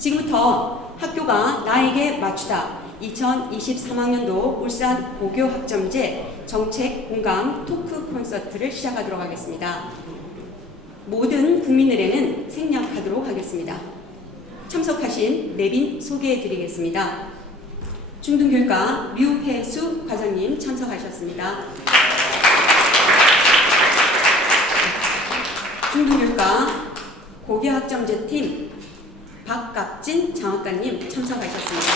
지금부터 학교가 나에게 맞추다 2023학년도 울산 고교학점제 정책 공감 토크 콘서트를 시작하도록 하겠습니다. 모든 국민들에는 생략하도록 하겠습니다. 참석하신 내빈 소개해드리겠습니다. 중등교육과 류혜수 과장님 참석하셨습니다. 중등교육과 고교학점제팀 박갑진 장학관님 참석하셨습니다.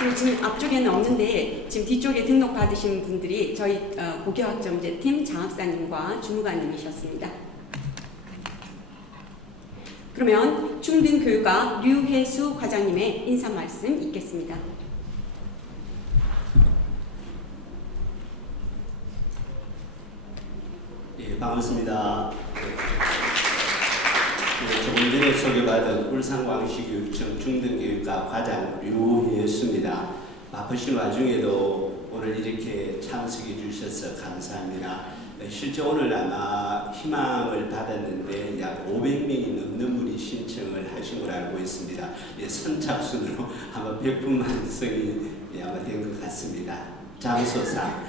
그리고 지금 앞쪽에는 없는데 지금 뒤쪽에 등록 받으신 분들이 저희 고교학점제팀 장학사님과 주무관님이셨습니다. 그러면 중등교육과 류혜수 과장님의 인사 말씀 있겠습니다. 예, 반갑습니다. 조금 전에 소개받은 울산광시교육청 중등교육과 과장 류혜수입니다. 바쁘신 와중에도 오늘 이렇게 참석해 주셔서 감사합니다. 실제 오늘 아마 희망을 받았는데 약 500명이 넘는 분이 신청을 하신 걸 알고 있습니다. 예, 선착순으로 아마 100분 완성이 아마 된 것 같습니다. 장소상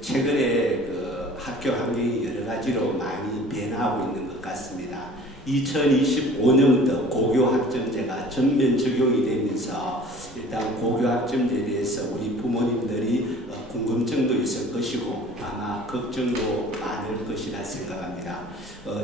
최근에 학교 환경이 여러 가지로 많이 변화하고 있는 것 같습니다. 2025년부터 고교학점제가 전면 적용이 되면서 일단 고교학점제에 대해서 우리 부모님들이 궁금증도 있을 것이고 아마 걱정도 많을 것이라 생각합니다.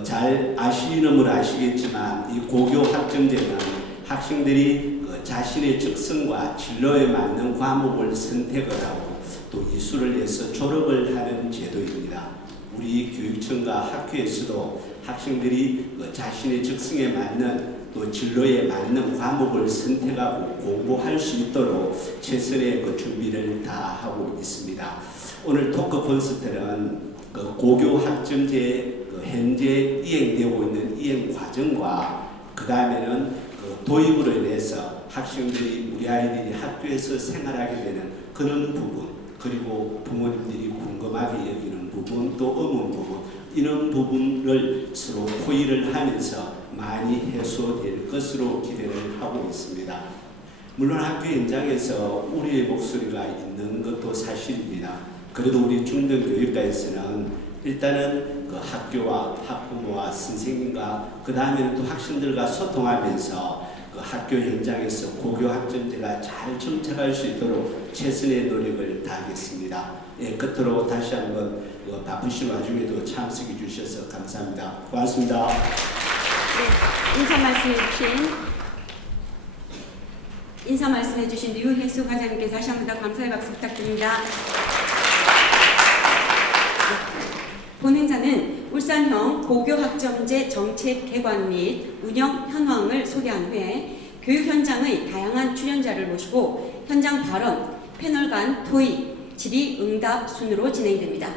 잘 아시는 분 아시겠지만 이 고교학점제는 학생들이 자신의 적성과 진로에 맞는 과목을 선택을 하고 또 이수를 해서 졸업을 하는 제도입니다. 우리 교육청과 학교에서도 학생들이 자신의 적성에 맞는 또 진로에 맞는 과목을 선택하고 공부할 수 있도록 최선의 준비를 다 하고 있습니다. 오늘 토크 콘서트는 고교학점제 현재 이행되고 있는 이행 과정과 그 다음에는 도입으로 인해서 학생들이 우리 아이들이 학교에서 생활하게 되는 그런 부분 그리고 부모님들이 궁금하게 여기는 부분 또 의문 부분 이런 부분을 서로 토의를 하면서 많이 해소될 것으로 기대를 하고 있습니다. 물론 학교 현장에서 우리의 목소리가 있는 것도 사실입니다. 그래도 우리 중등교육과에서는 일단은 학교와 학부모와 선생님과 그 다음에는 또 학생들과 소통하면서 학교 현장에서 고교학점제가 잘 정착할 수 있도록 최선의 노력을 다하겠습니다. 예, 끝으로 다시 한번 바쁘신 와중에도 참석해 주셔서 감사합니다. 고맙습니다. 네, 인사 말씀해 주신 류혜수 과장님께 다시 한번 더 감사의 박수 부탁드립니다. 본 행사는 울산형 고교학점제 정책 개관 및 운영 현황을 소개한 후에 교육 현장의 다양한 출연자를 모시고 현장 발언, 패널 간 토의, 질의응답 순으로 진행됩니다.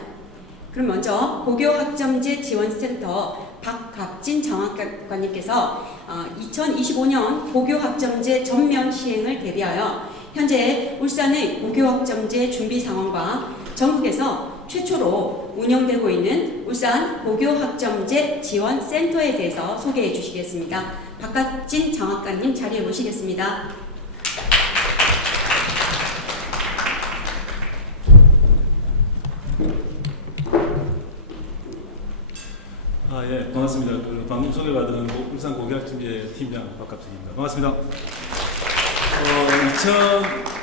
그럼 먼저 고교학점제 지원센터 박갑진 장학관님께서 2025년 고교학점제 전면 시행을 대비하여 현재 울산의 고교학점제 준비 상황과 전국에서 최초로 운영되고 있는 울산 고교학점제 지원센터에 대해서 소개해 주시겠습니다. 박갑진 장학관님 자리에 모시겠습니다. 예, 반갑습니다. 방금 소개받은 울산 고교학점제 팀장 박갑진입니다. 반갑습니다.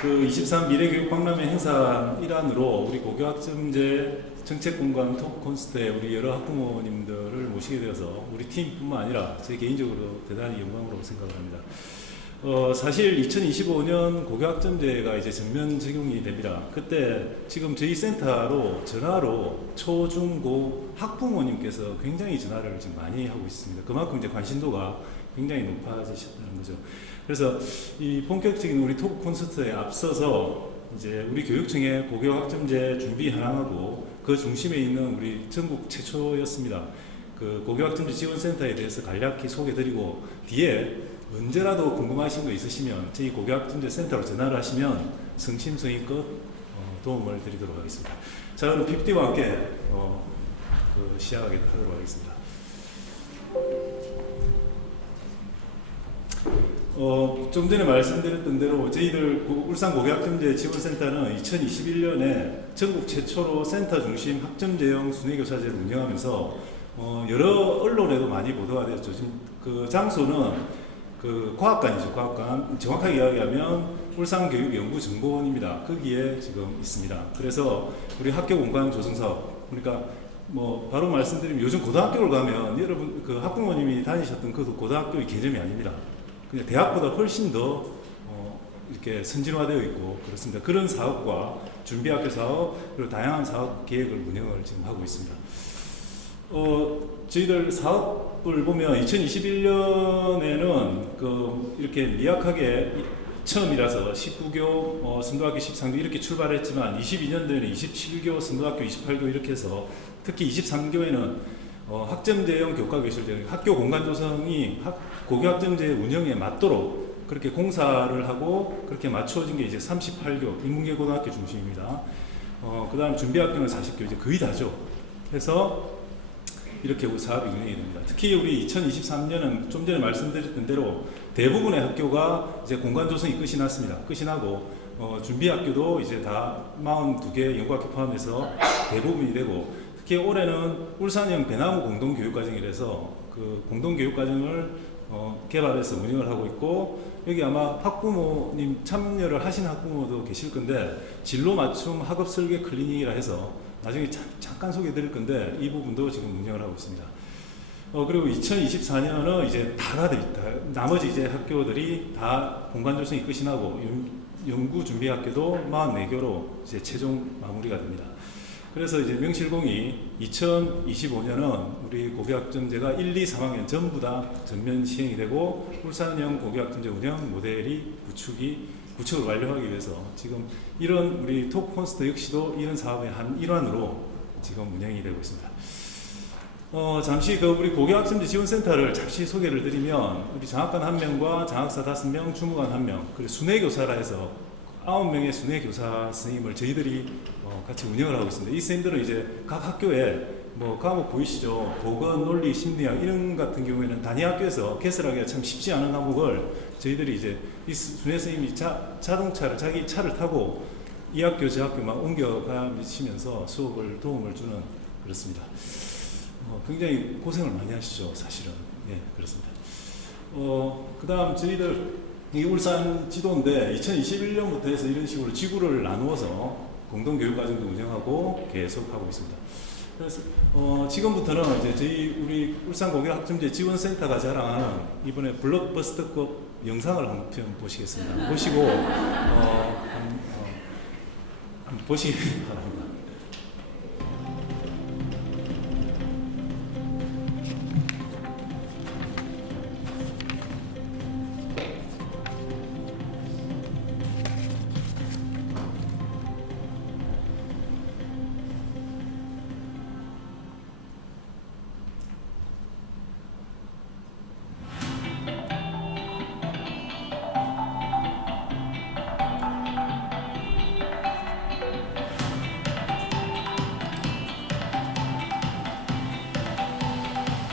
2023 미래교육 박람회 행사 일환으로 우리 고교학점제 정책공감 토크 콘서트에 우리 여러 학부모님들을 모시게 되어서 우리 팀뿐만 아니라 제 개인적으로 대단히 영광으로 생각을 합니다. 사실 2025년 고교학점제가 이제 전면 적용이 됩니다. 그때 지금 저희 센터로 전화로 초, 중, 고 학부모님께서 굉장히 전화를 지금 많이 하고 있습니다. 그만큼 이제 관심도가 굉장히 높아지셨다는 거죠. 그래서 이 본격적인 우리 토크 콘서트에 앞서서 이제 우리 교육청의 고교학점제 준비 현황하고 그 중심에 있는 우리 전국 최초였습니다. 그 고교학점제 지원센터에 대해서 간략히 소개드리고 뒤에 언제라도 궁금하신 거 있으시면 저희 고교학점제 센터로 전화를 하시면 성심성의껏 도움을 드리도록 하겠습니다. 자, 그럼 PPT와 함께 시작하도록 하겠습니다. 좀 전에 말씀드렸던 대로 저희들 울산 고교학점제 지원센터는 2021년에 전국 최초로 센터 중심 학점제형 순회교사제를 운영하면서 여러 언론에도 많이 보도가 되었죠. 지금 그 장소는 그 과학관이죠. 과학관. 정확하게 이야기하면 울산교육연구정보원입니다. 거기에 지금 있습니다. 그래서 우리 학교 공간 조성 사업, 그러니까 뭐 바로 말씀드리면 요즘 고등학교를 가면 여러분 그 학부모님이 다니셨던 그 고등학교의 개념이 아닙니다. 그냥 대학보다 훨씬 더 이렇게 선진화되어 있고 그렇습니다. 그런 사업과 준비학교 사업 그리고 다양한 사업 계획을 운영을 지금 하고 있습니다. 저희들 사업을 보면 2021년에는 그 이렇게 미약하게 처음이라서 19교, 선도학교 13교 이렇게 출발했지만 22년도에는 27교, 선도학교 28교 이렇게 해서 특히 23교에는 학점제형 교과교실, 학교 공간 조성이 고교학점제 운영에 맞도록 그렇게 공사를 하고 그렇게 맞추어진 게 이제 38교, 인문계 고등학교 중심입니다. 그 다음 준비학교는 40교, 이제 거의 다죠. 그래서 이렇게 사업이 운영이 됩니다. 특히 우리 2023년은 좀 전에 말씀드렸던 대로 대부분의 학교가 이제 공간 조성이 끝이 났습니다. 끝이 나고 준비학교도 이제 다 42개 연구학교 포함해서 대부분이 되고 특히 올해는 울산형 배나무 공동교육과정이라서 그 공동교육과정을 개발해서 운영을 하고 있고 여기 아마 학부모님 참여를 하신 학부모도 계실 건데 진로 맞춤 학업 설계 클리닉이라 해서 나중에 잠깐 소개해 드릴 건데 이 부분도 지금 운영을 하고 있습니다. 그리고 2024년은 이제 다 나머지 이제 학교들이 다 공간 조성이 끝이 나고 연구 준비 학교도 44교로 이제 최종 마무리가 됩니다. 그래서 이제 명실공히 2025년은 우리 고교학점제가 1, 2, 3학년 전부 다 전면 시행이 되고 울산형 고교학점제 운영 모델이 구축을 완료하기 위해서 지금 이런 우리 톡 콘서트 역시도 이런 사업의 한 일환으로 지금 운영이 되고 있습니다. 잠시 그 우리 고교학점제 지원센터를 잠시 소개를 드리면 우리 장학관 1명과 장학사 5명, 주무관 1명, 그리고 순회교사라 해서 9명의 순회교사 선생님을 저희들이 같이 운영을 하고 있습니다. 이 선생님들은 이제 각 학교에 뭐 과목 보이시죠? 보건, 논리, 심리학 이런 같은 경우에는 단위 학교에서 개설하기가 참 쉽지 않은 과목을 저희들이 이제 이 순회 선생님이 자동차를 자기 차를 타고 이 학교 저 학교만 옮겨가시면서 수업을 도움을 주는 그렇습니다. 굉장히 고생을 많이 하시죠, 사실은. 예, 그렇습니다. 그 다음 저희들 이 울산 지도인데 2021년부터 해서 이런 식으로 지구를 나누어서 공동교육과정도 운영하고 계속하고 있습니다. 그래서 지금부터는 이제 저희 우리 울산고교학점제 지원센터가 자랑하는 이번에 블록버스터급 영상을 한 편 보시겠습니다. 보시고 한번 보시기 바랍니다.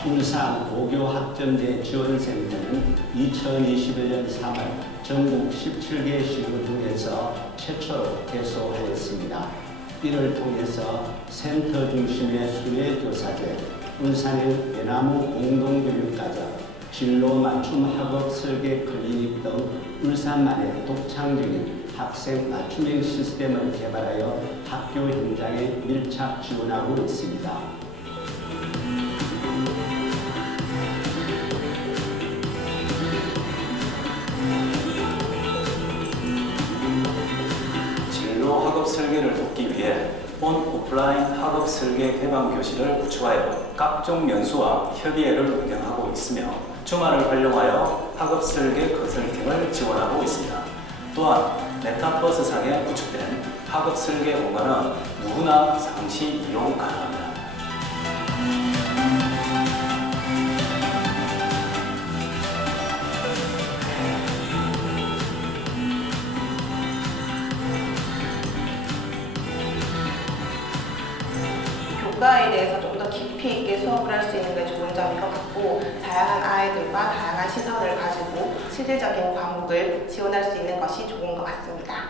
울산 고교학점제 지원센터는 2021년 3월 전국 17개 시군 중에서 최초로 개소하였습니다. 이를 통해서 센터 중심의 순회교사제, 울산형 배나무 공동교육과정, 진로 맞춤 학업 설계 클리닉 등 울산만의 독창적인 학생 맞춤형 시스템을 개발하여 학교 현장에 밀착 지원하고 있습니다. 학업 설계를 돕기 위해 온 오프라인 학업 설계 개방 교실을 구축하여 각종 연수와 협의회를 운영하고 있으며 주말을 활용하여 학업 설계 컨설팅을 지원하고 있습니다. 또한 메타버스상에 구축된 학업 설계 공간은 누구나 상시 이용 가능합니다. 육아에 대해서 좀 더 깊이 있게 수업을 할 수 있는 게 좋은 점인 것 같고, 다양한 아이들과 다양한 시선을 가지고 실질적인 과목을 지원할 수 있는 것이 좋은 것 같습니다.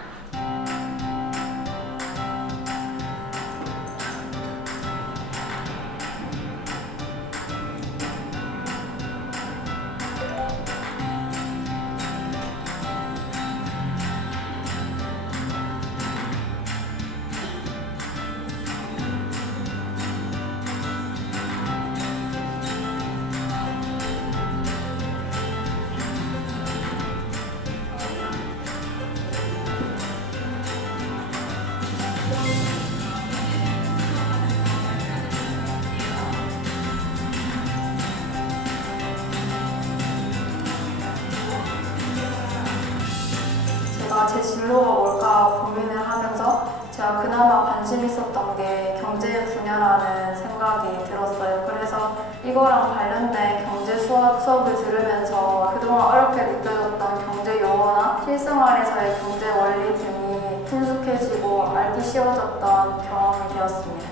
제가 제 진로가 뭘까 고민을 하면서 제가 그나마 관심 있었던 게 경제 분야라는 생각이 들었어요. 그래서 이거랑 관련된 경제 수업을 들으면서 그동안 어렵게 느껴졌던 경제 용어나 실생활에서의 경제 원리 등이 친숙해지고 알기 쉬워졌던 경험이 되었습니다.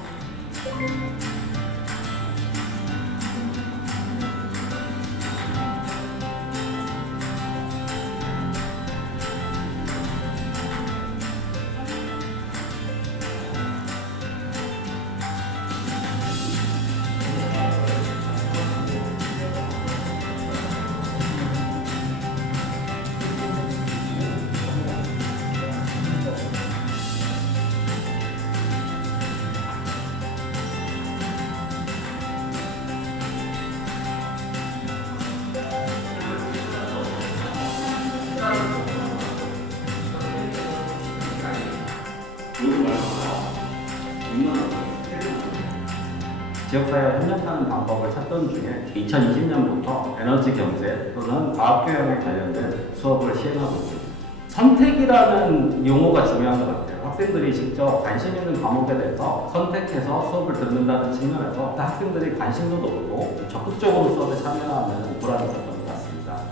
지역사회와 협력하는 방법을 찾던 중에 2020년부터 에너지 경제 또는 과학교양에 관련된 수업을 시행하고 있습니다. 선택이라는 용어가 중요한 것 같아요. 학생들이 직접 관심 있는 과목에 대해서 선택해서 수업을 듣는다는 측면에서 학생들이 관심도 높고 적극적으로 수업에 참여하는 보람이 있었던 것 같습니다.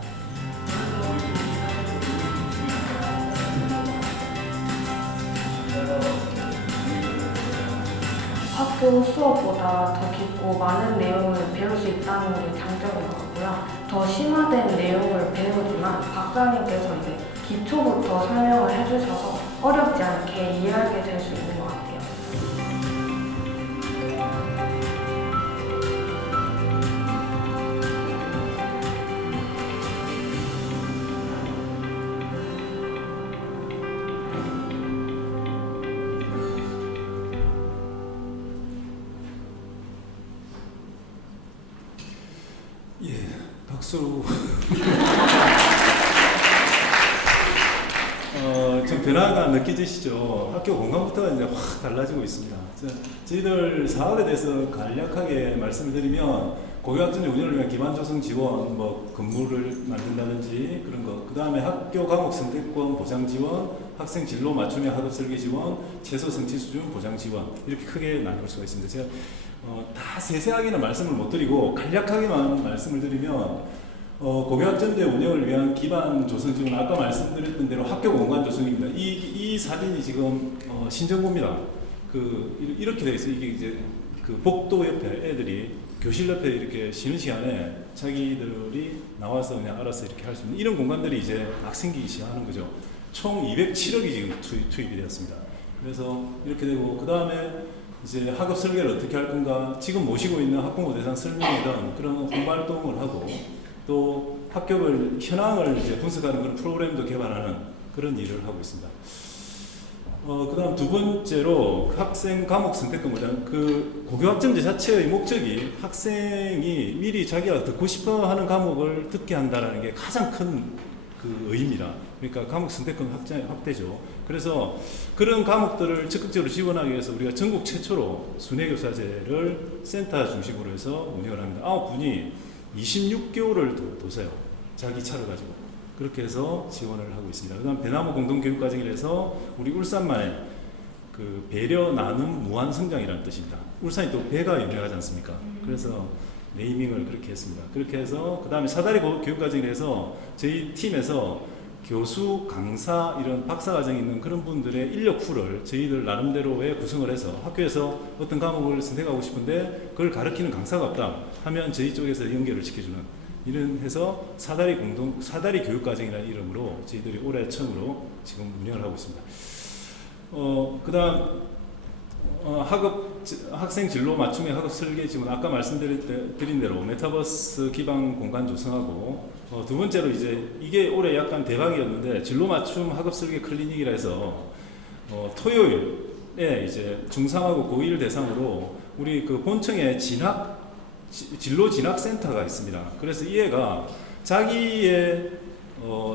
학교 수업보다 더 깊고 많은 내용을 배울 수 있다는 게 장점인 것 같고요. 더 심화된 내용을 배우지만 박사님께서 이제 기초부터 설명을 해주셔서 어렵지 않게 이해하게 될 수 있는 것 같아요. 예, 박수. 좀 변화가 느껴지시죠? 학교 공간부터가 이제 확 달라지고 있습니다. 저희들 사업에 대해서 간략하게 말씀드리면 고교학점제 운영을 위한 기반 조성 지원, 뭐 건물을 만든다든지 그런 거, 그 다음에 학교 과목 선택권 보장 지원, 학생 진로 맞춤형 학업 설계 지원, 최소 성취 수준 보장 지원 이렇게 크게 나눌 수가 있습니다. 제가 다 세세하게는 말씀을 못 드리고 간략하게만 말씀을 드리면 고교학점제 운영을 위한 기반 조성 지원, 아까 말씀드렸던 대로 학교 공간 조성입니다. 이 사진이 지금 신정구입니다. 이렇게 되어 있어요. 이게 이제 그 복도 옆에 애들이 교실 옆에 이렇게 쉬는 시간에 자기들이 나와서 그냥 알아서 이렇게 할 수 있는 이런 공간들이 이제 막 생기기 시작하는 거죠. 총 207억이 지금 투입이 되었습니다. 그래서 이렇게 되고, 그 다음에 이제 학업 설계를 어떻게 할 건가, 지금 모시고 있는 학부모 대상 설명회든 그런 홍보 활동을 하고, 또 학교별 현황을 이제 분석하는 그런 프로그램도 개발하는 그런 일을 하고 있습니다. 그 다음 두 번째로 학생 과목 선택권보다는 그 고교학점제 자체의 목적이 학생이 미리 자기가 듣고 싶어 하는 과목을 듣게 한다는 게 가장 큰 그 의의입니다. 그러니까 과목 선택권 확대죠. 그래서 그런 과목들을 적극적으로 지원하기 위해서 우리가 전국 최초로 순회교사제를 센터 중심으로 해서 운영을 합니다. 9분이 26개월을 도세요. 자기 차를 가지고. 그렇게 해서 지원을 하고 있습니다. 그 다음 배나무 공동교육과정이라서 우리 울산만의 그 배려, 나눔, 무한 성장이라는 뜻입니다. 울산이 또 배가 유명하지 않습니까? 그래서 네이밍을 그렇게 했습니다. 그렇게 해서 그 다음에 사다리 교육과정이라서 저희 팀에서 교수, 강사 이런 박사 과정이 있는 그런 분들의 인력 풀을 저희들 나름대로의 구성을 해서 학교에서 어떤 과목을 선택하고 싶은데 그걸 가르치는 강사가 없다 하면 저희 쪽에서 연결을 시켜주는 이런 해서 사다리 교육과정이라는 이름으로 저희들이 올해 처음으로 지금 운영을 하고 있습니다. 그다음 학생 진로 맞춤의 학업 설계 지금 아까 말씀드린 대로 메타버스 기반 공간 조성하고 두 번째로 이제 이게 올해 약간 대박이었는데 진로 맞춤 학업 설계 클리닉이라 해서 토요일에 이제 중3하고 고1 대상으로 우리 그 본청에 진로 진학 센터가 있습니다. 그래서 이 애가 자기의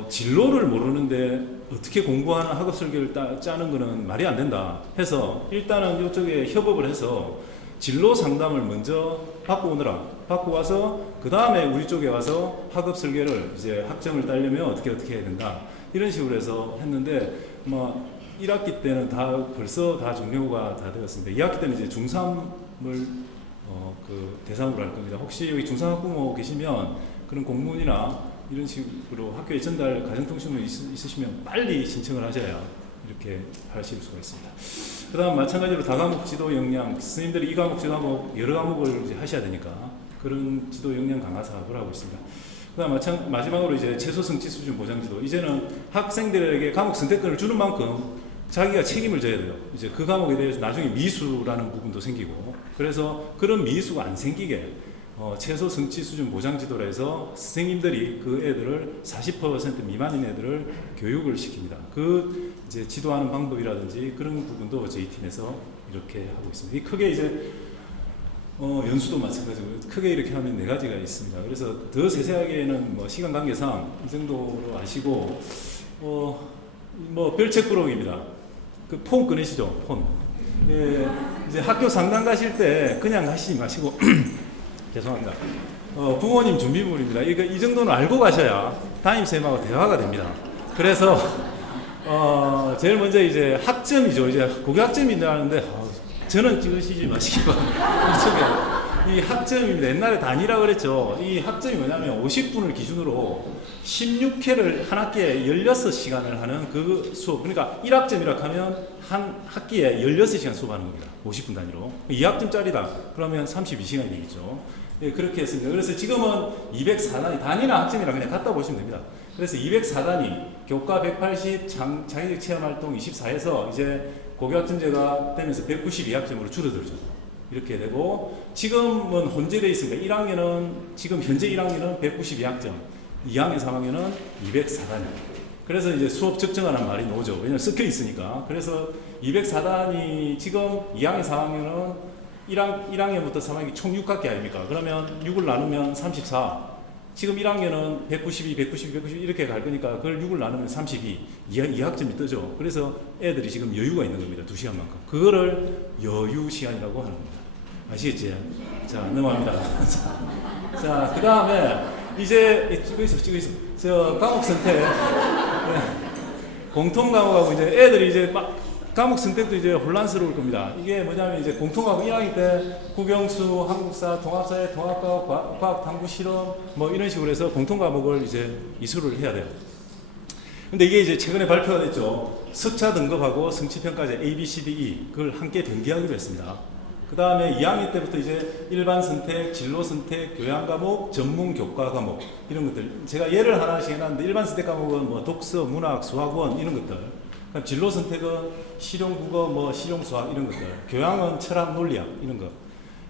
진로를 모르는데 어떻게 공부하는 학업 설계를 짜는 거는 말이 안 된다 해서 일단은 이쪽에 협업을 해서 진로 상담을 먼저 받고 와서 그 다음에 우리 쪽에 와서 학업 설계를 이제 학점을 따려면 어떻게 해야 된다 이런 식으로 해서 했는데 1학기 때는 벌써 다 종료가 다 되었습니다. 2학기 때는 이제 중3을 그 대상으로 할 겁니다. 혹시 여기 중3 학부모 계시면 그런 공문이나 이런 식으로 학교에 전달 가정통신문 있으시면 빨리 신청을 하셔야 이렇게 하실 수가 있습니다. 그 다음 마찬가지로 다과목 지도 역량, 스님들이 이 과목 저 과목 여러 과목을 이제 하셔야 되니까 그런 지도 역량 강화 사업을 하고 있습니다. 그 다음 마지막으로 이제 최소 성취 수준 보장 지도. 이제는 학생들에게 과목 선택권을 주는 만큼 자기가 책임을 져야 돼요. 이제 그 과목에 대해서 나중에 미수라는 부분도 생기고 그래서 그런 미수가 안 생기게 최소 성취 수준 보장 지도로 해서 선생님들이 그 애들을 40% 미만인 애들을 교육을 시킵니다. 그 이제 지도하는 방법이라든지 그런 부분도 저희 팀에서 이렇게 하고 있습니다. 이 크게 이제 연수도 마찬가지고 크게 이렇게 하면 4가지가 있습니다. 그래서 더 세세하게는 시간 관계상 이 정도로 아시고 별책 부록입니다. 그 폰 꺼내시죠, 폰. 예, 이제 학교 상담 가실 때 그냥 가시지 마시고 죄송합니다. 부모님 준비물입니다. 이 정도는 알고 가셔야 담임쌤하고 대화가 됩니다. 그래서 제일 먼저 이제 학점이죠. 이제 고교학점이 나는데 저는 찍으시지 마시기 바랍니다. 이 학점입니다. 옛날에 단위라고 그랬죠. 이 학점이 뭐냐면 50분을 기준으로 16회를 한 학기에 16시간을 하는 그 수업. 그러니까 1학점이라고 하면 한 학기에 16시간 수업하는 겁니다. 50분 단위로. 2학점짜리다. 그러면 32시간이 되겠죠. 네, 그렇게 했습니다. 그래서 지금은 204단위, 단위나 학점이랑 그냥 갖다 보시면 됩니다. 그래서 204단위, 교과 180, 자기적 체험활동 24에서 이제 고교학점제가 되면서 192학점으로 줄어들죠. 이렇게 되고, 지금은 혼재되어 있습니다. 1학년은, 지금 현재 1학년은 192학점, 2학년, 3학년은 204단위. 그래서 이제 수업 적정하는 말이 나오죠. 왜냐면 섞여 있으니까. 그래서 204단위, 지금 2학년, 4학년은 1학년부터 3학년이 총 6학기 아닙니까? 그러면 6을 나누면 34. 지금 1학년은 192 이렇게 갈 거니까 그걸 6을 나누면 32. 2학점이 뜨죠. 그래서 애들이 지금 여유가 있는 겁니다. 2시간만큼. 그거를 여유 시간이라고 하는 겁니다. 아시겠지? 자, 넘어갑니다. 자, 그 다음에 이제 찍어 있어. 저 과목 선택. 네. 공통 과목하고 이제 애들이 이제 막 과목 선택도 이제 혼란스러울 겁니다. 이게 뭐냐면 이제 공통과목 1학기 때 국영수, 한국사, 통합사회, 통합과학, 과학 탐구 실험 이런 식으로 해서 공통과목을 이제 이수를 해야 돼요. 근데 이게 이제 최근에 발표가 됐죠. 석차 등급하고 성취평가제 A, B, C, D, E 그걸 함께 변기하기로 했습니다. 그 다음에 2학년 때부터 이제 일반 선택, 진로 선택, 교양 과목, 전문 교과 과목 이런 것들 제가 예를 하나씩 해놨는데 일반 선택 과목은 독서, 문학, 수학원 이런 것들 진로 선택은 실용국어, 실용수학 이런 것들 교양은 철학, 논리학 이런 거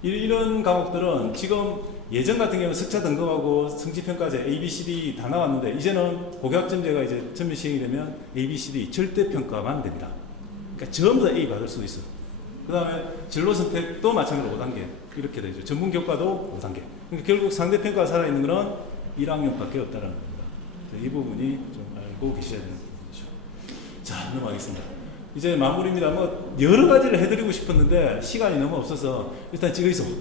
이런 과목들은 지금 예전 같은 경우는 석차 등급하고 성취평가제 A, B, C, D 다 나왔는데 이제는 고교학점제가 이제 전면 시행이 되면 A, B, C, D 절대평가만 됩니다. 그러니까 전부 다 A 받을 수도 있어요. 그 다음에 진로 선택도 마찬가지로 5단계 이렇게 되죠. 전문 교과도 5단계. 그러니까 결국 상대평가가 살아있는 거는 1학년밖에 없다는 겁니다. 이 부분이 좀 알고 계셔야 되는 부분이죠. 자, 넘어가겠습니다. 이제 마무리입니다. 여러 가지를 해드리고 싶었는데 시간이 너무 없어서 일단 찍고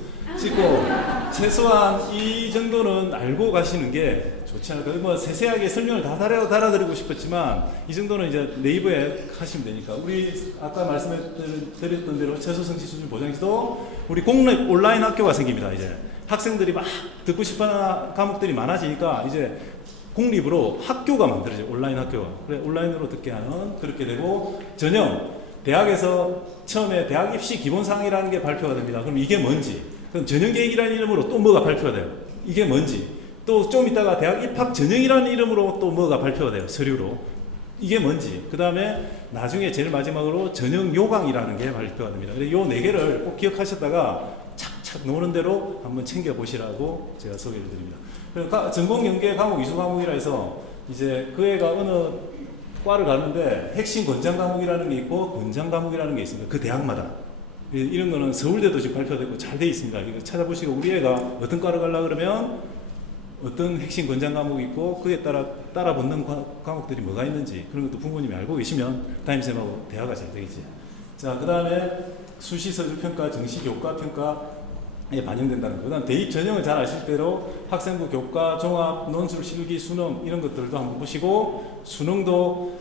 최소한 이 정도는 알고 가시는 게 좋지 않을까. 세세하게 설명을 다 달아드리고 싶었지만 이 정도는 이제 네이버에 하시면 되니까 우리 아까 말씀드렸던 대로 최소 성취 수준 보장지도 우리 공립 온라인 학교가 생깁니다. 이제 학생들이 막 듣고 싶어하는 과목들이 많아지니까 이제 국립으로 학교가 만들어져요. 온라인 학교가. 그래 온라인으로 듣게 하는 그렇게 되고 전형 대학에서 처음에 대학 입시 기본사항이라는 게 발표가 됩니다. 그럼 이게 뭔지 그럼 전형계획이라는 이름으로 또 뭐가 발표가 돼요. 이게 뭔지 또 좀 이따가 대학 입학 전형이라는 이름으로 또 뭐가 발표가 돼요. 서류로 이게 뭔지 그 다음에 나중에 제일 마지막으로 전형 요강이라는 게 발표가 됩니다. 요 네 개를 꼭 기억하셨다가 착착 노는 대로 한번 챙겨 보시라고 제가 소개를 드립니다. 전공 연계 과목 이수 과목이라 해서 이제 그 애가 어느 과를 가는데 핵심 권장 과목이라는 게 있고 권장 과목이라는 게 있습니다. 그 대학마다 이런 거는 서울대도 지금 발표되고 잘 돼 있습니다. 이거 찾아보시고 우리 애가 어떤 과를 가려 그러면 어떤 핵심 권장 과목이 있고 그에 따라 붙는 과목들이 뭐가 있는지 그런 것도 부모님이 알고 계시면 담임쌤하고 대화가 잘 되겠지. 자, 그 다음에 수시 서류 평가, 정시 교과 평가에 반영된다는 거. 그 다음 대입 전형을 잘 아실 대로 학생부 교과, 종합, 논술, 실기, 수능 이런 것들도 한번 보시고 수능도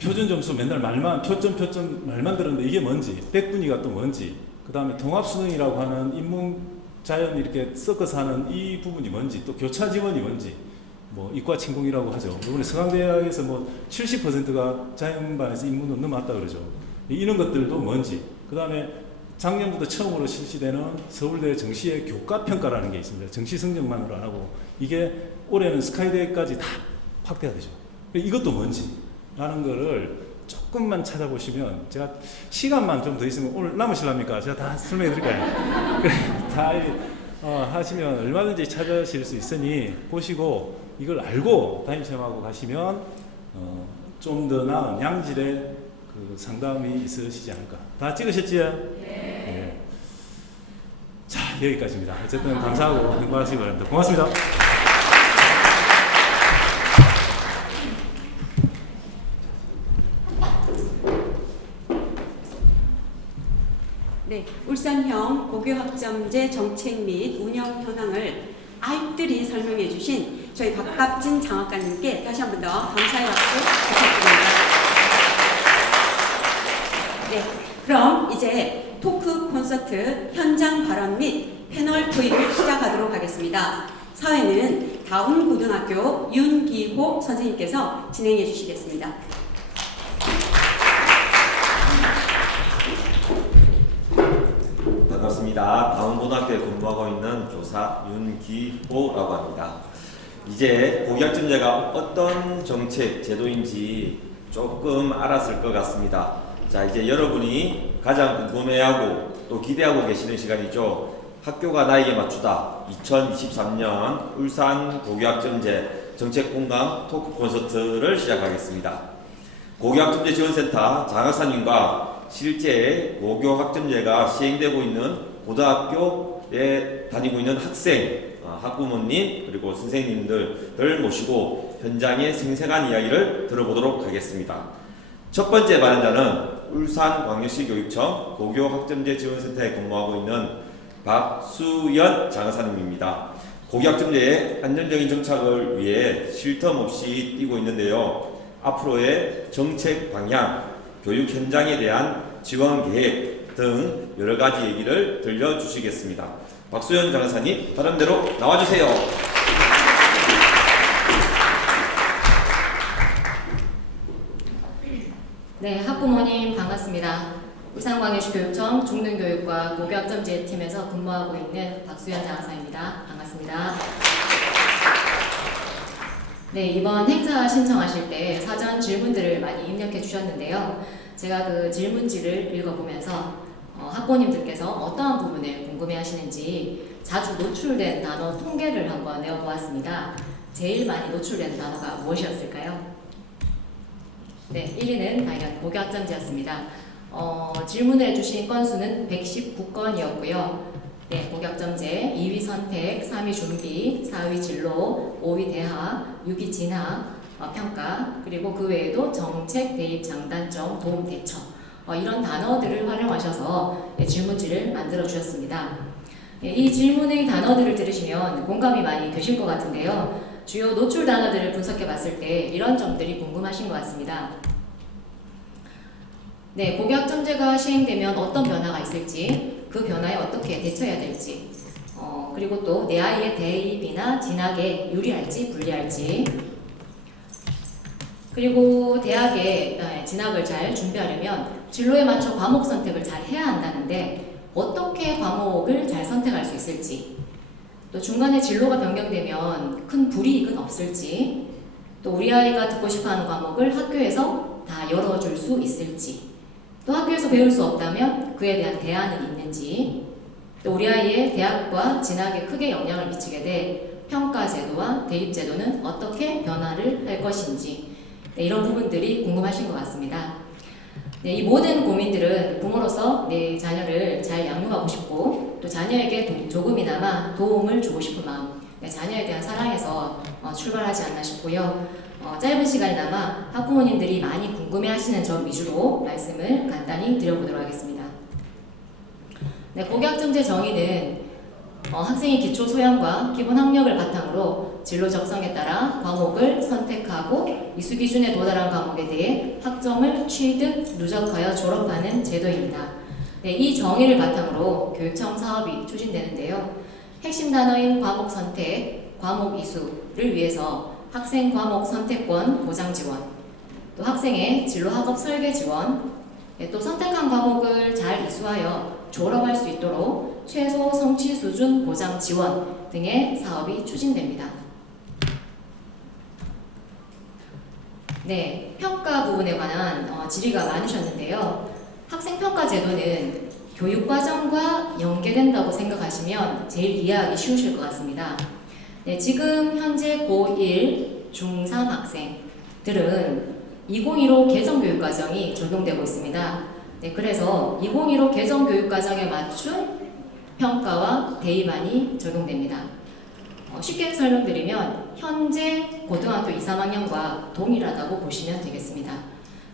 표준 점수 맨날 말만 표점 말만 들었는데 이게 뭔지 백분위가 또 뭔지 그 다음에 통합 수능이라고 하는 인문 자연 이렇게 섞어서 하는 이 부분이 뭔지 또 교차 지원이 뭔지 뭐 이과 침공이라고 하죠. 이번에 서강대학에서 뭐 70%가 자연반에서 인문으로 넘어왔다 그러죠. 이런 것들도 뭔지 그 다음에 작년부터 처음으로 실시되는 서울대 정시의 교과평가라는 게 있습니다. 정시 성적만으로 안 하고 이게 올해는 스카이대까지 다 확대가 되죠. 이것도 뭔지 라는 거를 조금만 찾아보시면 제가 시간만 좀 더 있으면 오늘 남으실랍니까? 제가 다 설명해 드릴까요? 다 하시면 얼마든지 찾으실 수 있으니 보시고 이걸 알고 담임쌤하고 가시면 좀 더 나은 양질의 그 상담이 있으시지 않을까. 다 찍으셨지요? 네. 자, 여기까지입니다. 어쨌든 감사하고 행복하시기 바랍니다. 고맙습니다. 네, 울산형 고교학점제 정책 및 운영 현황을 알뜰히 설명해 주신 저희 박갑진 장학관님께 다시 한 번 더 감사의 박수 부탁드립니다. 네, 그럼 이제 토크 콘서트 현장 발언 및 패널 토의를 시작하도록 하겠습니다. 사회는 다운고등학교 윤기호 선생님께서 진행해 주시겠습니다. 반갑습니다. 다운고등학교에 근무하고 있는 교사 윤기호라고 합니다. 이제 고교학점제가 어떤 정책, 제도인지 조금 알았을 것 같습니다. 자, 이제 여러분이 가장 궁금해하고 또 기대하고 계시는 시간이죠. 학교가 나에게 맞추다 2023년 울산 고교학점제 정책공감 토크 콘서트를 시작하겠습니다. 고교학점제 지원센터 장학사님과 실제 고교학점제가 시행되고 있는 고등학교에 다니고 있는 학생, 학부모님 그리고 선생님들을 모시고 현장의 생생한 이야기를 들어보도록 하겠습니다. 첫 번째 발언자는 울산광역시교육청 고교학점제 지원센터에 근무하고 있는 박수연 장사님입니다. 고교학점제의 안정적인 정착을 위해 쉴 틈 없이 뛰고 있는데요. 앞으로의 정책 방향, 교육 현장에 대한 지원 계획 등 여러 가지 얘기를 들려주시겠습니다. 박수연 장사님, 발언대로 나와주세요. 네, 학부모님 반갑습니다. 울산광역시 교육청 중등교육과 고교학점제 팀에서 근무하고 있는 박수연 장사입니다. 반갑습니다. 네, 이번 행사 신청하실 때 사전 질문들을 많이 입력해 주셨는데요. 제가 그 질문지를 읽어보면서 학부모님들께서 어떠한 부분을 궁금해 하시는지 자주 노출된 단어 통계를 한번 내어보았습니다. 제일 많이 노출된 단어가 무엇이었을까요? 네, 1위는 당연 고교학점제였습니다. 질문을 해주신 건수는 119건이었고요. 네, 고교학점제 2위 선택, 3위 준비, 4위 진로, 5위 대학, 6위 진학, 평가, 그리고 그 외에도 정책, 대입, 장단점, 도움, 대처 이런 단어들을 활용하셔서 질문지를 만들어 주셨습니다. 이 질문의 단어들을 들으시면 공감이 많이 되실 것 같은데요. 주요 노출 단어들을 분석해 봤을 때 이런 점들이 궁금하신 것 같습니다. 네, 고교학점제가 시행되면 어떤 변화가 있을지, 그 변화에 어떻게 대처해야 될지, 그리고 또 내 아이의 대입이나 진학에 유리할지 불리할지, 그리고 대학에 진학을 잘 준비하려면 진로에 맞춰 과목 선택을 잘 해야 한다는데 어떻게 과목을 잘 선택할 수 있을지, 또 중간에 진로가 변경되면 큰 불이익은 없을지, 또 우리 아이가 듣고 싶어하는 과목을 학교에서 다 열어줄 수 있을지, 또 학교에서 배울 수 없다면 그에 대한 대안은 있는지, 또 우리 아이의 대학과 진학에 크게 영향을 미치게 될 평가 제도와 대입 제도는 어떻게 변화를 할 것인지, 이런 부분들이 궁금하신 것 같습니다. 이 모든 고민들은 부모로서 내 자녀를 잘 양육하고 싶고 또 자녀에게 조금이나마 도움을 주고 싶은 마음, 자녀에 대한 사랑에서 출발하지 않나 싶고요. 짧은 시간이나마 학부모님들이 많이 궁금해하시는 점 위주로 말씀을 간단히 드려보도록 하겠습니다. 고교학점제 정의는 학생의 기초 소양과 기본 학력을 바탕으로 진로 적성에 따라 과목을 선택하고 이수 기준에 도달한 과목에 대해 학점을 취득, 누적하여 졸업하는 제도입니다. 이 정의를 바탕으로 교육청 사업이 추진되는데요. 핵심 단어인 과목 선택, 과목 이수를 위해서 학생 과목 선택권 보장 지원, 또 학생의 진로 학업 설계 지원, 또 선택한 과목을 잘 이수하여 졸업할 수 있도록 최소 성취 수준 보장 지원 등의 사업이 추진됩니다. 평가 부분에 관한 질의가 많으셨는데요. 학생평가 제도는 교육과정과 연계된다고 생각하시면 제일 이해하기 쉬우실 것 같습니다. 지금 현재 고1, 중3 학생들은 2015 개정교육과정이 적용되고 있습니다. 그래서 2015 개정교육과정에 맞춘 평가와 대입안이 적용됩니다. 쉽게 설명드리면 현재 고등학교 2, 3학년과 동일하다고 보시면 되겠습니다.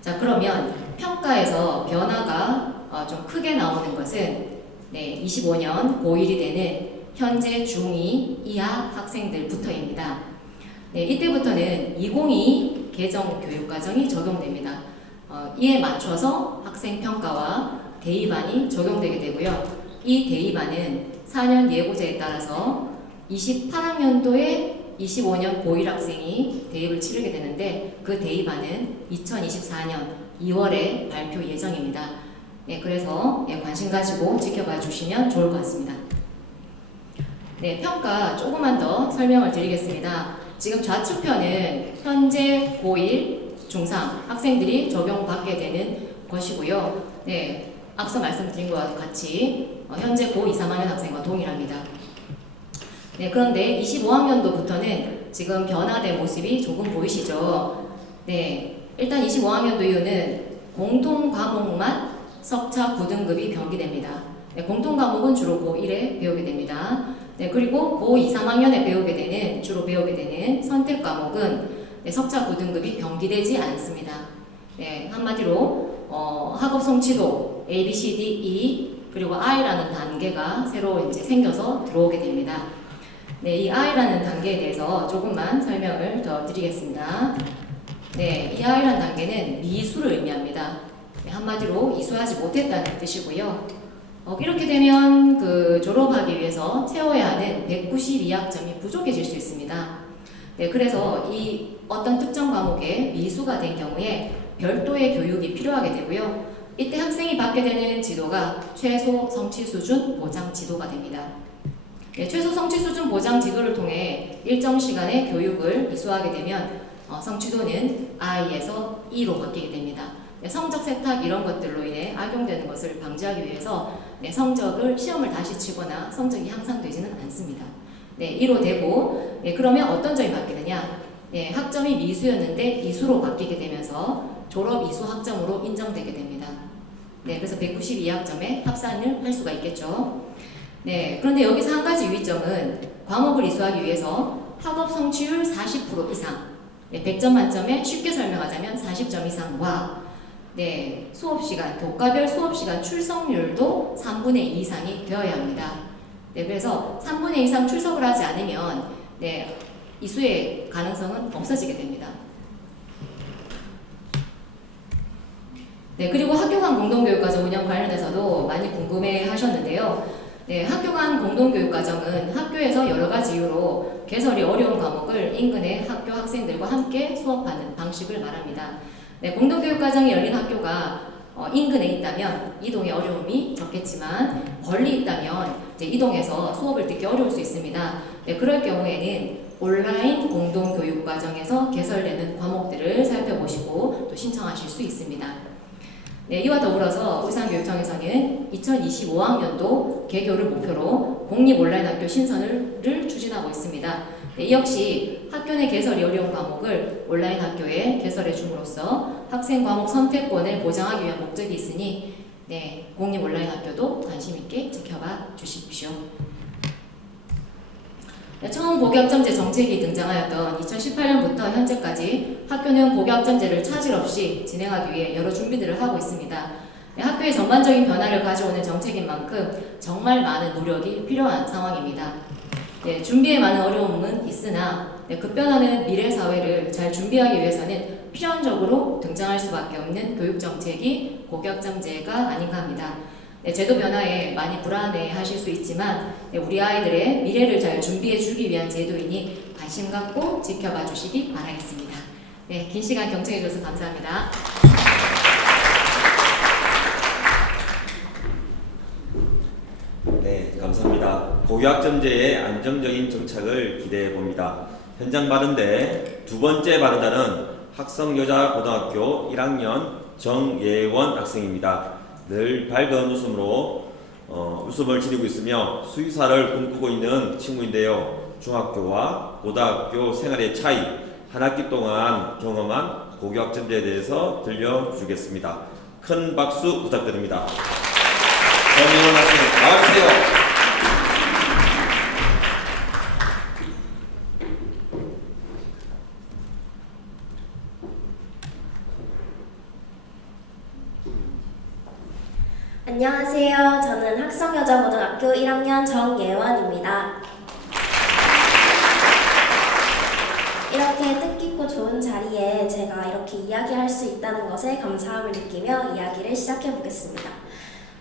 자, 그러면 평가에서 변화가 좀 크게 나오는 것은 25년 고1이 되는 현재 중2 이하 학생들부터입니다. 이때부터는 2022 개정교육과정이 적용됩니다. 이에 맞춰서 학생평가와 대입안이 적용되게 되고요. 이 대입안은 4년 예고제에 따라서 28학년도에 25년 고1 학생이 대입을 치르게 되는데 그 대입안은 2024년 2월에 발표 예정입니다. 그래서 관심 가지고 지켜봐 주시면 좋을 것 같습니다. 평가 조금만 더 설명을 드리겠습니다. 지금 좌측편은 현재 고1, 중3 학생들이 적용받게 되는 것이고요. 앞서 말씀드린 것과 같이 현재 고2, 3학년 학생과 동일합니다. 그런데 25학년도부터는 지금 변화된 모습이 조금 보이시죠? 일단 25학년도 이후는 공통 과목만 석차 9등급이 변기됩니다. 공통 과목은 주로 고1에 배우게 됩니다. 그리고 고2, 3학년에 주로 배우게 되는 선택 과목은 석차 9등급이 변기되지 않습니다. 한마디로 학업 성취도 A, B, C, D, E 그리고 I라는 단계가 새로 이제 생겨서 들어오게 됩니다. 이 I라는 단계에 대해서 조금만 설명을 더 드리겠습니다. 이 I라는 단계는 미수를 의미합니다. 한마디로 이수하지 못했다는 뜻이고요. 이렇게 되면 졸업하기 위해서 채워야 하는 192학점이 부족해질 수 있습니다. 그래서 이 어떤 특정 과목에 미수가 된 경우에 별도의 교육이 필요하게 되고요. 이때 학생이 받게 되는 지도가 최소 성취 수준 보장 지도가 됩니다. 최소 성취 수준 보장 지도를 통해 일정 시간의 교육을 이수하게 되면 성취도는 I에서 E로 바뀌게 됩니다. 성적 세탁 이런 것들로 인해 악용되는 것을 방지하기 위해서 성적을 시험을 다시 치거나 성적이 향상되지는 않습니다. 1로 되고 그러면 어떤 점이 바뀌느냐? 학점이 미수였는데 이수로 바뀌게 되면서 졸업 이수 학점으로 인정되게 됩니다. 그래서 192학점에 합산을 할 수가 있겠죠. 그런데 여기서 한 가지 유의점은 과목을 이수하기 위해서 학업 성취율 40% 이상, 100점 만점에 쉽게 설명하자면 40점 이상과 수업시간, 교과별 수업시간 출석률도 3분의 2 이상이 되어야 합니다. 그래서 3분의 2 이상 출석을 하지 않으면 이수의 가능성은 없어지게 됩니다. 그리고 학교 간 공동교육과정 운영 관련해서도 많이 궁금해 하셨는데요. 네, 학교 간 공동교육과정은 학교에서 여러 가지 이유로 개설이 어려운 과목을 인근의 학교 학생들과 함께 수업하는 방식을 말합니다. 네, 공동교육과정이 열린 학교가 인근에 있다면 이동에 어려움이 적겠지만 멀리 있다면 이제 이동해서 수업을 듣기 어려울 수 있습니다. 네, 그럴 경우에는 온라인 공동교육과정에서 개설되는 과목들을 살펴보시고 또 신청하실 수 있습니다. 네, 이와 더불어서 울산교육청에서는 2025학년도 개교를 목표로 공립 온라인 학교 신설을 추진하고 있습니다. 네, 이 역시 학교 내 개설이 어려운 과목을 온라인 학교에 개설해 줌으로써 학생 과목 선택권을 보장하기 위한 목적이 있으니 네, 공립 온라인 학교도 관심 있게 지켜봐 주십시오. 네, 처음 고교학점제 정책이 등장하였던 2018년부터 현재까지 학교는 고교학점제를 차질 없이 진행하기 위해 여러 준비들을 하고 있습니다. 네, 학교의 전반적인 변화를 가져오는 정책인 만큼 정말 많은 노력이 필요한 상황입니다. 네, 준비에 많은 어려움은 있으나 급변하는 미래 사회를 잘 준비하기 위해서는 필연적으로 등장할 수밖에 없는 교육정책이 고교학점제가 아닌가 합니다. 네, 제도 변화에 많이 불안해하실 수 있지만 우리 아이들의 미래를 잘 준비해 주기 위한 제도이니 관심 갖고 지켜봐 주시기 바라겠습니다. 네, 긴 시간 경청해 주셔서 감사합니다. 네, 감사합니다. 고교학점제의 안정적인 정착을 기대해 봅니다. 현장 발언대 두 번째 발언자는 학성여자고등학교 1학년 정예원 학생입니다. 늘 밝은 웃음으로 웃음을 지니고 있으며 수의사를 꿈꾸고 있는 친구인데요. 중학교와 고등학교 생활의 차이, 한 학기 동안 경험한 고교학점제에 대해서 들려주겠습니다. 큰 박수 부탁드립니다. 정예원 학생 나와주세요. 안녕하세요. 저는 학성여자고등학교 1학년 정예원입니다. 이렇게 뜻깊고 좋은 자리에 제가 이렇게 이야기할 수 있다는 것에 감사함을 느끼며 이야기를 시작해 보겠습니다.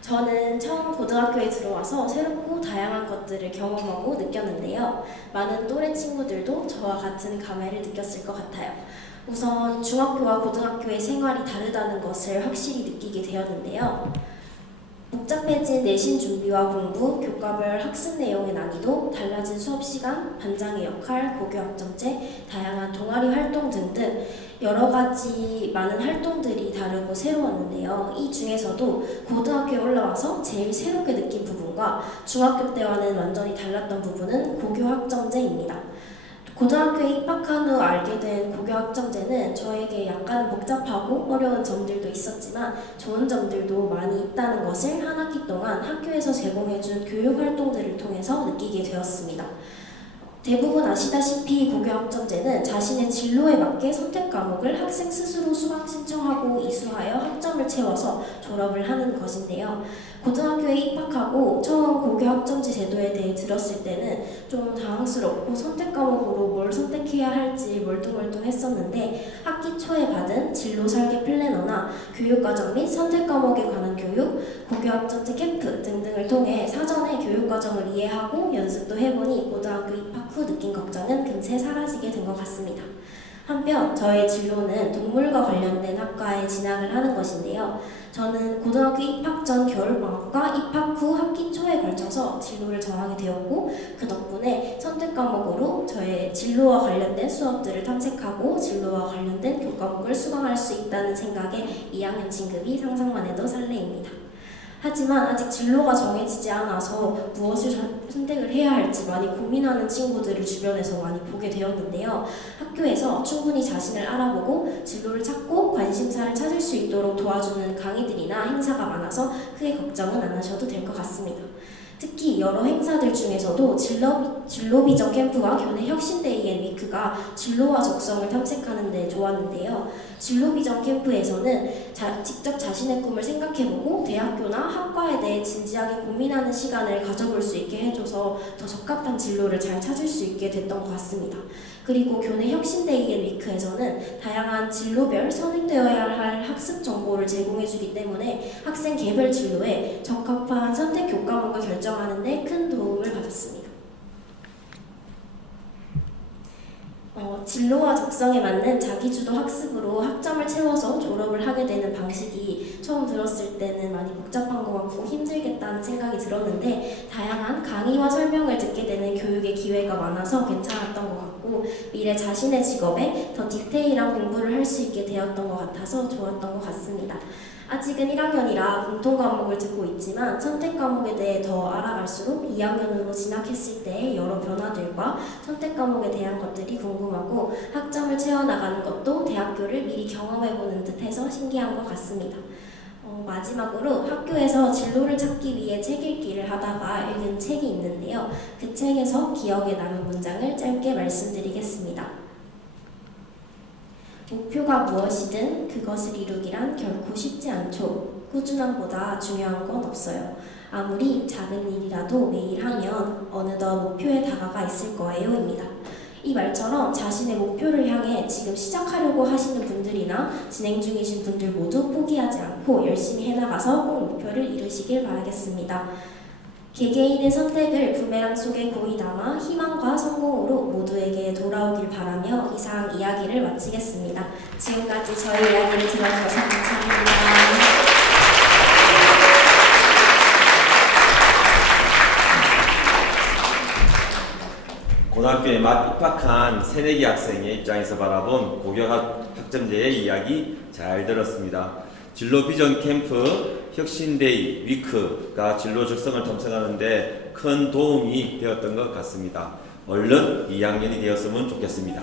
저는 처음 고등학교에 들어와서 새롭고 다양한 것들을 경험하고 느꼈는데요. 많은 또래 친구들도 저와 같은 감회를 느꼈을 것 같아요. 우선 중학교와 고등학교의 생활이 다르다는 것을 확실히 느끼게 되었는데요. 복잡해진 내신 준비와 공부, 교과별 학습 내용의 난이도, 달라진 수업 시간, 반장의 역할, 고교학점제, 다양한 동아리 활동 등등 여러 가지 많은 활동들이 다르고 새로웠는데요. 이 중에서도 고등학교에 올라와서 제일 새롭게 느낀 부분과 중학교 때와는 완전히 달랐던 부분은 고교학점제입니다. 고등학교에 입학한 후 알게 된 고교학점제는 저에게 약간 복잡하고 어려운 점들도 있었지만 좋은 점들도 많이 있다는 것을 한 학기 동안 학교에서 제공해준 교육활동들을 통해서 느끼게 되었습니다. 대부분 아시다시피 고교학점제는 자신의 진로에 맞게 선택 과목을 학생 스스로 수강 신청하고 이수하여 학점을 채워서 졸업을 하는 것인데요. 고등학교에 입학하고 처음 고교학점제 제도에 대해 들었을 때는 좀 당황스럽고 선택 과목으로 뭘 선택해야 할지 멀뚱멀뚱했었는데 학기 초에 받은 진로 설계 플래너나 교육과정 및 선택 과목에 관한 교육, 고교학점제 캠프 등등을 통해 사전에 교육과정을 이해하고 연습도 해보니 고등학교 입학 후 느낀 걱정은 금세 사라지게 된 것 같습니다. 한편 저의 진로는 동물과 관련된 학과에 진학을 하는 것인데요. 저는 고등학교 입학 전 겨울방학과 입학 후 학기 초에 걸쳐서 진로를 정하게 되었고 그 덕분에 선택 과목으로 저의 진로와 관련된 수업들을 탐색하고 진로와 관련된 교과목을 수강할 수 있다는 생각에 2학년 진급이 상상만 해도 설레입니다. 하지만 아직 진로가 정해지지 않아서 무엇을 선택을 해야 할지 많이 고민하는 친구들을 주변에서 많이 보게 되었는데요. 학교에서 충분히 자신을 알아보고 진로를 찾고 관심사를 찾을 수 있도록 도와주는 강의들이나 행사가 많아서 크게 걱정은 안 하셔도 될 것 같습니다. 특히 여러 행사들 중에서도 진로 비전 캠프와 교내 혁신데이 앤 위크가 진로와 적성을 탐색하는 데 좋았는데요. 진로 비전 캠프에서는 직접 자신의 꿈을 생각해보고 대학교나 학과에 대해 진지하게 고민하는 시간을 가져볼 수 있게 해줘서 더 적합한 진로를 잘 찾을 수 있게 됐던 것 같습니다. 그리고 교내 혁신데이 앤 위크에서는 다양한 진로별 선행되어야 할 학습 정보를 제공해주기 때문에 학생 개별 진로에 적합한 선택 교과목을 결정하는 데 큰 도움을 받았습니다. 진로와 적성에 맞는 자기주도 학습으로 학점을 채워서 졸업을 하게 되는 방식이 처음 들었을 때는 많이 복잡한 것 같고 힘들겠다는 생각이 들었는데 다양한 강의와 설명을 듣게 되는 교육의 기회가 많아서 괜찮았던 것 같고 미래 자신의 직업에 더 디테일한 공부를 할 수 있게 되었던 것 같아서 좋았던 것 같습니다. 아직은 1학년이라 공통 과목을 듣고 있지만 선택 과목에 대해 더 알아갈수록 2학년으로 진학했을 때의 여러 변화들과 선택 과목에 대한 것들이 궁금하고 학점을 채워나가는 것도 대학교를 미리 경험해보는 듯해서 신기한 것 같습니다. 마지막으로 학교에서 진로를 찾기 위해 책 읽기를 하다가 읽은 책이 있는데요. 그 책에서 기억에 남은 문장을 짧게 말씀드리겠습니다. 목표가 무엇이든 그것을 이루기란 결코 쉽지 않죠. 꾸준함보다 중요한 건 없어요. 아무리 작은 일이라도 매일 하면 어느덧 목표에 다가가 있을 거예요입니다. 이 말처럼 자신의 목표를 향해 지금 시작하려고 하시는 분들이나 진행 중이신 분들 모두 포기하지 않고 열심히 해나가서 꼭 목표를 이루시길 바라겠습니다. 개개인의 선택을 부메랑 속에 고이 담아 희망과 성공으로 모두에게 돌아오길 바라며 이상 이야기를 마치겠습니다. 지금까지 저희 이야기를 들어주셔서 감사합니다. 고등학교에 막 입학한 새내기 학생의 입장에서 바라본 고교학점제의 이야기 잘 들었습니다. 진로 비전 캠프, 혁신데이, 위크가 진로 적성을 탐색하는데 큰 도움이 되었던 것 같습니다. 얼른 2학년이 되었으면 좋겠습니다.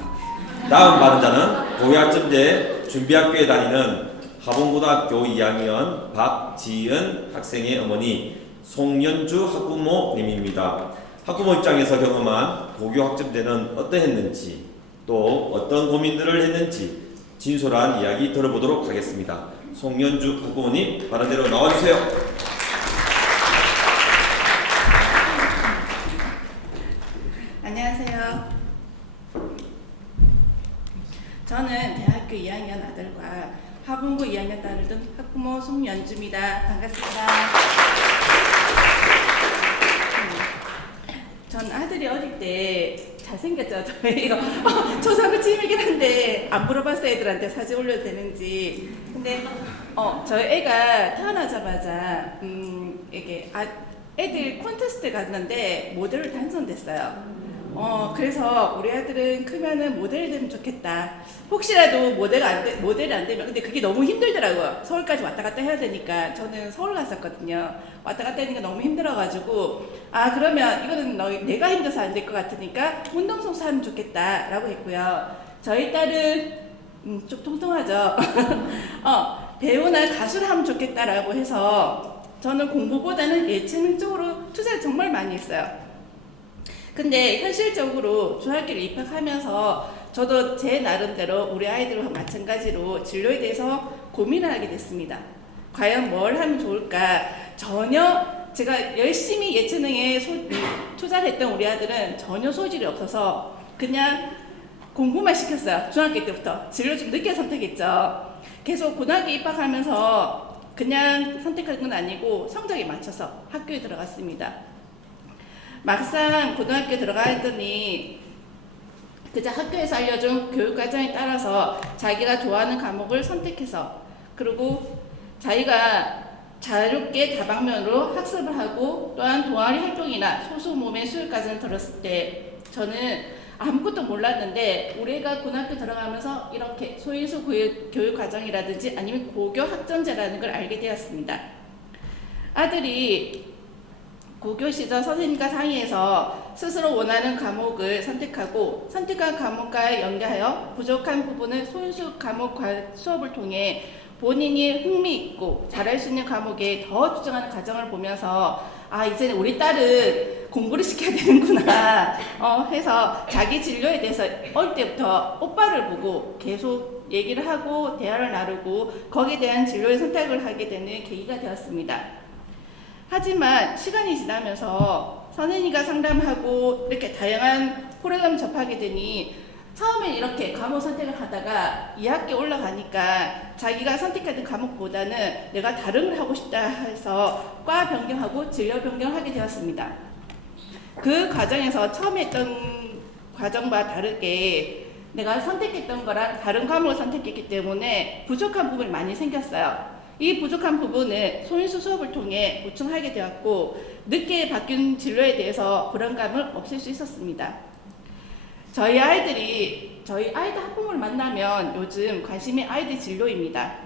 다음 발언자는 고교학점제 준비학교에 다니는 하봉고등학교 2학년 박지은 학생의 어머니 송연주 학부모님입니다. 학부모 입장에서 경험한 고교학점제는 어떠했는지 또 어떤 고민들을 했는지 진솔한 이야기 들어보도록 하겠습니다. 송연주 학부모님 발언대로 나와주세요. 안녕하세요. 저는 대학교 2학년 아들과 하봉고 2학년 딸을 둔 학부모 송연주입니다. 반갑습니다. 전 아들이 어릴 때 잘생겼죠. 이거 초상급 취미이긴 한데 안 물어봤어. 애들한테 사진 올려도 되는지. 근데 저희 애가 태어나자마자 이게 애들 콘테스트 갔는데 모델로 당선됐어요. 그래서 우리 아들은 크면은 모델이 되면 좋겠다. 혹시라도 모델이 안 되면, 근데 그게 너무 힘들더라고요. 서울까지 왔다 갔다 해야 되니까. 저는 서울 갔었거든요. 왔다 갔다 하니까 너무 힘들어가지고, 그러면 이거는 내가 힘들어서 안 될 것 같으니까 운동선수 하면 좋겠다라고 했고요. 저희 딸은 좀 통통하죠. 배우나 가수를 하면 좋겠다라고 해서 저는 공부보다는 예체능 쪽으로 투자를 정말 많이 했어요. 근데 현실적으로 중학교를 입학하면서 저도 제 나름대로 우리 아이들과 마찬가지로 진로에 대해서 고민을 하게 됐습니다. 과연 뭘 하면 좋을까? 전혀 제가 열심히 예체능에 투자를 했던 우리 아들은 전혀 소질이 없어서 그냥 공부만 시켰어요. 중학교 때부터. 진로 좀 늦게 선택했죠. 계속 고등학교 입학하면서 그냥 선택한 건 아니고 성적에 맞춰서 학교에 들어갔습니다. 막상 고등학교 들어가 했더니 그저 학교에서 알려준 교육과정에 따라서 자기가 좋아하는 과목을 선택해서 그리고 자기가 자유롭게 다방면으로 학습을 하고 또한 동아리 활동이나 소수 몸의 수요까지는 들었을 때 저는 아무것도 몰랐는데 우리 애가 고등학교 들어가면서 이렇게 소인수 교육과정이라든지 아니면 고교학점제라는 걸 알게 되었습니다. 아들이 고교 시절 선생님과 상의해서 스스로 원하는 과목을 선택하고 선택한 과목과 연계하여 부족한 부분을 소인수 과목 수업을 통해 본인이 흥미있고 잘할 수 있는 과목에 더 집중하는 과정을 보면서 이제는 우리 딸은 공부를 시켜야 되는구나 해서 자기 진로에 대해서 어릴 때부터 오빠를 보고 계속 얘기를 하고 대화를 나누고 거기에 대한 진로의 선택을 하게 되는 계기가 되었습니다. 하지만 시간이 지나면서 선생님과 상담하고 이렇게 다양한 프로그램 접하게 되니 처음에 이렇게 과목 선택을 하다가 2학기 올라가니까 자기가 선택했던 과목보다는 내가 다른 걸 하고 싶다 해서 과 변경하고 진로 변경하게 되었습니다. 그 과정에서 처음에 했던 과정과 다르게 내가 선택했던 거랑 다른 과목을 선택했기 때문에 부족한 부분이 많이 생겼어요. 이 부족한 부분을 소인수 수업을 통해 보충하게 되었고 늦게 바뀐 진로에 대해서 불안감을 없앨 수 있었습니다. 저희 아이들 학부모를 만나면 요즘 관심이 아이들 진로입니다.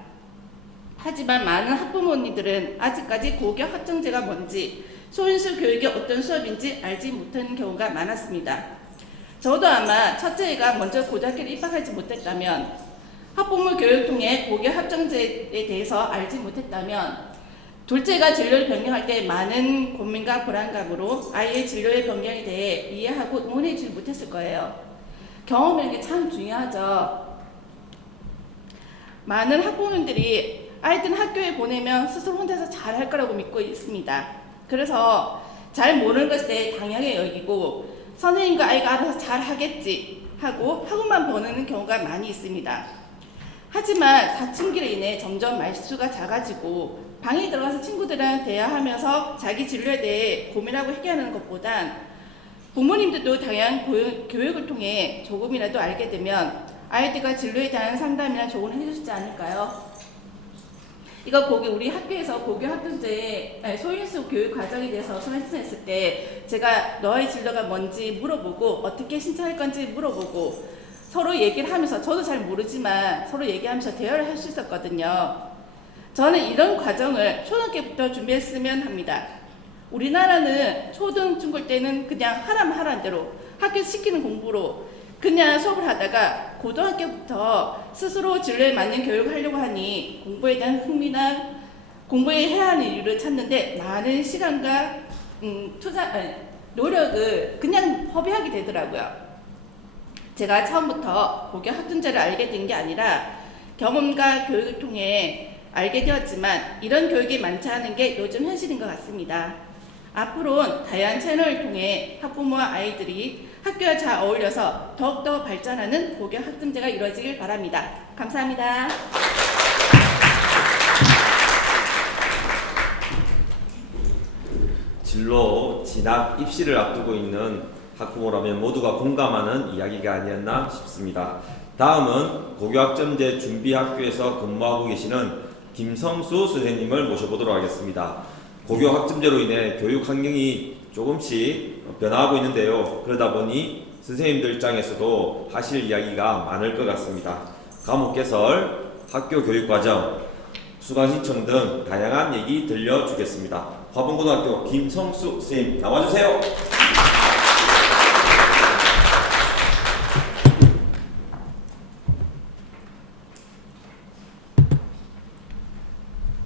하지만 많은 학부모님들은 아직까지 고교 학점제가 뭔지 소인수 교육이 어떤 수업인지 알지 못하는 경우가 많았습니다. 저도 아마 첫째가 먼저 고등학교를 입학하지 못했다면 학부모 교육을 통해 고교 학점제에 대해서 알지 못했다면 둘째가 진로를 변경할 때 많은 고민과 불안감으로 아이의 진로의 변경에 대해 이해하고 응원해주지 못했을 거예요. 경험이라는 게 참 중요하죠. 많은 학부모님들이 아이들 학교에 보내면 스스로 혼자서 잘할 거라고 믿고 있습니다. 그래서 잘 모르는 것에 당연하게 여기고 선생님과 아이가 알아서 잘 하겠지 하고 학원만 보내는 경우가 많이 있습니다. 하지만 사춘기로 인해 점점 말수가 작아지고 방에 들어가서 친구들이랑 대화하면서 자기 진로에 대해 고민하고 해결하는 것보단 부모님들도 다양한 교육을 통해 조금이라도 알게 되면 아이들과 진로에 대한 상담이나 조언을 해주시지 않을까요? 이거 우리 학교에서 고교 학점제 소인수 교육 과정에 대해서 설명했을 때 제가 너의 진로가 뭔지 물어보고 어떻게 신청할 건지 물어보고 서로 얘기를 하면서 저도 잘 모르지만 서로 얘기하면서 대화를 할 수 있었거든요. 저는 이런 과정을 초등학교부터 준비했으면 합니다. 우리나라는 초등, 중고 때는 그냥 하라면 하라는 대로 학교에서 시키는 공부로 그냥 수업을 하다가 고등학교부터 스스로 진로에 맞는 교육을 하려고 하니 공부에 대한 흥미나 공부에 해야 하는 이유를 찾는데 많은 시간과 노력을 그냥 허비하게 되더라고요. 제가 처음부터 고교 학점제를 알게 된 게 아니라 경험과 교육을 통해 알게 되었지만 이런 교육이 많지 않은 게 요즘 현실인 것 같습니다. 앞으로는 다양한 채널을 통해 학부모와 아이들이 학교와 잘 어울려서 더욱더 발전하는 고교 학점제가 이루어지길 바랍니다. 감사합니다. 진로, 진학, 입시를 앞두고 있는 학부모라면 모두가 공감하는 이야기가 아니었나 싶습니다. 다음은 고교학점제 준비학교에서 근무하고 계시는 김성수 선생님을 모셔보도록 하겠습니다. 고교학점제로 인해 교육 환경이 조금씩 변화하고 있는데요. 그러다 보니 선생님들 입장에서도 하실 이야기가 많을 것 같습니다. 과목 개설, 학교 교육과정, 수강 신청 등 다양한 얘기 들려주겠습니다. 화봉고등학교 김성수 선생님 나와주세요.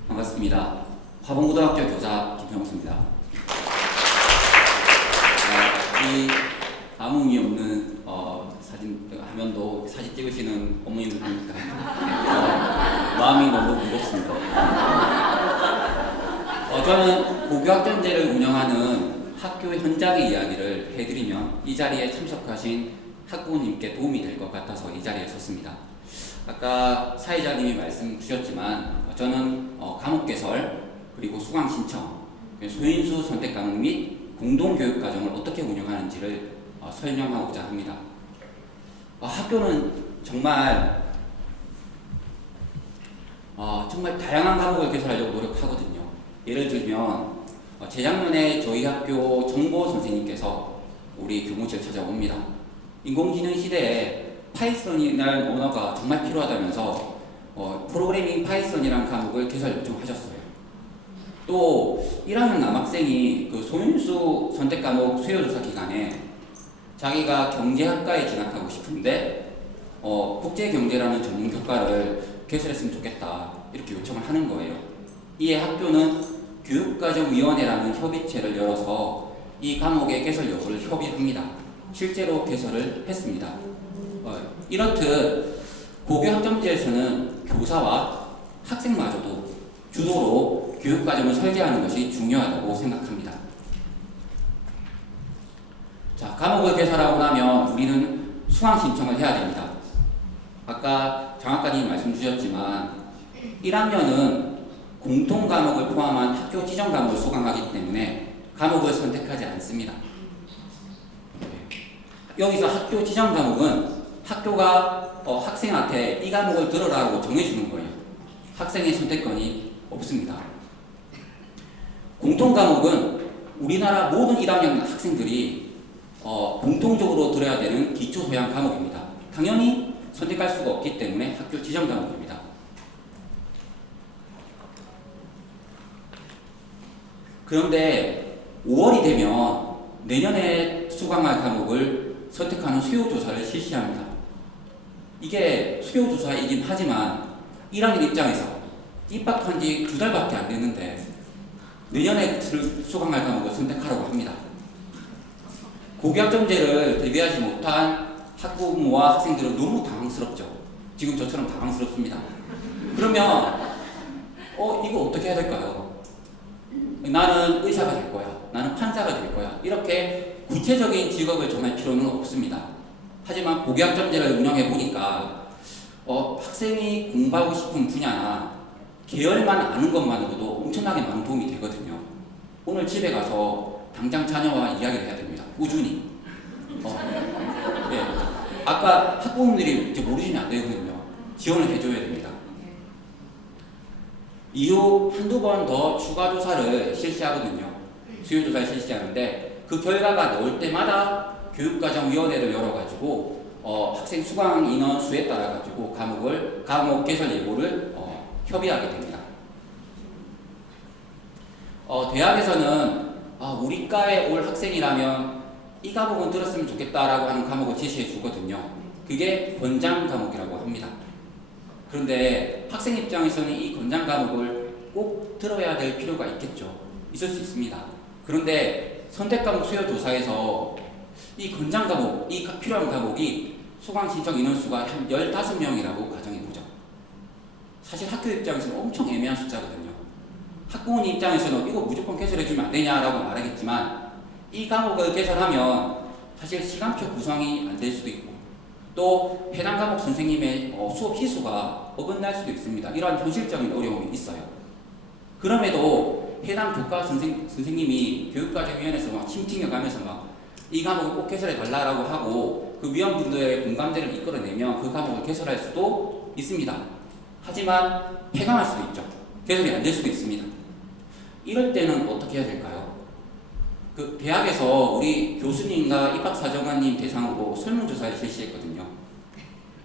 반갑습니다. 화봉고등학교 교사 김성수입니다. 이 아무 의미 없는 사진 화면도 사진 찍으시는 어머님들 보니까 마음이 너무 무겁습니다. 저는 고교학점제를 운영하는 학교 현장의 이야기를 해드리면 이 자리에 참석하신 학부모님께 도움이 될 것 같아서 이 자리에 섰습니다. 아까 사회자님이 말씀 주셨지만 저는 과목 개설 그리고 수강 신청, 소인수 선택 과목 및 공동교육 과정을 어떻게 운영하는지를 설명하고자 합니다. 학교는 정말 다양한 과목을 개설하려고 노력하거든요. 예를 들면 재작년에 저희 학교 정보 선생님께서 우리 교무실 찾아옵니다. 인공지능 시대에 파이썬이라는 언어가 정말 필요하다면서 프로그래밍 파이썬이라는 과목을 개설 요청하셨어요. 또 1학년 남학생이 그 소인수 선택 과목 수요조사 기간에 자기가 경제학과에 진학하고 싶은데 국제경제라는 전문 교과를 개설했으면 좋겠다 이렇게 요청을 하는 거예요. 이에 학교는 교육과정위원회라는 협의체를 열어서 이 과목의 개설 여부를 협의합니다. 실제로 개설을 했습니다. 이렇듯 고교학점제에서는 교사와 학생마저도 주도로 교육과정을 설계하는 것이 중요하다고 생각합니다. 자, 과목을 개설하고 나면 우리는 수강 신청을 해야 됩니다. 아까 장학관님 말씀 주셨지만 1학년은 공통 과목을 포함한 학교 지정 과목을 수강하기 때문에 과목을 선택하지 않습니다. 여기서 학교 지정 과목은 학교가 학생한테 이 과목을 들으라고 정해주는 거예요. 학생의 선택권이 없습니다. 공통 과목은 우리나라 모든 1학년 학생들이 공통적으로 들어야 되는 기초 소양 과목입니다. 당연히 선택할 수가 없기 때문에 학교 지정 과목입니다. 그런데 5월이 되면 내년에 수강할 과목을 선택하는 수요조사를 실시합니다. 이게 수요조사이긴 하지만 1학년 입장에서 입학한 지 2달밖에 안 됐는데 내년에 수강할 과목을 선택하라고 합니다. 고교학점제를 대비하지 못한 학부모와 학생들은 너무 당황스럽죠. 지금 저처럼 당황스럽습니다. 그러면 이거 어떻게 해야 될까요? 나는 의사가 될 거야. 나는 판사가 될 거야. 이렇게 구체적인 직업을 정할 필요는 없습니다. 하지만 고교학점제를 운영해 보니까 학생이 공부하고 싶은 분야나 계열만 아는 것만으로도 엄청나게 많은 도움이 되거든요. 오늘 집에 가서 당장 자녀와 이야기를 해야 됩니다. 꾸준히. 네. 아까 학부모들이 이제 모르시면 안 되거든요. 지원을 해줘야 됩니다. 이후 한두 번 더 추가 조사를 실시하거든요. 수요조사를 실시하는데 그 결과가 나올 때마다 교육과정위원회를 열어가지고 학생 수강 인원 수에 따라가지고 과목 개설 예고를 협의하게 됩니다. 대학에서는 우리 과에 올 학생이라면 이 과목은 들었으면 좋겠다라고 하는 과목을 제시해 주거든요. 그게 권장 과목이라고 합니다. 그런데 학생 입장에서는 이 권장 과목을 꼭 들어야 될 필요가 있겠죠. 있을 수 있습니다. 그런데 선택 과목 수요 조사에서 이 권장 과목, 이 필요한 과목이 수강 신청 인원수가 한 15명이라고 가정해보죠. 사실 학교 입장에서는 엄청 애매한 숫자거든요. 학부모님 입장에서는 이거 무조건 개설해주면 안 되냐라고 말하겠지만 이 과목을 개설하면 사실 시간표 구성이 안 될 수도 있고 또 해당 과목 선생님의 수업 시수가 어긋날 수도 있습니다. 이러한 현실적인 어려움이 있어요. 그럼에도 해당 교과 선생님이 교육과정위원회에서 막 침튀겨가면서 막 이 과목을 꼭 개설해달라고 하고 그 위원분들의 공감대를 이끌어내면 그 과목을 개설할 수도 있습니다. 하지만 폐강할 수도 있죠. 개설이 안 될 수도 있습니다. 이럴 때는 어떻게 해야 될까요? 그 대학에서 우리 교수님과 입학사정관님 대상으로 설문조사를 실시했거든요.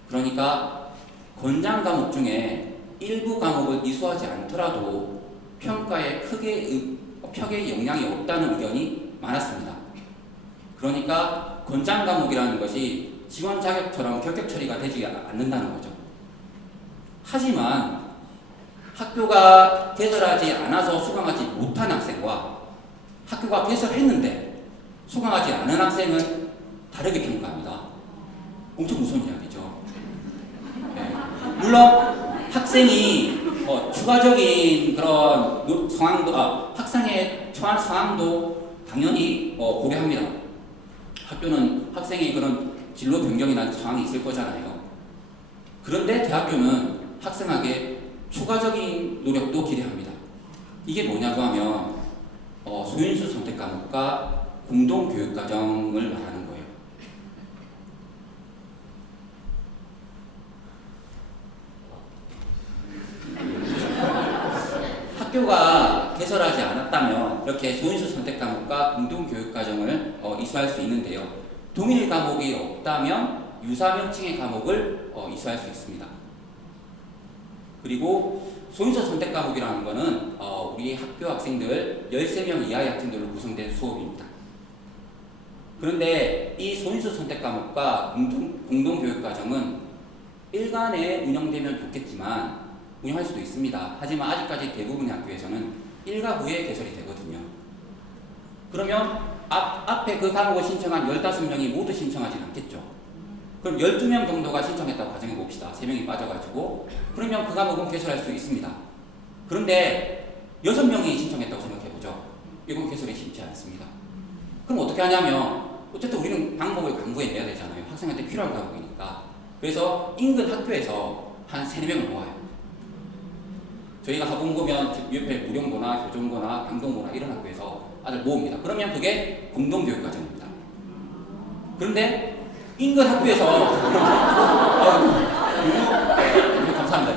그러니까 권장 과목 중에 일부 과목을 이수하지 않더라도 평가에 크게 영향이 없다는 의견이 많았습니다. 그러니까 권장 과목이라는 것이 지원 자격처럼 결격 처리가 되지 않는다는 거죠. 하지만 학교가 개설하지 않아서 수강하지 못한 학생과 학교가 개설했는데 수강하지 않은 학생은 다르게 평가합니다. 엄청 무서운 이야기죠. 네. 물론 학생이 추가적인 그런 상황도 학생의 처한 상황도 당연히 고려합니다. 학교는 학생의 그런 진로 변경이나 상황이 있을 거잖아요. 그런데 대학교는 학생에게 추가적인 노력도 기대합니다. 이게 뭐냐고 하면 소인수 선택 과목과 공동교육과정을 말하는 거예요. 학교가 개설하지 않았다면 이렇게 소인수 선택 과목과 공동교육과정을 이수할 수 있는데요. 동일 과목이 없다면 유사 명칭의 과목을 이수할 수 있습니다. 그리고 소인수 선택 과목이라는 것은 우리 학교 학생들 13명 이하의 학생들로 구성된 수업입니다. 그런데 이 소인수 선택 과목과 공동교육과정은 일간에 운영되면 좋겠지만 운영할 수도 있습니다. 하지만 아직까지 대부분의 학교에서는 일과 후에 개설이 되거든요. 그러면 앞에 그 과목을 신청한 15명이 모두 신청하지는 않겠죠. 그럼 12명 정도가 신청했다고 가정해 봅시다. 3명이 빠져가지고. 그러면 그 과목은 개설할 수 있습니다. 그런데 6명이 신청했다고 생각해 보죠. 이건 개설이 쉽지 않습니다. 그럼 어떻게 하냐면 어쨌든 우리는 방법을 강구해내야 되잖아요. 학생한테 필요한 과목이니까. 그래서 인근 학교에서 한 3-4명을 모아요. 저희가 학원고면 옆에 무령고나 교정고나 강동고나 이런 학교에서 아들 모읍니다. 그러면 그게 공동교육과정입니다. 그런데 인근 학교에서 너무 감사합니다.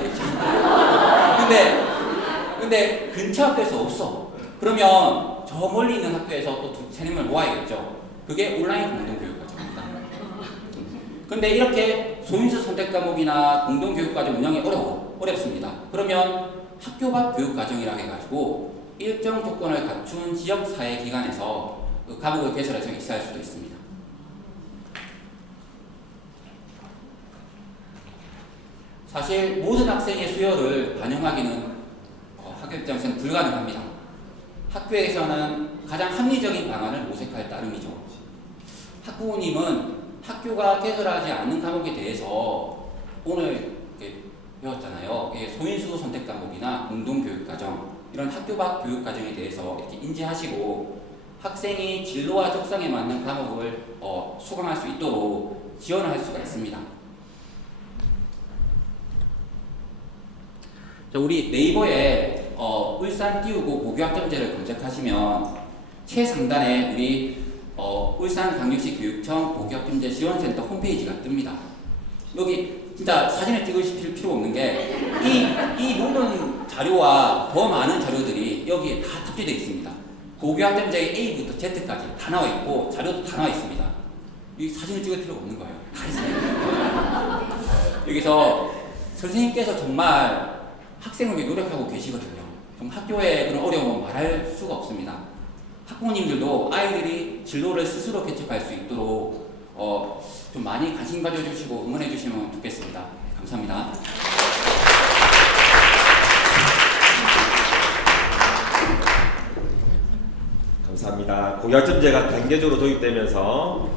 근데 근처 학교에서 없어. 그러면 저 멀리 있는 학교에서 또 2-3명을 모아야겠죠. 그게 온라인 공동교육과정입니다. 근데 이렇게 소인수 선택 과목이나 공동교육과정 운영이 어렵습니다. 그러면 학교 밖 교육과정이라 해가지고 일정 조건을 갖춘 지역사회기관에서 그 과목을 개설해서 익사할 수도 있습니다. 사실 모든 학생의 수요를 반영하기는 학교 입장에서는 불가능합니다. 학교에서는 가장 합리적인 방안을 모색할 따름이죠. 학부모님은 학교가 개설하지 않는 과목에 대해서 오늘 배웠잖아요. 소인수 선택 과목이나 공동교육과정 이런 학교 밖 교육과정에 대해서 이렇게 인지하시고 학생이 진로와 적성에 맞는 과목을 수강할 수 있도록 지원을 할 수가 있습니다. 우리 네이버에 울산 띄우고 고교학점제를 검색하시면 최상단에 우리 울산광역시 교육청 고교학점제 지원센터 홈페이지가 뜹니다. 여기 진짜 사진을 찍으실 필요 없는 게 이 모든 자료와 더 많은 자료들이 여기에 다 탑재되어 있습니다. 고교학점제의 A부터 Z까지 다 나와 있고 자료도 다 나와 있습니다. 이 사진을 찍을 필요가 없는 거예요. 다 있습니다. 여기서 선생님께서 정말 학생을 위해 노력하고 계시거든요. 좀 학교의 그런 어려움은 말할 수가 없습니다. 학부모님들도 아이들이 진로를 스스로 개척할 수 있도록 좀 많이 관심 가져주시고 응원해 주시면 좋겠습니다. 감사합니다. 감사합니다. 고교학점제가 단계적으로 도입되면서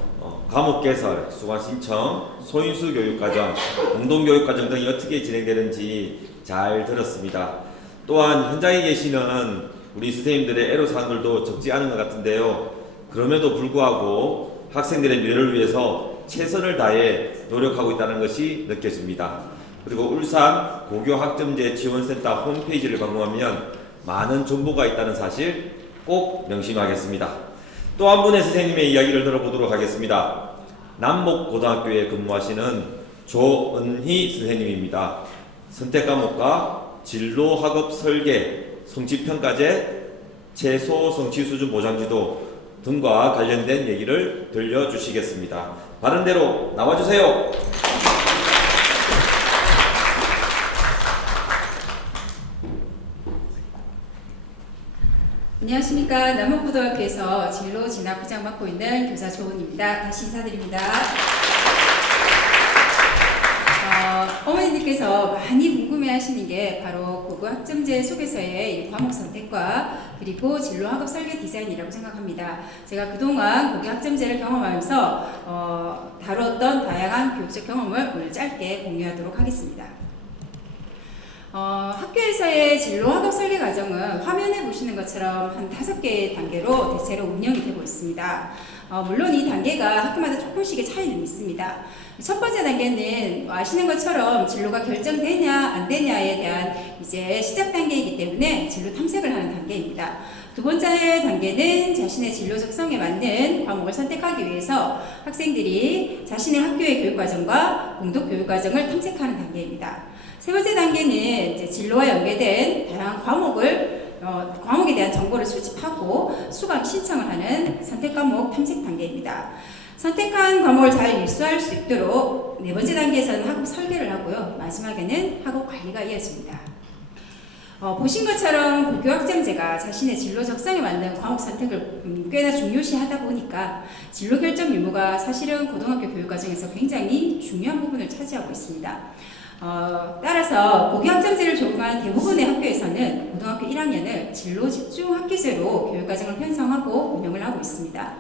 과목 개설, 수강 신청, 소인수 교육과정, 공동교육과정 등이 어떻게 진행되는지 잘 들었습니다. 또한 현장에 계시는 우리 선생님들의 애로사항들도 적지 않은 것 같은데요. 그럼에도 불구하고 학생들의 미래를 위해서 최선을 다해 노력하고 있다는 것이 느껴집니다. 그리고 울산 고교학점제 지원센터 홈페이지를 방문하면 많은 정보가 있다는 사실 꼭 명심하겠습니다. 또 한 분의 선생님의 이야기를 들어보도록 하겠습니다. 남목고등학교에 근무하시는 조은희 선생님입니다. 선택과목과 진로학업 설계, 성취평가제, 최소 성취수준 보장지도 등과 관련된 얘기를 들려주시겠습니다. 바른 대로 나와주세요. 안녕하십니까. 남목고등학교에서 진로 진학 부장 맡고 있는 교사 조은입니다. 다시 인사드립니다. 어머니들께서 많이 궁금해하시는 게 바로 고교학점제 속에서의 이 과목 선택과 그리고 진로학업 설계 디자인이라고 생각합니다. 제가 그동안 고교학점제를 경험하면서 다루었던 다양한 교육적 경험을 오늘 짧게 공유하도록 하겠습니다. 학교에서의 진로학업 설계 과정은 화면에 보시는 것처럼 한 5개의 단계로 대체로 운영이 되고 있습니다. 물론 이 단계가 학교마다 조금씩의 차이는 있습니다. 첫 번째 단계는 아시는 것처럼 진로가 결정되냐 안 되냐에 대한 이제 시작 단계이기 때문에 진로 탐색을 하는 단계입니다. 두 번째 단계는 자신의 진로 적성에 맞는 과목을 선택하기 위해서 학생들이 자신의 학교의 교육과정과 공동교육과정을 탐색하는 단계입니다. 세 번째 단계는 이제 진로와 연계된 다양한 과목에 대한 정보를 수집하고 수강 신청을 하는 선택과목 탐색 단계입니다. 선택한 과목을 잘 일수할 수 있도록 네 번째 단계에서는 학업 설계를 하고요. 마지막에는 학업 관리가 이어집니다. 보신 것처럼 고교학점제가 자신의 진로 적성에 맞는 과목 선택을 꽤나 중요시하다 보니까 진로 결정 유무가 사실은 고등학교 교육과정에서 굉장히 중요한 부분을 차지하고 있습니다. 따라서 고교학점제를 적용한 대부분의 학교에서는 고등학교 1학년을 진로 집중 학기제로 교육과정을 편성하고 운영을 하고 있습니다.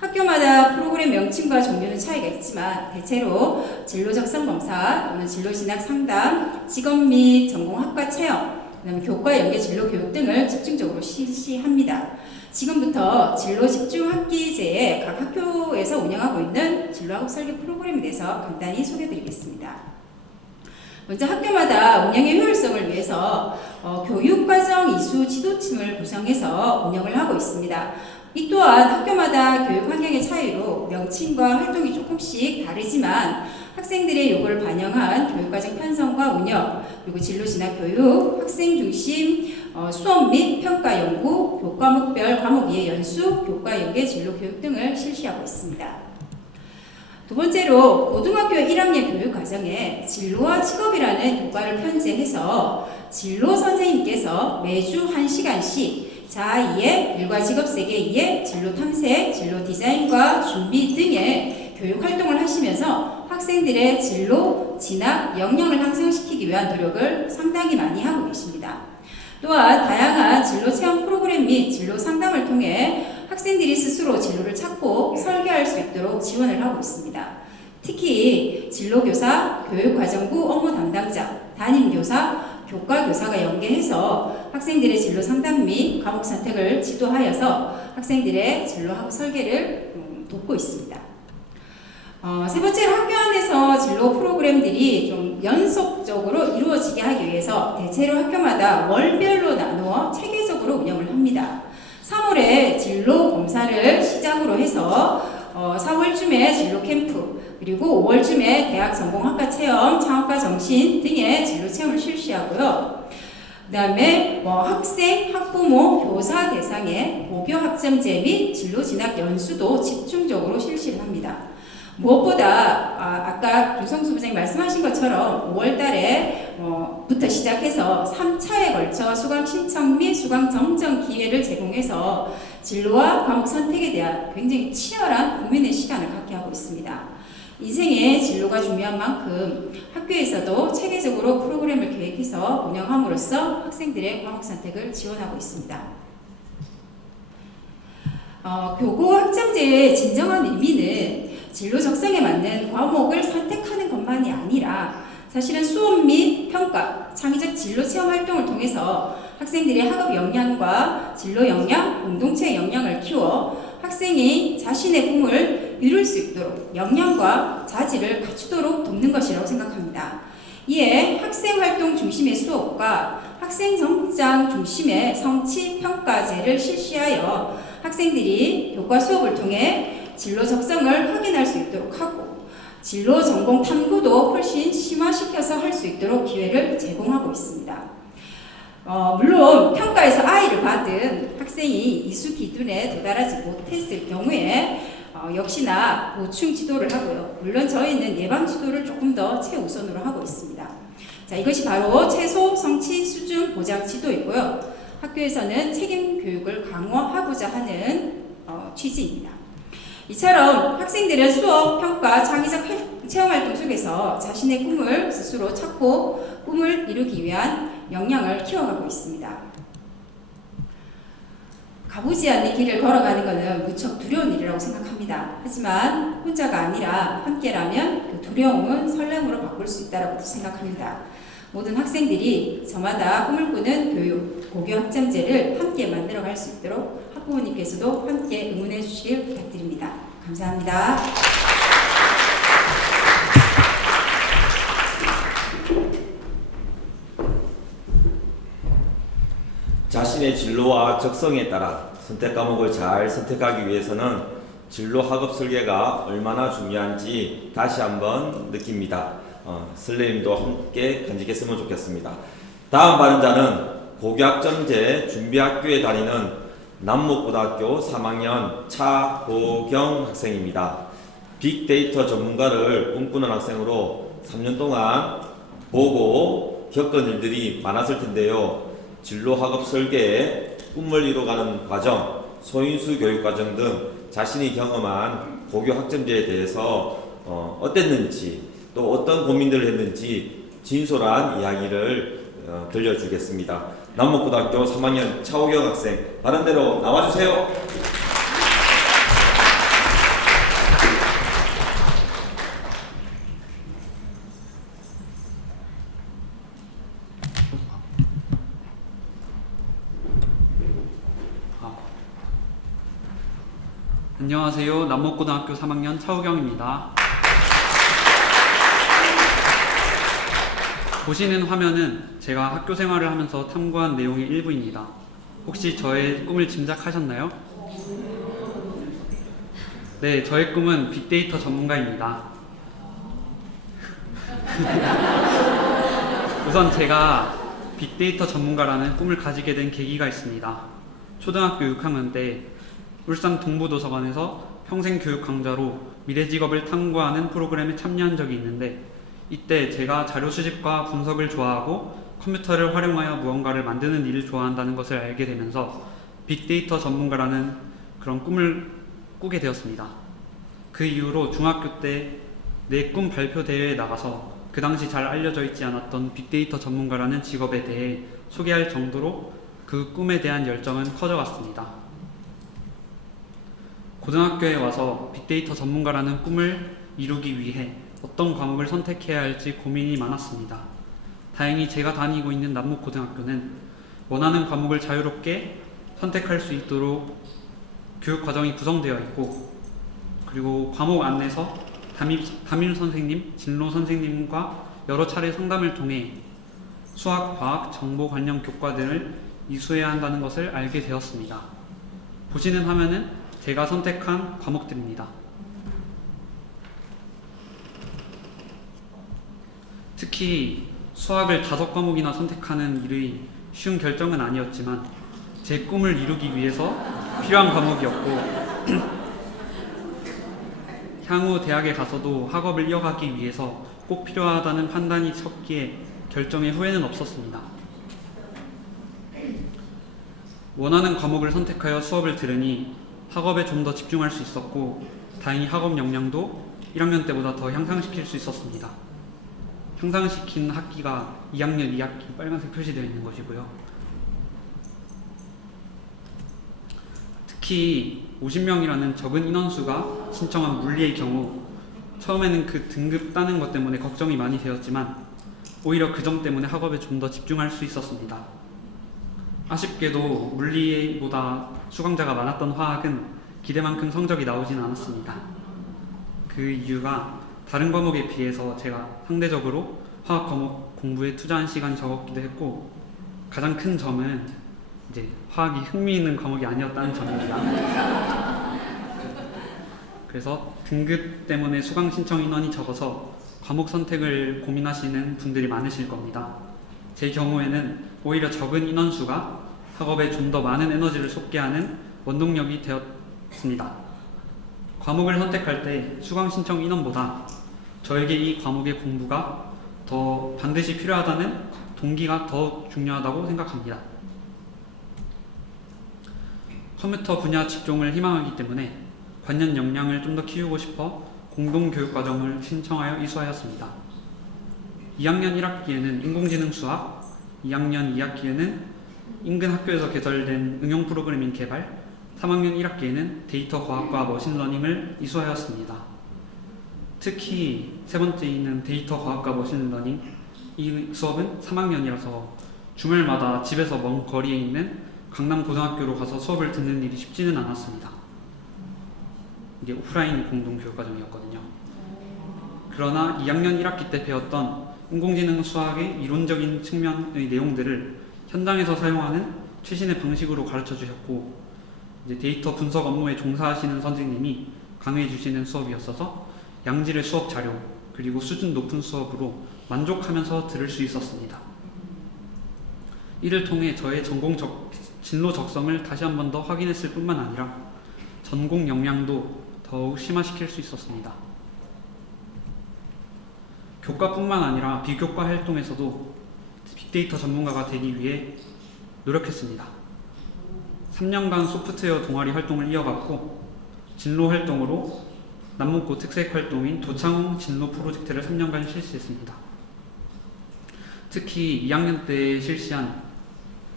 학교마다 프로그램 명칭과 종류는 차이가 있지만 대체로 진로 적성 검사 또는 진로 진학 상담, 직업 및 전공 학과 체험, 그다음에 교과 연계 진로 교육 등을 집중적으로 실시합니다. 지금부터 진로 집중 학기제에 각 학교에서 운영하고 있는 진로학업 설계 프로그램에 대해서 간단히 소개해드리겠습니다. 먼저 학교마다 운영의 효율성을 위해서 교육과정 이수 지도팀을 구성해서 운영을 하고 있습니다. 이 또한 학교마다 교육 환경의 차이로 명칭과 활동이 조금씩 다르지만 학생들의 요구를 반영한 교육과정 편성과 운영, 그리고 진로 진학 교육, 학생 중심 수업 및 평가 연구, 교과목별 과목 이해 연수, 교과 연계 진로 교육 등을 실시하고 있습니다. 두 번째로 고등학교 1학년 교육 과정에 진로와 직업이라는 교과를 편제해서 진로 선생님께서 매주 1시간씩 자2의 일과 직업 세계 2의 진로 탐색, 진로 디자인과 준비 등의 교육 활동을 하시면서 학생들의 진로, 진학, 역량을 향상시키기 위한 노력을 상당히 많이 하고 계십니다. 또한 다양한 진로 체험 프로그램 및 진로 상담을 통해 학생들이 스스로 진로를 찾고 설계할 수 있도록 지원을 하고 있습니다. 특히 진로교사, 교육과정부 업무 담당자, 담임교사, 교과교사가 연계해서 학생들의 진로 상담 및 과목 선택을 지도하여서 학생들의 진로학 설계를 돕고 있습니다. 세 번째로 학교 안에서 진로 프로그램들이 좀 연속적으로 이루어지게 하기 위해서 대체로 학교마다 월별로 나누어 체계적으로 운영을 합니다. 3월에 진로 검사를 시작으로 해서 4월쯤에 진로 캠프, 그리고 5월쯤에 대학 전공학과 체험, 창업과 정신 등의 진로 체험을 실시하고요. 그 다음에 학생, 학부모, 교사 대상의 고교 학점제 및 진로 진학 연수도 집중적으로 실시를 합니다. 무엇보다 아까 김성수 부장님 말씀하신 것처럼 5월 달에 부터 시작해서 3차에 걸쳐 수강 신청 및 수강 정정 기회를 제공해서 진로와 과목 선택에 대한 굉장히 치열한 고민의 시간을 갖게 하고 있습니다. 인생의 진로가 중요한 만큼 학교에서도 체계적으로 프로그램을 계획해서 운영함으로써 학생들의 과목 선택을 지원하고 있습니다. 교고 학점제의 진정한 의미는 진로 적성에 맞는 과목을 선택하는 것만이 아니라 사실은 수업 및 평가, 창의적 진로 체험 활동을 통해서 학생들의 학업 역량과 진로 역량, 공동체 역량을 키워 학생이 자신의 꿈을 이룰 수 있도록 역량과 자질을 갖추도록 돕는 것이라고 생각합니다. 이에 학생 활동 중심의 수업과 학생 성장 중심의 성취 평가제를 실시하여 학생들이 교과 수업을 통해 진로 적성을 확인할 수 있도록 하고 진로 전공 탐구도 훨씬 심화시켜서 할 수 있도록 기회를 제공하고 있습니다. 물론 평가에서 I를 받은 학생이 이수 기준에 도달하지 못했을 경우에 역시나 보충 지도를 하고요. 물론 저희는 예방 지도를 조금 더 최우선으로 하고 있습니다. 자, 이것이 바로 최소 성취 수준 보장 지도이고요. 학교에서는 책임 교육을 강화하고자 하는 취지입니다. 이처럼 학생들은 수업, 평가, 창의적 체험활동 속에서 자신의 꿈을 스스로 찾고 꿈을 이루기 위한 역량을 키워가고 있습니다. 가보지 않는 길을 걸어가는 것은 무척 두려운 일이라고 생각합니다. 하지만 혼자가 아니라 함께라면 그 두려움은 설렘으로 바꿀 수 있다고 생각합니다. 모든 학생들이 저마다 꿈을 꾸는 교육, 고교 학점제를 함께 만들어갈 수 있도록 학부모님께서도 함께 응원해 주시길 부탁드립니다. 감사합니다. 자신의 진로와 적성에 따라 선택 과목을 잘 선택하기 위해서는 진로 학업 설계가 얼마나 중요한지 다시 한번 느낍니다. 선생님도 함께 간직했으면 좋겠습니다. 다음 발언자는 고교학점제 준비학교에 다니는 남목고등학교 3학년 차호경 학생입니다. 빅데이터 전문가를 꿈꾸는 학생으로 3년 동안 보고 겪은 일들이 많았을 텐데요. 진로 학업 설계에 꿈을 이뤄가는 과정, 소인수 교육 과정 등 자신이 경험한 고교 학점제에 대해서 어땠는지 또 어떤 고민들을 했는지 진솔한 이야기를 들려주겠습니다. 남목고등학교 3학년 차호경 학생 발언대로 나와주세요. 안녕하세요. 남목고등학교 3학년 차우경입니다. 보시는 화면은 제가 학교 생활을 하면서 탐구한 내용의 일부입니다. 혹시 저의 꿈을 짐작하셨나요? 네, 저의 꿈은 빅데이터 전문가입니다. 우선 제가 빅데이터 전문가라는 꿈을 가지게 된 계기가 있습니다. 초등학교 6학년 때 울산 동부도서관에서 평생교육 강좌로 미래직업을 탐구하는 프로그램에 참여한 적이 있는데, 이때 제가 자료 수집과 분석을 좋아하고 컴퓨터를 활용하여 무언가를 만드는 일을 좋아한다는 것을 알게 되면서 빅데이터 전문가라는 그런 꿈을 꾸게 되었습니다. 그 이후로 중학교 때 내 꿈 발표 대회에 나가서 그 당시 잘 알려져 있지 않았던 빅데이터 전문가라는 직업에 대해 소개할 정도로 그 꿈에 대한 열정은 커져갔습니다. 고등학교에 와서 빅데이터 전문가라는 꿈을 이루기 위해 어떤 과목을 선택해야 할지 고민이 많았습니다. 다행히 제가 다니고 있는 남목고등학교는 원하는 과목을 자유롭게 선택할 수 있도록 교육 과정이 구성되어 있고, 그리고 과목 안에서 담임 선생님, 진로 선생님과 여러 차례 상담을 통해 수학, 과학, 정보 관련 교과들을 이수해야 한다는 것을 알게 되었습니다. 보시는 화면은 제가 선택한 과목들입니다. 특히 수학을 5과목이나 선택하는 일이 쉬운 결정은 아니었지만 제 꿈을 이루기 위해서 필요한 과목이었고, 향후 대학에 가서도 학업을 이어가기 위해서 꼭 필요하다는 판단이 섰기에 결정에 후회는 없었습니다. 원하는 과목을 선택하여 수업을 들으니 학업에 좀 더 집중할 수 있었고, 다행히 학업 역량도 1학년 때보다 더 향상시킬 수 있었습니다. 향상시킨 학기가 2학년 2학기 빨간색 표시되어 있는 것이고요. 특히 50명이라는 적은 인원수가 신청한 물리의 경우 처음에는 그 등급 따는 것 때문에 걱정이 많이 되었지만 오히려 그 점 때문에 학업에 좀 더 집중할 수 있었습니다. 아쉽게도 물리보다 수강자가 많았던 화학은 기대만큼 성적이 나오진 않았습니다. 그 이유가 다른 과목에 비해서 제가 상대적으로 화학 과목 공부에 투자한 시간이 적었기도 했고, 가장 큰 점은 이제 화학이 흥미있는 과목이 아니었다는 점입니다. 그래서 등급 때문에 수강 신청 인원이 적어서 과목 선택을 고민하시는 분들이 많으실 겁니다. 제 경우에는 오히려 적은 인원수가 학업에 좀 더 많은 에너지를 쏟게 하는 원동력이 되었습니다. 과목을 선택할 때 수강 신청 인원보다 저에게 이 과목의 공부가 더 반드시 필요하다는 동기가 더 중요하다고 생각합니다. 컴퓨터 분야 직종을 희망하기 때문에 관련 역량을 좀 더 키우고 싶어 공동교육과정을 신청하여 이수하였습니다. 2학년 1학기에는 인공지능 수학, 2학년 2학기에는 인근 학교에서 개설된 응용 프로그래밍 개발, 3학년 1학기에는 데이터 과학과 머신러닝을 이수하였습니다. 특히 세 번째 있는 데이터 과학과 머신러닝, 이 수업은 3학년이라서 주말마다 집에서 먼 거리에 있는 강남고등학교로 가서 수업을 듣는 일이 쉽지는 않았습니다. 이게 오프라인 공동교육과정이었거든요. 그러나 2학년 1학기 때 배웠던 인공지능 수학의 이론적인 측면의 내용들을 현장에서 사용하는 최신의 방식으로 가르쳐 주셨고, 이제 데이터 분석 업무에 종사하시는 선생님이 강의해 주시는 수업이었어서 양질의 수업 자료 그리고 수준 높은 수업으로 만족하면서 들을 수 있었습니다. 이를 통해 저의 진로 적성을 다시 한 번 더 확인했을 뿐만 아니라 전공 역량도 더욱 심화시킬 수 있었습니다. 교과뿐만 아니라 비교과 활동에서도 빅데이터 전문가가 되기 위해 노력했습니다. 3년간 소프트웨어 동아리 활동을 이어갔고, 진로 활동으로 남목고 특색 활동인 도창 진로 프로젝트를 3년간 실시했습니다. 특히 2학년 때 실시한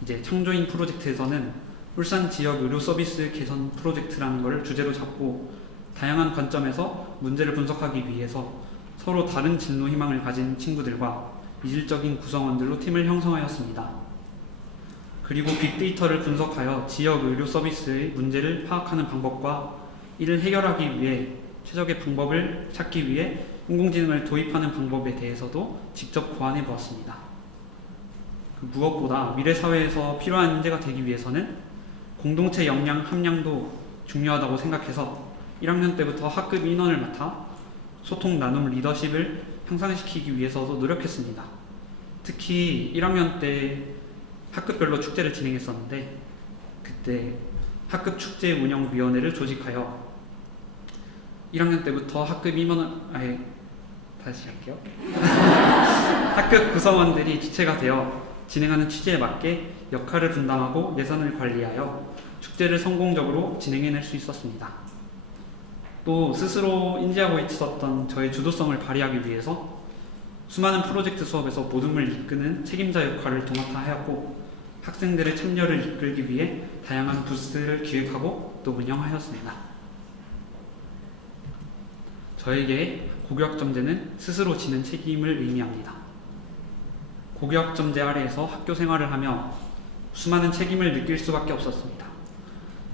이제 창조인 프로젝트에서는 울산 지역 의료 서비스 개선 프로젝트라는 것을 주제로 잡고 다양한 관점에서 문제를 분석하기 위해서 서로 다른 진로 희망을 가진 친구들과 이질적인 구성원들로 팀을 형성하였습니다. 그리고 빅데이터를 분석하여 지역 의료 서비스의 문제를 파악하는 방법과 이를 해결하기 위해 최적의 방법을 찾기 위해 인공지능을 도입하는 방법에 대해서도 직접 고안해 보았습니다. 무엇보다 미래 사회에서 필요한 인재가 되기 위해서는 공동체 역량 함량도 중요하다고 생각해서 1학년 때부터 학급 인원을 맡아 소통 나눔 리더십을 향상시키기 위해서도 노력했습니다. 특히 1학년 때 학급별로 축제를 진행했었는데 그때 학급 축제 운영위원회를 조직하여 1학년 때부터 학급 임원 다시 할게요. 학급 구성원들이 주체가 되어 진행하는 취지에 맞게 역할을 분담하고 예산을 관리하여 축제를 성공적으로 진행해낼 수 있었습니다. 또 스스로 인지하고 있었던 저의 주도성을 발휘하기 위해서 수많은 프로젝트 수업에서 모둠을 이끄는 책임자 역할을 도맡아 하였고 학생들의 참여를 이끌기 위해 다양한 부스를 기획하고 또 운영하였습니다. 저에게 고교학점제는 스스로 지는 책임을 의미합니다. 고교학점제 아래에서 학교 생활을 하며 수많은 책임을 느낄 수밖에 없었습니다.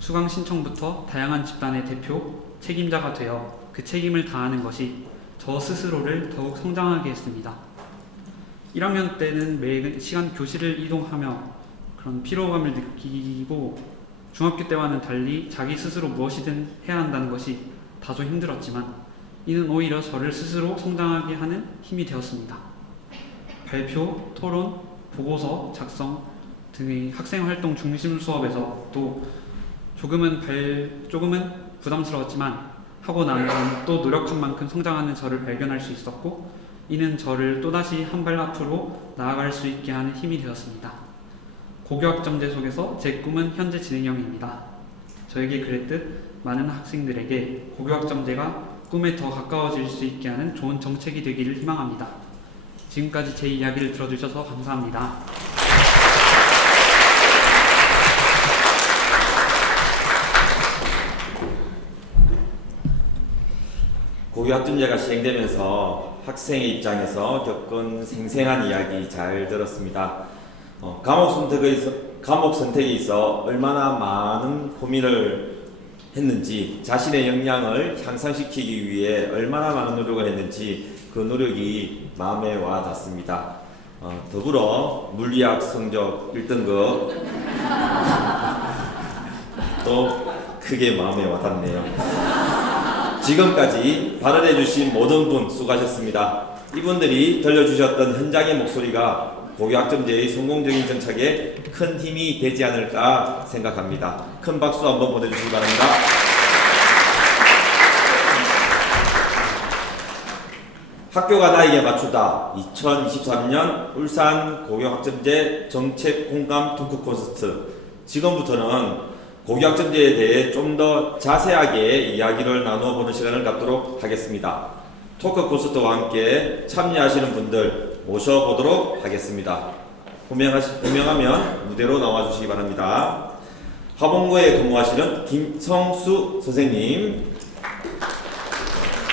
수강 신청부터 다양한 집단의 대표, 책임자가 되어 그 책임을 다하는 것이 저 스스로를 더욱 성장하게 했습니다. 1학년 때는 매 시간 교실을 이동하며 그런 피로감을 느끼고 중학교 때와는 달리 자기 스스로 무엇이든 해야 한다는 것이 다소 힘들었지만 이는 오히려 저를 스스로 성장하게 하는 힘이 되었습니다. 발표, 토론, 보고서 작성 등의 학생활동 중심 수업에서 또 조금은 부담스러웠지만 하고 나면 또 노력한 만큼 성장하는 저를 발견할 수 있었고 이는 저를 또다시 한 발 앞으로 나아갈 수 있게 하는 힘이 되었습니다. 고교학점제 속에서 제 꿈은 현재 진행형입니다. 저에게 그랬듯 많은 학생들에게 고교학점제가 꿈에 더 가까워질 수 있게 하는 좋은 정책이 되기를 희망합니다. 지금까지 제 이야기를 들어주셔서 감사합니다. 고교학점제가 시행되면서 학생의 입장에서 겪은 생생한 이야기 잘 들었습니다. 과목 선택에 있어 얼마나 많은 고민을 했는지, 자신의 역량을 향상시키기 위해 얼마나 많은 노력을 했는지 그 노력이 마음에 와 닿습니다. 더불어 물리학 성적 1등급 또 크게 마음에 와 닿네요. 지금까지 발언해주신 모든 분 수고하셨습니다. 이분들이 들려주셨던 현장의 목소리가 고교학점제의 성공적인 정착에 큰 힘이 되지 않을까 생각합니다. 큰 박수 한번 보내주시기 바랍니다. 학교가 나에게 맞추다 2023년 울산 고교학점제 정책 공감 토크 콘서트. 지금부터는 고교학점제에 대해 좀 더 자세하게 이야기를 나누어 보는 시간을 갖도록 하겠습니다. 토크 콘서트와 함께 참여하시는 분들 모셔보도록 하겠습니다. 호명하면 무대로 나와주시기 바랍니다. 화봉고에 근무하시는 김성수 선생님,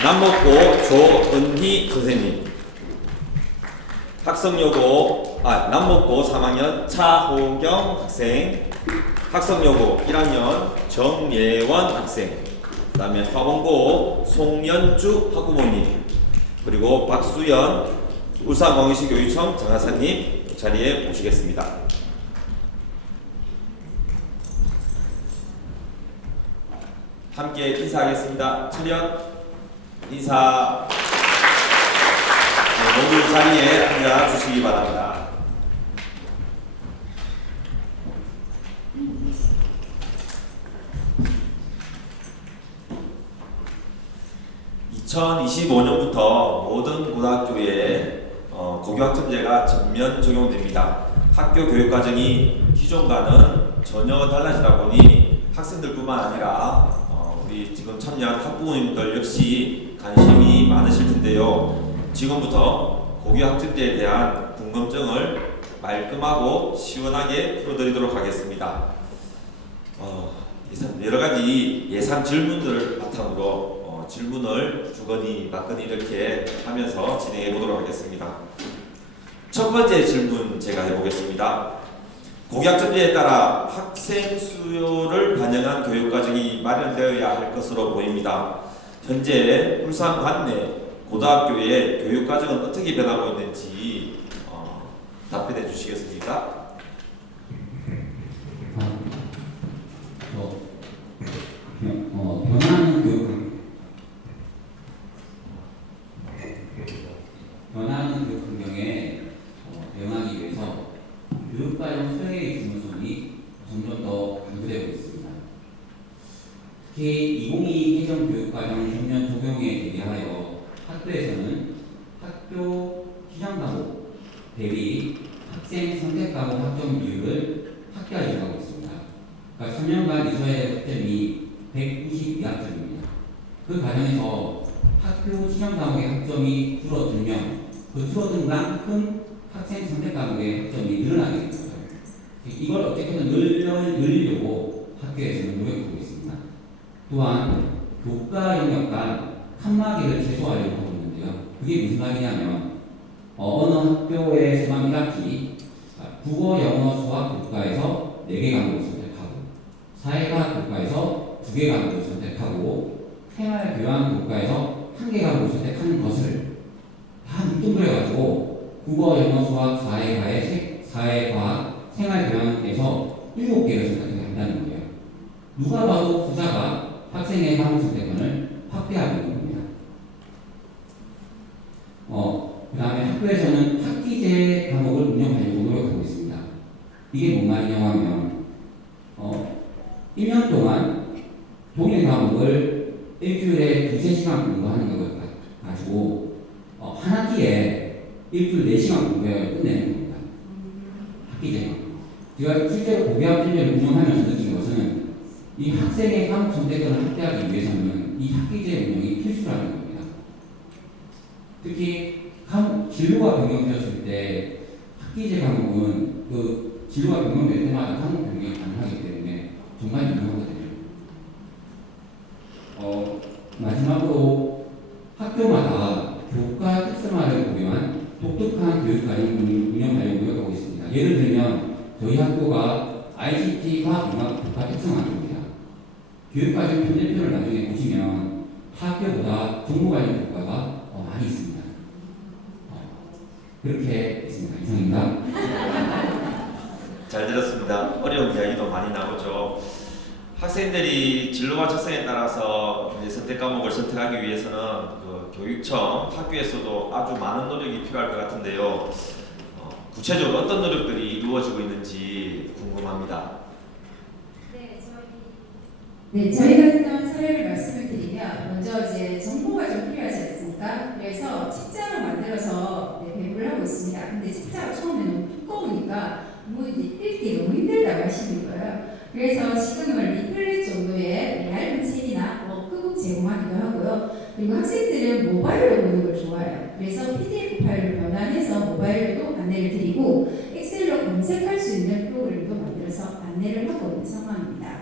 남목고 조은희 선생님, 남목고 3학년 차호경 학생, 학성여고 1학년 정예원 학생, 그 다음에 화봉고 송연주 학부모님, 그리고 박수연 울산광역시교육청 장하사님 자리에 모시겠습니다. 함께 인사하겠습니다. 철현 인사. 모두 자리에 앉아 주시기 바랍니다. (2025년부터) 모든 고등학교에 고교학점제가 전면 적용됩니다. 학교 교육과정이 기존과는 전혀 달라지다 보니 학생들뿐만 아니라 우리 지금 참여한 학부모님들 역시 관심이 많으실 텐데요. 지금부터 고교학점제에 대한 궁금증을 말끔하고 시원하게 풀어드리도록 하겠습니다. 여러 가지 예상 질문들을 바탕으로 질문을 주거니 받거니 이렇게 하면서 진행해 보도록 하겠습니다. 첫 번째 질문 제가 해보겠습니다. 고교학점제에 따라 학생 수요를 반영한 교육과정이 마련되어야 할 것으로 보입니다. 현재 울산 관내 고등학교의 교육과정은 어떻게 변하고 있는지 답변해 주시겠습니까? 변화하는 교육 환경에 대응하기 위해서 교육과정 수행의 중요성이 점점 더 강조되고 있습니다. 특히 2022 개정 교육과정 전면 적용에 대비하여 학교에서는 학교 기장 과목 대비 학생 선택 과목 학점 비율을 확대하려고 있습니다. 그러니까 3년간 이수해야 할 학점이 192학점입니다. 그 과정에서 학교 시험 과목의 학점이 줄어들면 그 줄어든 만큼 학생 선택 과목의 학점이 늘어나게 됩니다. 이걸 어떻게든 늘리려고 학교에서는 노력하고 있습니다. 또한 교과 영역 간 칸막이를 최소화하려고 하고 있는데요. 그게 무슨 말이냐면 어느 학교에서만 1학기 국어, 영어, 수학 교과에서 4개 과목을 선택하고 사회과학 교과에서 2개 과목을 선택하고 생활교양 교과에서 1개 과목을 선택하는 것을 다 뭉뚱그려가지고 국어, 영어, 수학, 사회과학, 생활교양에서 7개를 선택해야 한다는 거예요. 누가 봐도 부자가 학생의 과목 선택권을 확대하고 있는 겁니다. 그 다음에 학교에서는 학기제 과목을 운영하려고 노력하고 있습니다. 이게 뭔 말이냐고 하면 1년 동안 동일 과목을 일주일에 2~3시간 공부하는 걸 가지고 한 학기에 일주일 4시간 공부해서 끝내는 겁니다. 학기제. 제가 실제로 고교학점제를 운영하면서 느낀 것은 이 학생의 과목 선택권을 확대하기 위해서는 이 학기제 운영이 필수라는 겁니다. 특히 진로가 변경되었을 때 학기제 과목은 그 진로가 변경될 때마다 과목 변경이 가능하기 때문에 정말 유명하거든요. 마지막으로 학교마다 교과 특성화를 고려한 독특한 교육과정을 운영하려고 노력하고 있습니다. 예를 들면 저희 학교가 ICT 과학융합 교과 특성화입니다. 교육과정 편제표를 나중에 보시면 학교보다 정보과정 교과가 많이 있습니다. 그렇게 있습니다. 이상입니다. 잘 들었습니다. 어려운 이야기도 많이 나오죠. 학생들이 진로와 적성에 따라서 선택 과목을 선택하기 위해서는 그 교육청, 학교에서도 아주 많은 노력이 필요할 것 같은데요. 구체적으로 어떤 노력들이 이루어지고 있는지 궁금합니다. 저희가 했던 사례를 말씀을 드리면 먼저 이제 정보가 좀 필요하지 않습니까? 그래서 책자로 만들어서 배부를 하고 있습니다. 근데 책자가 처음에 너무 두꺼우니까 읽기 너무 힘들다고 하시는 거예요. 그래서 지금은 리플렛 정도의 얇은 책이나 워크북 제공하기도 하고요. 그리고 학생들은 모바일로 보는 걸 좋아해요. 그래서 PDF 파일을 변환해서 모바일로도 안내를 드리고 엑셀로 검색할 수 있는 프로그램도 만들어서 안내를 하고 있는 상황입니다.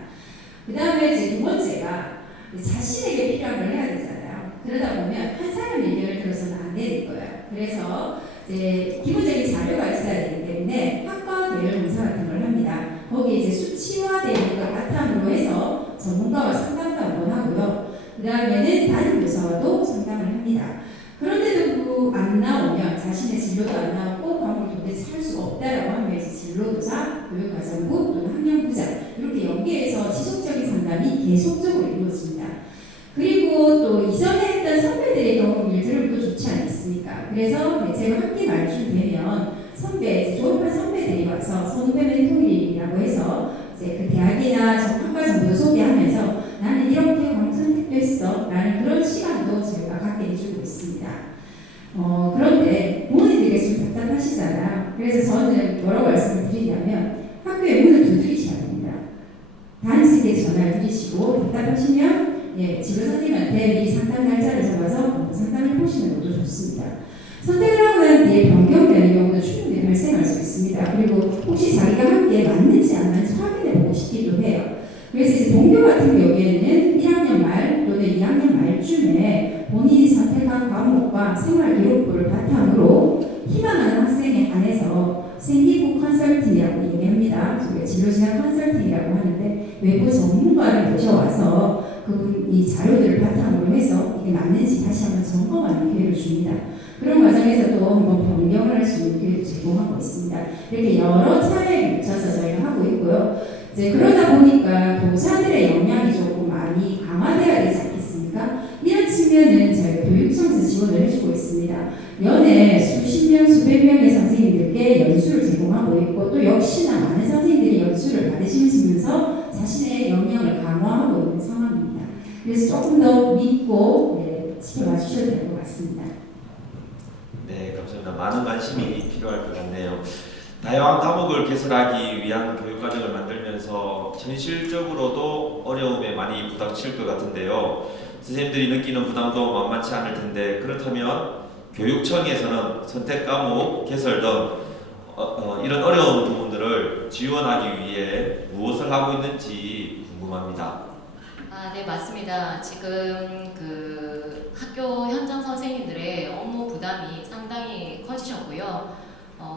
그 다음에 이제 두 번째가 자신에게 필요한 걸 해야 되잖아요. 그러다 보면 한 사람 의견을 들어서는 안 되는 거예요. 그래서 이제 기본적인 자료가 있어야 되기 때문에 학과 대열 검사 같은 걸 합니다. 거기에 이제 수치화되어 있는 걸 바탕으로 해서 전문가와 상담도 한번 하고요. 그 다음에는 다른 교사와도 상담을 합니다. 그런데도 안 나오면 자신의 진로도 안 나오고 과목을 도대체 할 수가 없다라고 하면 이제 진로교사, 교육과정부 또는 학년부장 이렇게 연계해서 지속적인 상담이 계속적으로 이루어집니다. 그리고 또 이전에 했던 선배들의 경험 일들은 또 좋지 않겠습니까? 그래서 제가 학기 말쯤 되면 졸업한 선배들이 와서 선후배 멘토링이라고 해서 이제 그 대학이나 학과 정보를 소개하면서 나는 이렇게 과목 선택도 했어 라는 그런 시간도 제가 갖게 해주고 있습니다. 그런데 부모님들이 좀 답답하시잖아요. 그래서 저는 뭐라고 말씀을 드리냐면 학교에 문을 두드리셔야 됩니다. 단식에 전화를 드리시고 답답하시면 지도 선생님한테 미리 상담 날짜를 잡아서 상담을 해보시는 것도 좋습니다. 선택을 하고 난 뒤에 변경되는 경우도 충분히 발생할 수 있습니다. 그리고 혹시 자기가 함께 맞는지 안 맞는지 확인해보고 싶기도 해요. 그래서 이제 동교 같은 경우에는 1학년 말 또는 2학년 말쯤에 본인이 선택한 과목과 생활 기록부를 바탕으로 희망하는 학생에 관해서 생기부 컨설팅이라고 얘기합니다. 합니다. 저희가 진로진학 컨설팅이라고 하는데 외부 전문가를 모셔와서 그분이 자료들을 바탕으로 해서 이게 맞는지 다시 한번 점검하는 기회를 줍니다. 그런 과정에서도 한번 변경을 할 수 있는 기회를 제공하고 있습니다. 이렇게 여러 차례에 걸쳐서 저희가 하고 있고요. 이제 그러다 보니까 교사들의 역량이 조금 많이 강화돼야 되지 않겠습니까? 이런 측면은 저희가 교육청에서 지원을 해주고 있습니다. 연에 수십 명, 수백 명의 선생님들께 연수를 제공하고 있고 또 역시나 많은 선생님들이 연수를 받으시면서 자신의 역량을 강화하고 있는 상황입니다. 그래서 조금 더 믿고 지켜봐 주셔도 될 것 같습니다. 네, 감사합니다. 많은 관심이 필요할 것 같네요. 다양한 과목을 개설하기 위한 교육과정을 만들면서 현실적으로도 어려움에 많이 부닥칠 것 같은데요. 선생님들이 느끼는 부담도 만만치 않을 텐데 그렇다면 교육청에서는 선택 과목 개설 등 이런 어려운 부분들을 지원하기 위해 무엇을 하고 있는지 궁금합니다. 네, 맞습니다. 지금 그 학교 현장 선생님들의 업무 부담이 상당히 커지셨고요.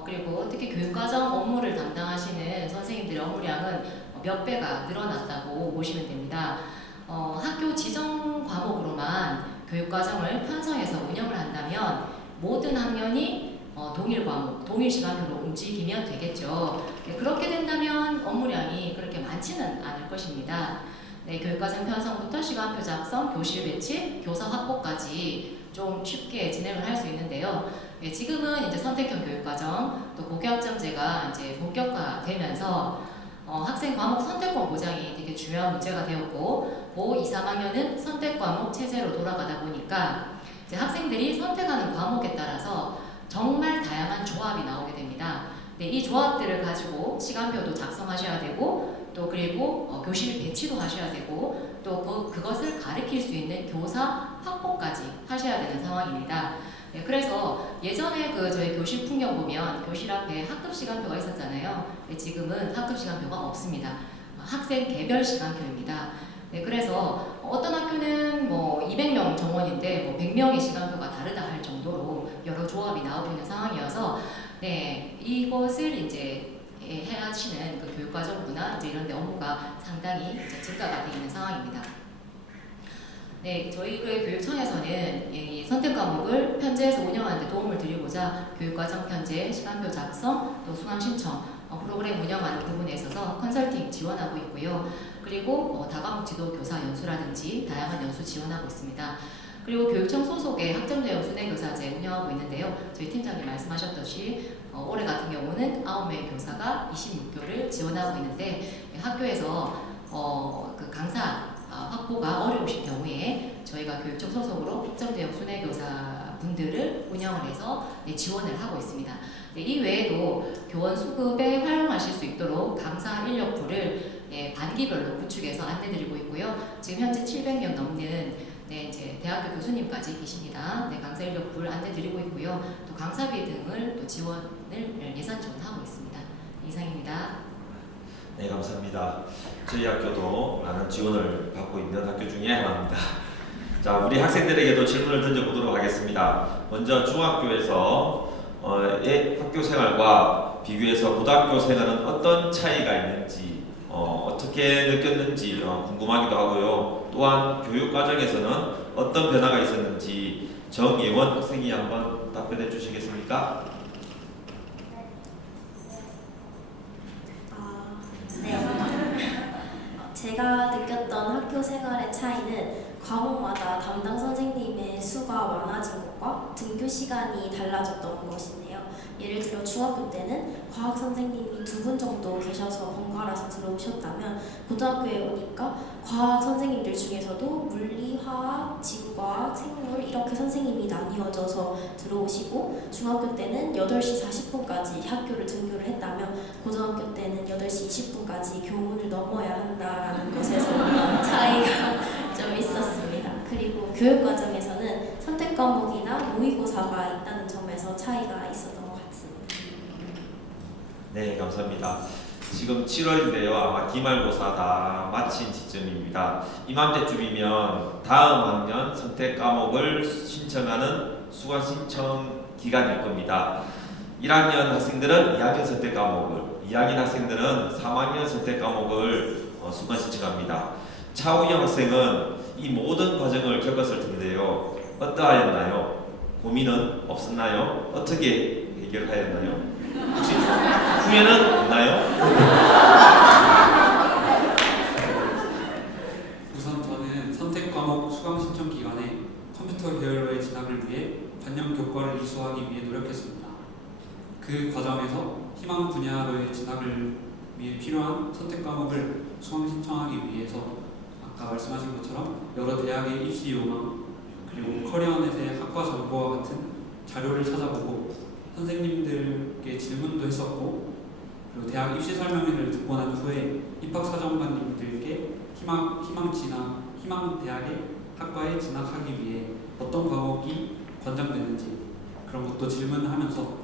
그리고 특히 교육과정 업무를 담당하시는 선생님들의 업무량은 몇 배가 늘어났다고 보시면 됩니다. 학교 지정 과목으로만 교육과정을 편성해서 운영을 한다면 모든 학년이 동일 과목, 동일 시간으로 움직이면 되겠죠. 그렇게 된다면 업무량이 그렇게 많지는 않을 것입니다. 네, 교육과정 편성부터 시간표 작성, 교실 배치, 교사 확보까지 좀 쉽게 진행을 할 수 있는데요. 네, 지금은 이제 선택형 교육과정, 또 고교학점제가 이제 본격화되면서 학생 과목 선택권 보장이 되게 중요한 문제가 되었고, 고 2, 3학년은 선택 과목 체제로 돌아가다 보니까 이제 학생들이 선택하는 과목에 따라서 정말 다양한 조합이 나오게 됩니다. 네, 이 조합들을 가지고 시간표도 작성하셔야 되고 또 그리고 교실 배치도 하셔야 되고 또 그것을 가르칠 수 있는 교사 확보까지 하셔야 되는 상황입니다. 네, 그래서 예전에 그 저희 교실 풍경 보면 교실 앞에 학급 시간표가 있었잖아요. 네, 지금은 학급 시간표가 없습니다. 학생 개별 시간표입니다. 네, 그래서 어떤 학교는 뭐 200명 정원인데 뭐 100명의 시간표가 다르다 할 정도로 여러 조합이 나오고 있는 상황이어서 네, 이것을 이제 해하시는 그 교육과정부나 이제 이런 데 업무가 상당히 이제 증가가 되어 있는 상황입니다. 네, 저희 교육청에서는 이 선택 과목을 편제해서 운영하는 데 도움을 드리고자 교육과정 편제, 시간표 작성, 또 수강 신청, 프로그램 운영하는 부분에 있어서 컨설팅 지원하고 있고요. 그리고 다과목 지도 교사 연수라든지 다양한 연수 지원하고 있습니다. 그리고 교육청 소속의 학점제형 순회교사제 운영하고 있는데요. 저희 팀장님 말씀하셨듯이 올해 같은 경우는 9명의 교사가 26교를 지원하고 있는데 학교에서 그 강사 확보가 어려우신 경우에 저희가 교육청 소속으로 학점제형 순회교사 분들을 운영을 해서 지원을 하고 있습니다. 이 외에도 교원 수급에 활용하실 수 있도록 강사 인력풀을 반기별로 구축해서 안내드리고 있고요. 지금 현재 700명 넘는 이제 대학교 교수님까지 계십니다. 네, 강사 인력풀 안내드리고 있고요. 또 강사비 등을 또 지원을 예산 지원하고 있습니다. 이상입니다. 네, 감사합니다. 저희 학교도 많은 지원을 받고 있는 학교 중에 하나입니다. 자, 우리 학생들에게도 질문을 던져보도록 하겠습니다. 먼저 중학교에서 학교 생활과 비교해서 고등학교 생활은 어떤 차이가 있는지 어떻게 느꼈는지 궁금하기도 하고요. 또한 교육 과정에서는 어떤 변화가 있었는지 정예원 학생이 한번 답변해 주시겠습니까? 네. 제가 느꼈던 학교 생활의 차이는 과목마다 담당 선생님의 수가 많아진 것과 등교 시간이 달라졌던 것인데요. 예를 들어 중학교 때는 과학 선생님이 2분 정도 계셔서 번갈아서 들어오셨다면 고등학교에 오니까 과학 선생님들 중에서도 물리, 화학, 지구과학, 생물 이렇게 선생님이 나뉘어져서 들어오시고 중학교 때는 8시 40분까지 학교를 등교를 했다면 고등학교 때는 8시 20분까지 교문을 넘어야 한다라는 것에서 차이가 좀 있었습니다. 그리고 교육 과정에서는 선택 과목이나 모의고사가 있다는 점에서 차이가 있었던 것 같습니다. 네, 감사합니다. 지금 7월인데요. 아마 기말고사 다 마친 시점입니다. 이맘때쯤이면 다음 학년 선택 과목을 신청하는 수강 신청 기간일 겁니다. 1학년 학생들은 2학년 선택 과목을, 2학년 학생들은 3학년 선택 과목을 수강 신청합니다. 차우영 학생은 이 모든 과정을 겪었을 텐데요. 어떠하였나요? 고민은 없었나요? 어떻게 해결하였나요? 혹시 후회는 없나요? 우선 저는 선택 과목 수강 신청 기간에 컴퓨터 계열로의 진학을 위해 관련 교과를 이수하기 위해 노력했습니다. 그 과정에서 희망 분야로의 진학을 위해 필요한 선택 과목을 수강 신청하기 위해서 아까 말씀하신 것처럼 여러 대학의 입시 요강 그리고 커리어넷의 학과 정보와 같은 자료를 찾아보고 선생님들께 질문도 했었고 그리고 대학 입시 설명회를 듣고 난 후에 입학사정관님들께 희망 대학의 학과에 진학하기 위해 어떤 과목이 권장되는지 그런 것도 질문하면서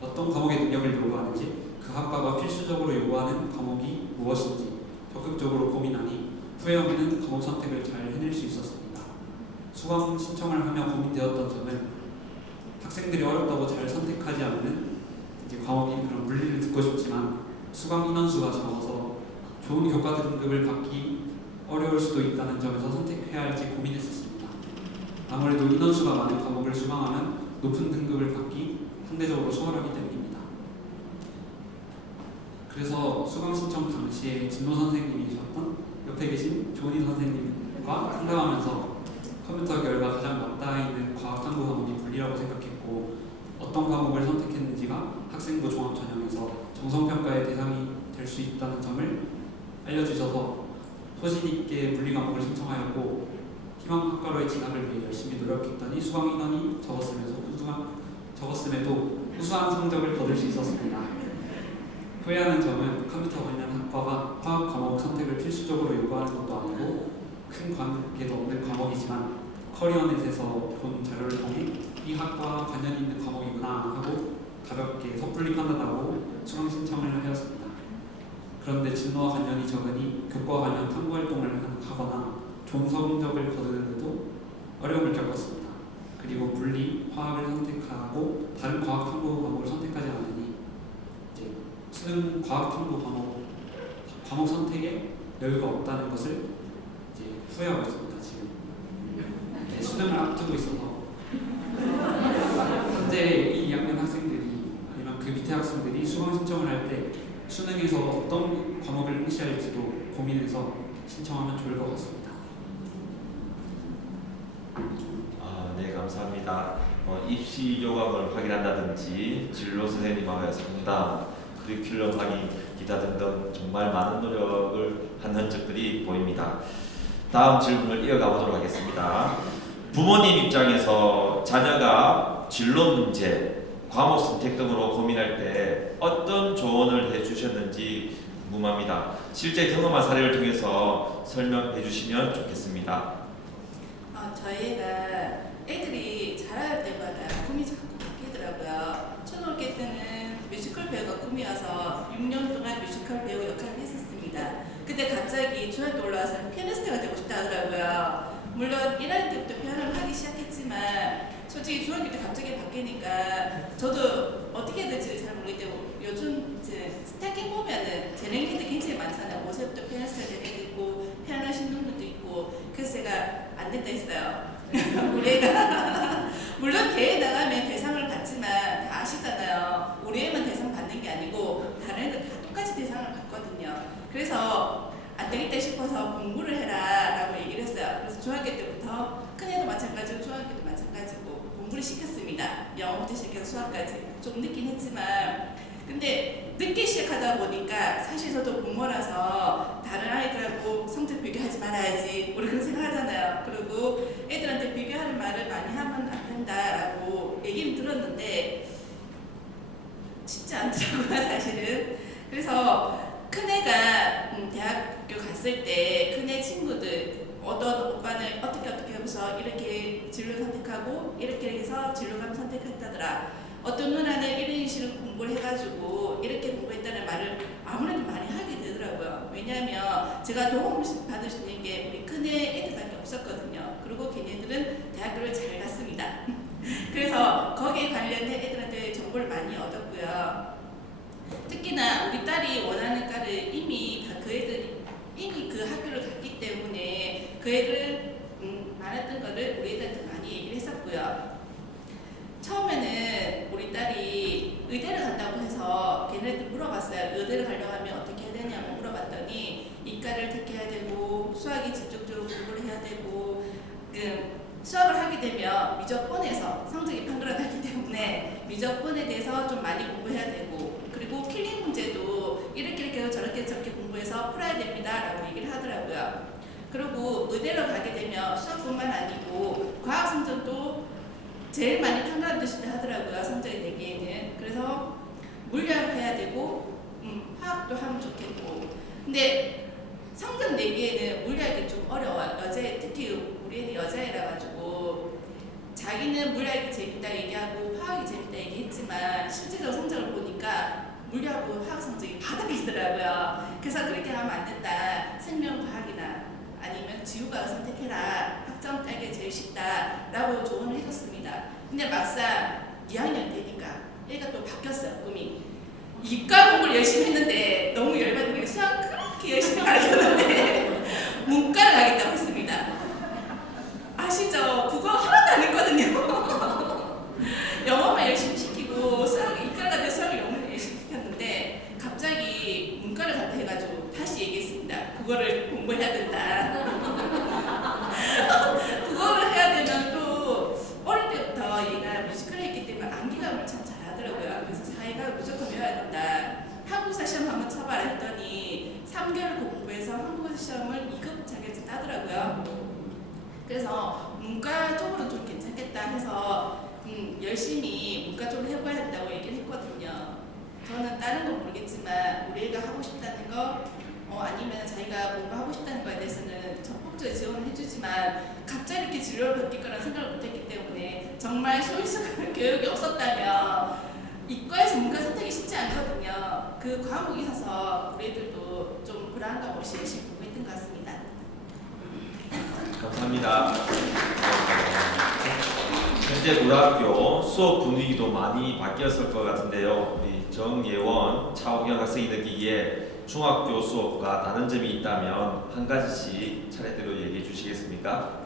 어떤 과목의 능력을 요구하는지 그 학과가 필수적으로 요구하는 과목이 무엇인지 적극적으로 고민하니 후회 없는 과목 선택을 잘 해낼 수 있었습니다. 수강 신청을 하며 고민되었던 점은 학생들이 어렵다고 잘 선택하지 않는 과목인 그런 물리를 듣고 싶지만 수강 인원수가 적어서 좋은 교과 등급을 받기 어려울 수도 있다는 점에서 선택해야 할지 고민했었습니다. 아무래도 인원수가 많은 과목을 수강하면 높은 등급을 받기 상대적으로 수월하기 때문입니다. 그래서 수강 신청 당시에 진로 선생님이셨던 옆에 계신 조은희 선생님과 상담하면서 컴퓨터 계열과 가장 맞닿아 있는 과학탐구 과목이 물리라고 생각했고 어떤 과목을 선택했는지가 학생부 종합 전형에서 정성평가의 대상이 될 수 있다는 점을 알려주셔서 소신 있게 물리 과목을 신청하였고 희망학과로의 진학을 위해 열심히 노력했더니 수강 인원이 적었음에도 우수한 성적을 거둘 수 있었습니다. 후회하는 점은 컴퓨터 관련 학과가 화학 과목 선택을 필수적으로 요구하는 것도 아니고 큰 관계도 없는 과목이지만 커리어넷에서 본 자료를 통해 이 학과와 관련 있는 과목이구나 하고 가볍게 섣불리 판단하고 수강 신청을 하였습니다. 그런데 진로와 관련이 적으니 교과 관련 탐구 활동을 하거나 좋은 성적을 거두는데도 어려움을 겪었습니다. 그리고 물리, 화학을 선택하고 다른 과학 탐구 과목을 선택하지 않으니 이제 수능 과학 탐구 과목 선택에 여유가 없다는 것을 이제 후회하고 있습니다. 지금 수능을 앞두고 있어서 현재 이 2학년 학생들이 아니면 그 밑에 학생들이 수강 신청을 할 때 수능에서 어떤 과목을 응시할지도 고민해서 신청하면 좋을 것 같습니다. 네, 감사합니다. 입시 요강을 확인한다든지 진로 선생님과의 상담, 커리큘럼 확인, 기타 등등 정말 많은 노력을 한 흔적들이 보입니다. 다음 질문을 이어가 보도록 하겠습니다. 부모님 입장에서 자녀가 진로 문제, 과목 선택 등으로 고민할 때 어떤 조언을 해주셨는지 궁금합니다. 실제 경험한 사례를 통해서 설명해 주시면 좋겠습니다. 저희 애가 애들이 자랄 때마다 꿈이 자꾸 바뀌더라고요. 초등학교 때는 뮤지컬 배우가 꿈이어서 6년 동안 뮤지컬 배우 역할을 했었습니다. 근데 갑자기 중학교 올라와서 피아니스트가 되고 싶다 하더라고요. 물론 1학년 때부터 피아노를 하기 시작했지만 솔직히 중학교 때 갑자기 바뀌니까 저도 어떻게 해야 될지 잘 모르기 때문에 요즘 스타킹 보면은 재능인들 굉장히 많잖아요. 5세부터 피아니스트가 된 애도 있고 피아노 하신 분들도 있고 그래서 제가 안 된다 했어요. 우리 애가 물론 대회 나가면 대상을 받지만 다 아시잖아요. 우리 애만 대상 받는 게 아니고 다른 애들 다 똑같이 대상을 받거든요. 그래서 안 되겠다 싶어서 공부를 해라 라고 얘기를 했어요. 그래서 중학교 때부터 큰애도 마찬가지고 중학교도 마찬가지고 공부를 시켰습니다. 영어부터 시작해서 수학까지 좀 늦긴 했지만 근데 늦게 시작하다 보니까 사실 저도 공무원라서 다른 아이들하고 성적 비교하지 말아야지 우리 그런 생각하잖아요. 그리고 애들한테 비교하는 말을 많이 하면 안 된다라고 얘기는 들었는데 쉽지 않더라고요 사실은. 그래서 큰애가 대학교 갔을 때 큰애 친구들 어떤 오빠는 어떻게 하면서 이렇게 진로 선택하고 이렇게 해서 진로감 선택했다더라. 어떤 누나는 이런 식으로 공부를 해가지고 이렇게 공부했다는 말을 아무래도 많이 하게 되더라고요. 왜냐하면 제가 도움을 받을 수 있는 게 우리 큰애 애들밖에 없었거든요. 그리고 걔네들은 대학교를 잘 갔습니다. 그래서 거기에 관련된 애들한테 정보를 많이 얻었고요. 특히나 우리 딸이 원하는 과를 이미 다 그 애들이 이미 그 학교를 갔기 때문에 그 애들 많았던 거를 우리 애들한테 많이 얘기를 했었고요. 처음에는 우리 딸이 의대를 간다고 해서 걔네한테 물어봤어요. 의대를 가려고 하면 어떻게 해야 되냐고 물어봤더니 이과를 택해야 되고 수학이 직접적으로 공부를 해야 되고 수학을 하게 되면 미적분에서 성적이 판가름하기 때문에 미적분에 대해서 좀 많이 공부해야 되고 그리고 필링 문제도 이렇게 해서 저렇게 공부해서 풀어야 됩니다 라고 얘기를 하더라고요. 그리고 의대를 가게 되면 수학뿐만 아니고 과학 성적도 제일 많이 판가름되시다 하더라고요. 성적이 내기에는. 그래서 물리학을 해야 되고 화학도 하면 좋겠고 근데 성적 내기에는 물리학이 좀 어려워요. 특히 우리 애는 여자애라 가지고 자기는 물리학이 재밌다 얘기하고 화학이 재밌다 얘기했지만 실제로 성적을 보니까 물리하고 화학 성적이 바닥이더라고요. 그래서 그렇게 하면 안 된다. 생명과학이나 아니면 지구과학을 선택해라. 학점 따기가 제일 쉽다라고 조언을 해줬습니다. 근데 막상 2학년 되니까 얘가 또 바뀌었어요. 꿈이. 이과 공부를 열심히 했는데 너무 열받는 거예요. 수학 그렇게 열심히 가르쳤는데 문과를 가겠다고 했습니다. 아시죠? 국어 하나도 안 했거든요. 영어만 열심히 시키고 이과를 갔는데 수학을 영어를 열심히 시켰는데 갑자기 문과를 간다 해가지고 다시 얘기했습니다. 국어를 공부해야 된다. 국어를 해야 되면 또 어릴 때부터 얘가 뮤지컬을 했기 때문에 암기감을 참 잘하더라고요. 그래서 사회과를 무조건 외워야 된다. 한국사 시험 한번 쳐봐라 했더니 3개월 공부해서 한국사 시험을 2급 자격증 따더라고요. 그래서 문과 쪽으로 좀 괜찮겠다 해서 열심히 문과 쪽으로 해봐야 한다고 얘기를 했거든요. 저는 다른 건 모르겠지만 우리 애가 하고 싶다는 거 아니면 자기가 공부하고 싶다는 거에 대해서는 적극적으로 지원을 해주지만 갑자기 이렇게 진로를 바뀔 거라는 생각을 못했기 때문에 정말 소위스가 교육이 없었다면 이과에서 문과 선택이 쉽지 않거든요. 그 과목이 있어서 우리 애들도 좀 불안감 없이 열심히 공부했던 것 같습니다. 감사합니다. 현재 고등학교 수업 분위기도 많이 바뀌었을 것 같은데요. 우리 정예원 차호경 학생이 느끼기에 중학교 수업과 다른 점이 있다면 한 가지씩 차례대로 얘기해 주시겠습니까?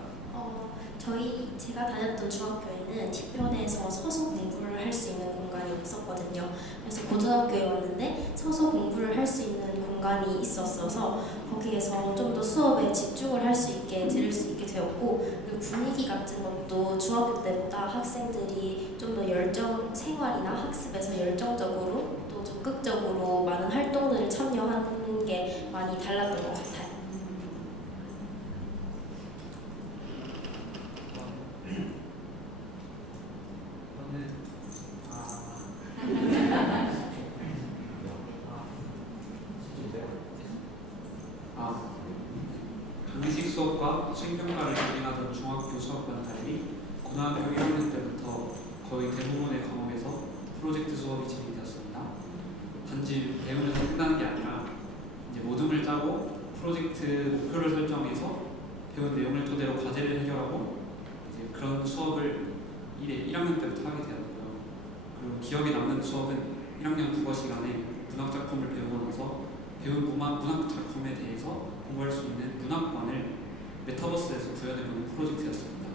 제가 다녔던 중학교에는 뒤편에서 서서 공부를 할 수 있는 공간이 없었거든요. 그래서 고등학교에 왔는데 서서 공부를 할 수 있는 공간이 있었어서 거기에서 좀 더 수업에 집중을 할 수 있게 들을 수 있게 되었고 그리고 분위기 같은 것도 중학교 때보다 학생들이 좀 더 생활이나 학습에서 열정적으로 또 적극적으로 많은 활동들을 참여하는 게 많이 달랐던 것 같아요. 강의식 수업과 수행평가를 진행하던 중학교 수업과는 달리 고등학교 1학년 때부터 거의 대부분의 과목에서 프로젝트 수업이 진행되었습니다. 단지 배우면서 끝나는 게 아니라 이제 모둠을 짜고 프로젝트 목표를 설정해서 배운 내용을 토대로 과제를 해결하고 이제 그런 수업을 1학년 때부터 하게 되었고요. 그리고 기억에 남는 수업은 1학년 국어 시간에 문학 작품을 배우고 나서 배운 문학 작품에 대해서 공부할 수 있는 문학관을 메타버스에서 구현해보는 프로젝트였습니다.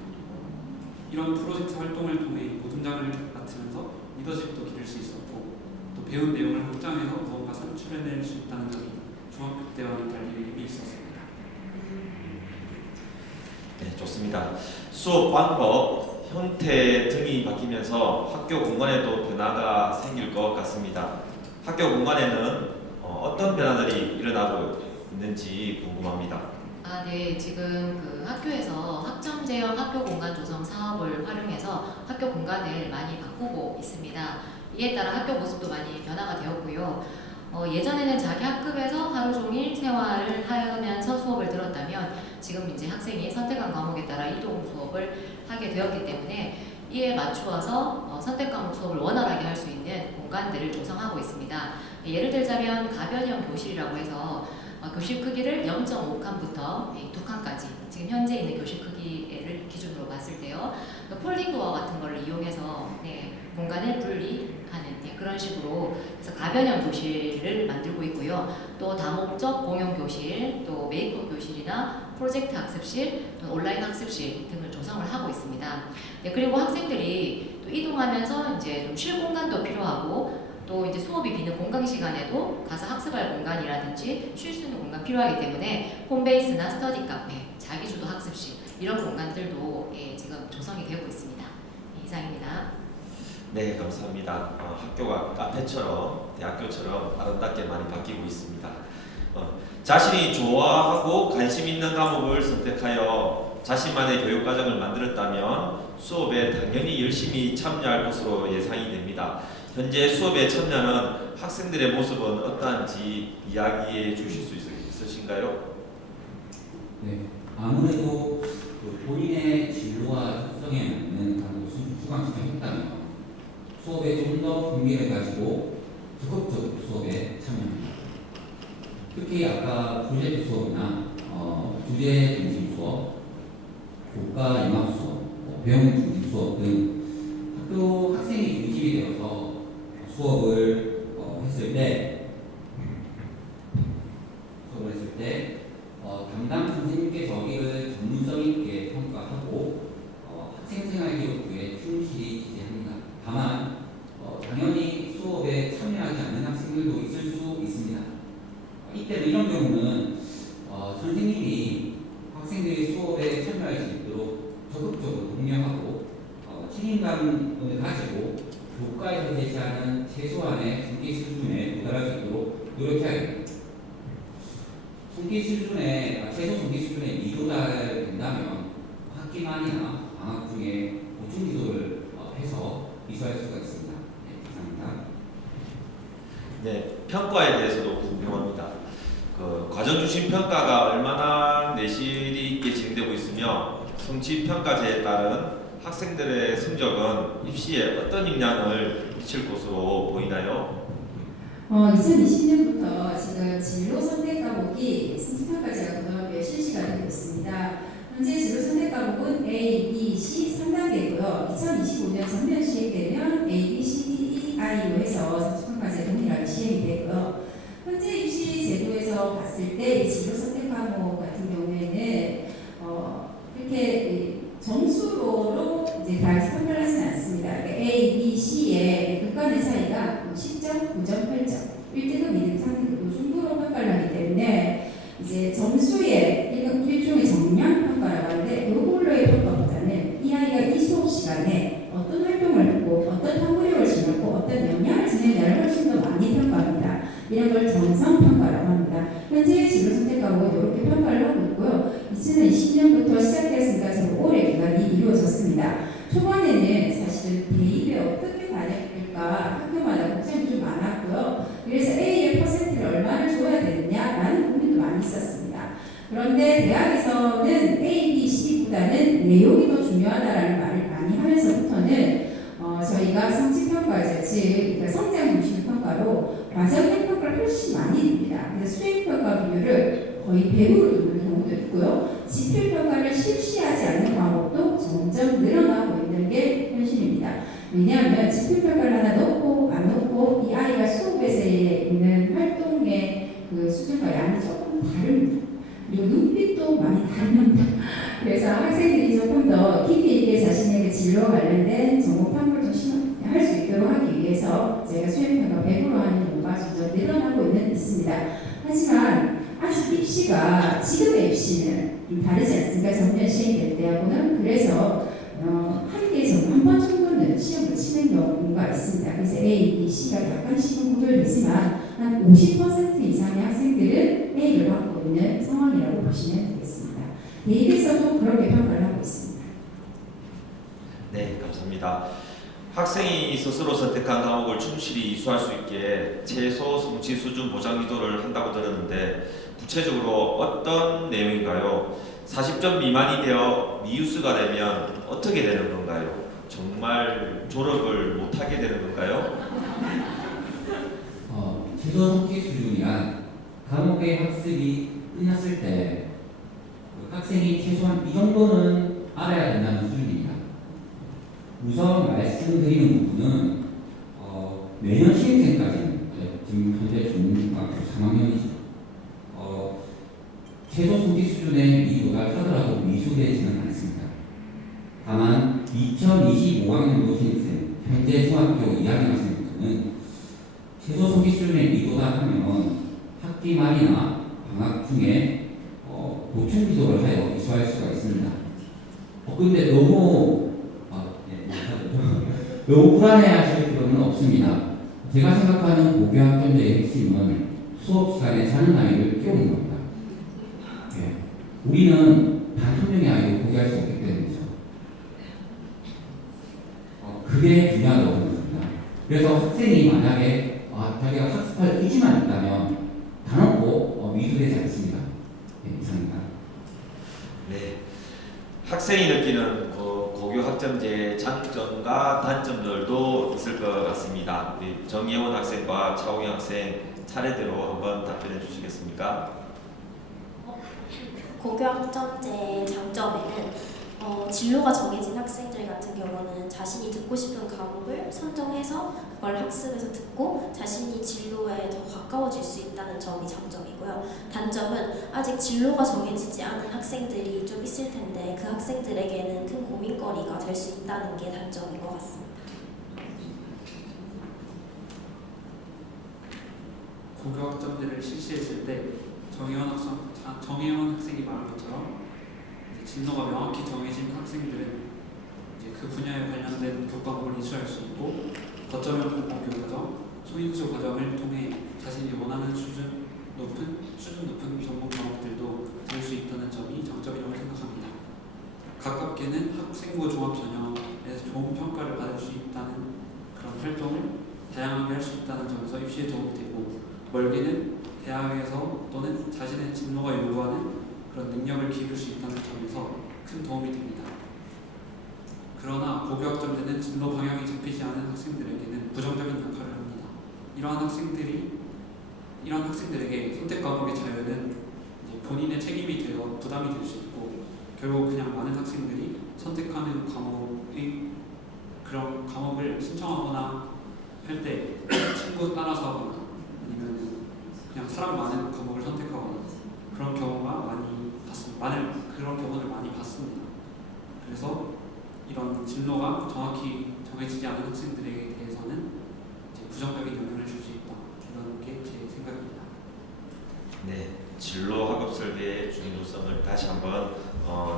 이런 프로젝트 활동을 통해 모둠장을 맡으면서 리더십도 기를 수 있었고 또 배운 내용을 확장해서 무언가 산출해낼 수 있다는 점이 중학교 때와는 달리 의미 있었습니다. 네, 좋습니다. 수업 방법, 형태 등이 바뀌면서 학교 공간에도 변화가 생길 것 같습니다. 학교 공간에는 어떤 변화들이 일어나고 있는지 궁금합니다. 네, 지금 그 학교에서 학점제형 학교 공간 조성 사업을 활용해서 학교 공간을 많이 바꾸고 있습니다. 이에 따라 학교 모습도 많이 변화가 되었고요. 예전에는 자기 학급에서 하루 종일 생활을 하면서 수업을 들었다면 지금 이제 학생이 선택한 과목에 따라 이동 수업을 하게 되었기 때문에 이에 맞추어서 선택 과목 수업을 원활하게 할 수 있는 공간들을 조성하고 있습니다. 예를 들자면 가변형 교실이라고 해서 교실 크기를 0.5칸부터 2칸까지 지금 현재 있는 교실 크기를 기준으로 봤을 때요. 폴딩 도어 같은 걸 이용해서 공간을 분리하는 그런 식으로 그래서 가변형 교실을 만들고 있고요. 또 다목적 공용 교실, 또 메이커 교실이나 프로젝트 학습실, 또 온라인 학습실 등을 조성을 하고 있습니다. 네, 그리고 학생들이 또 이동하면서 이제 좀 쉴 공간도 필요하고 또 이제 수업이 비는 공강 시간에도 가서 학습할 공간이라든지 쉴 수 있는 공간 필요하기 때문에 홈베이스나 스터디 카페, 자기주도 학습실 이런 공간들도 지금 조성이 되고 있습니다. 이상입니다. 네, 감사합니다. 학교가 카페처럼 대학교처럼 아름답게 많이 바뀌고 있습니다. 자신이 좋아하고 관심 있는 과목을 선택하여 자신만의 교육 과정을 만들었다면 수업에 당연히 열심히 참여할 것으로 예상이 됩니다. 현재 수업에 참여하는 학생들의 모습은 어떠한지 이야기해 주실 수 있으신가요? 네, 아무래도 본인의 진로와 특성에 맞는 과목을 수강 신청했다면 수업에 좀 더 흥미를 가지고 적극적으로 수업에 참여합니다. 특히 아까 프로젝트 수업이나 주제 중심 수업, 교과 융합 수업, 배움 중심 수업 등 학교 학생이 중심이 되어서 수업을 했을 때 담당 선생님께서 이를 전문성 있게 평가하고 학생생활 기록부에 충실히 기재합니다. 다만 당연히 수업에 참여하지 않는 학생들도 있을 수 있습니다. 이때는 이런 경우는 선생님이 학생들이 수업에 참여할 수 있도록 적극적으로 독려하고 책임감을 가지고 교과에서 제시하는 최소한의 성기 수준에 도달할 수 있도록 노력해야 됩니다. 최소 성기 수준에 미도달된다면 학기 말이나 방학 중에 보충 지도를 해서 이수할 수가 있습니다. 네, 감사합니다. 네, 평가에 대해서도 궁금합니다. 과정 중심 평가가 얼마나 내실이 있게 진행되고 있으며 성취 평가제에 따른 학생들의 성적은 입시에 어떤 영향을 미칠 것으로 보이나요? 2020년부터 지금 진로 선택 과목이 성취평가제가 고등학교에 실시가 되고 있습니다. 현재 진로 선택 과목은 A, B, C 3단계고요. 2025년 전면 시행되면 A, B, C, D, E, I로 해서 성취평가제 동일하게 시행이 되고요. 현재 입시 제도에서 봤을 때 이 진로 선택 과목 같은 경우에는 이렇게 점수로 이제 대학에서 평가를 하지는 않습니다. 그러니까 A, B, C의 극간의 차이가 10점, 9점, 8점, 1등급, 2등급, 3등급 이 정도로 평가를 하기 때문에 이제 점수의 일종의 정량 평가라고 하는데 이걸로의 평가보다는 이 아이가 이 수업 시간에 어떤 활동을 했고 어떤 학구력을 지녔고 어떤 역량을 지녔냐를 훨씬 더 많이 평가합니다. 이런 걸 정성 평가라고 합니다. 현재 진로 선택 과목은 이렇게 평가를 하고 있고요. 2020년부터 시작되었으니까 지금 올해 기간이 이루어졌습니다. 초반에는 사실은 대입에 어떻게 다녔을까 학교마다 걱정이 좀 많았고요. 그래서 A의 퍼센트를 얼마를 줘야 되느냐라는 고민도 많이 있었습니다. 그런데 대학에서는 A, B, C보다는 내용이 더 중요하다라는 말을 많이 하면서부터는 저희가 성취평가제, 즉 그러니까 성장 중심 평가로 과정의 평가를 훨씬 많이 줍니다. 그래서 수행평가 비율을 거의 100으로 두는 경우도 있고요. 지필평가를 실시하지 않는 과목도 점점 늘어나고 있는 게 현실입니다. 왜냐하면 지필평가를 하나 넣고 안 넣고 이 아이가 수업에서 있는 활동의 그 수준과 양이 조금 다릅니다. 그리고 눈빛도 많이 다릅니다. 그래서 학생들이 조금 더 깊이 있게 자신에게 진로와 관련된 정보 판별을 할 수 있도록 하기 위해서 저희가 수행평가 100으로 하는 경우가 점점 늘어나고 있습니다. 하지만 아직 입시가 지금의 입시는 좀 다르지 않습니까? 전면 시행될 때하고는. 그래서 한 번 정도는 시험을 치는 경우가 있습니다. 그래서 A, B, C가 약간씩은 구별되지만 한 50% 이상의 학생들은 A를 받고 있는 상황이라고 보시면 되겠습니다. 대입에서도 그렇게 평가를 하고 있습니다. 네, 감사합니다. 학생이 스스로 선택한 과목을 충실히 이수할 수 있게 최소 성취 수준 보장 기도를 한다고 들었는데 구체적으로 어떤 내용인가요? 40점 미만이 되어 미우스가 되면 어떻게 되는 건가요? 정말 졸업을 못하게 되는 건가요? 최소 성취 수준이란 과목의 학습이 끝났을 때 학생이 최소한 이 정도는 알아야 된다는 수준입니다. 우선 말씀드리는 부분은 내년 신입생까지는 지금 현재 중학교 3학년이죠. 최소 성취 수준에 미도달 하더라도 미수되지는 않습니다. 다만 2025학년도 신입생, 현재 중학교 2학년 학생들은 최소 성취 수준에 미도달하면 학기 말이나 방학 중에 보충 기도를 하여 이수할 수가 있습니다. 근데 너무 너무 불안해하실 필요는 없습니다. 제가 생각하는 고교학점제의 핵심은 수업 시간에 자는 아이를 깨우는 겁니다. 우리는 단 한 명의 아이를 포기할 수 없기 때문이죠. 그게 중요하다고 생각합니다. 그래서 학생이 만약에 자기가 학습할 의지만 있다면 단언코 미수되지 않습니다. 이상입니다. 네. 학생이 느끼는 고교 학점제의 장점과 단점들도 있을 것 같습니다. 우리 정예원 학생과 차우영 학생 차례대로 한번 답변해 주시겠습니까? 고교 학점제의 장점에는 진로가 정해진 학생들 같은 경우는 자신이 듣고 싶은 과목을 선정해서 그걸 학습해서 듣고 자신이 진로에 더 가까워질 수 있다는 점이 장점이고요. 단점은 아직 진로가 정해지지 않은 학생들이 좀 있을 텐데 그 학생들에게는 큰 고민거리가 될 수 있다는 게 단점인 것 같습니다. 고교 학점제를 실시했을 때 정혜원 학생이 말한 것처럼 진로가 명확히 정해진 학생들은 이제 그 분야에 관련된 교과목을 이수할 수 있고 거점형 공법 교과정, 소인수 과정을 통해 자신이 원하는 수준 높은 전문 과목들도 들 수 있다는 점이 장점이라고 생각합니다. 가깝게는 학생부 종합전형에서 좋은 평가를 받을 수 있다는 그런 활동을 다양하게 할 수 있다는 점에서 입시에 도움이 되고, 멀게는 대학에서 또는 자신의 진로가 요구하는 그런 능력을 기를 수 있다는 점에서 큰 도움이 됩니다. 그러나 고교학점제는 진로 방향이 잡히지 않은 학생들에게는 부정적인 역할을 합니다. 이러한 학생들에게 선택 과목의 자유는 이제 본인의 책임이 되어 부담이 될 수 있고, 결국 그냥 많은 학생들이 선택하는 그런 과목을 신청하거나 할 때 친구 따라서 하거나 아니면 그냥 사람 많은 과목을 선택하거나 그런 경우가 그런 경우를 많이 봤습니다. 그래서 이런 진로가 정확히 정해지지 않은 학생들에게 대해서는 이제 부정적인 영향을 줄 수 있다. 이런 게 제 생각입니다. 네, 진로 학업 설계의 중요성을 다시 한번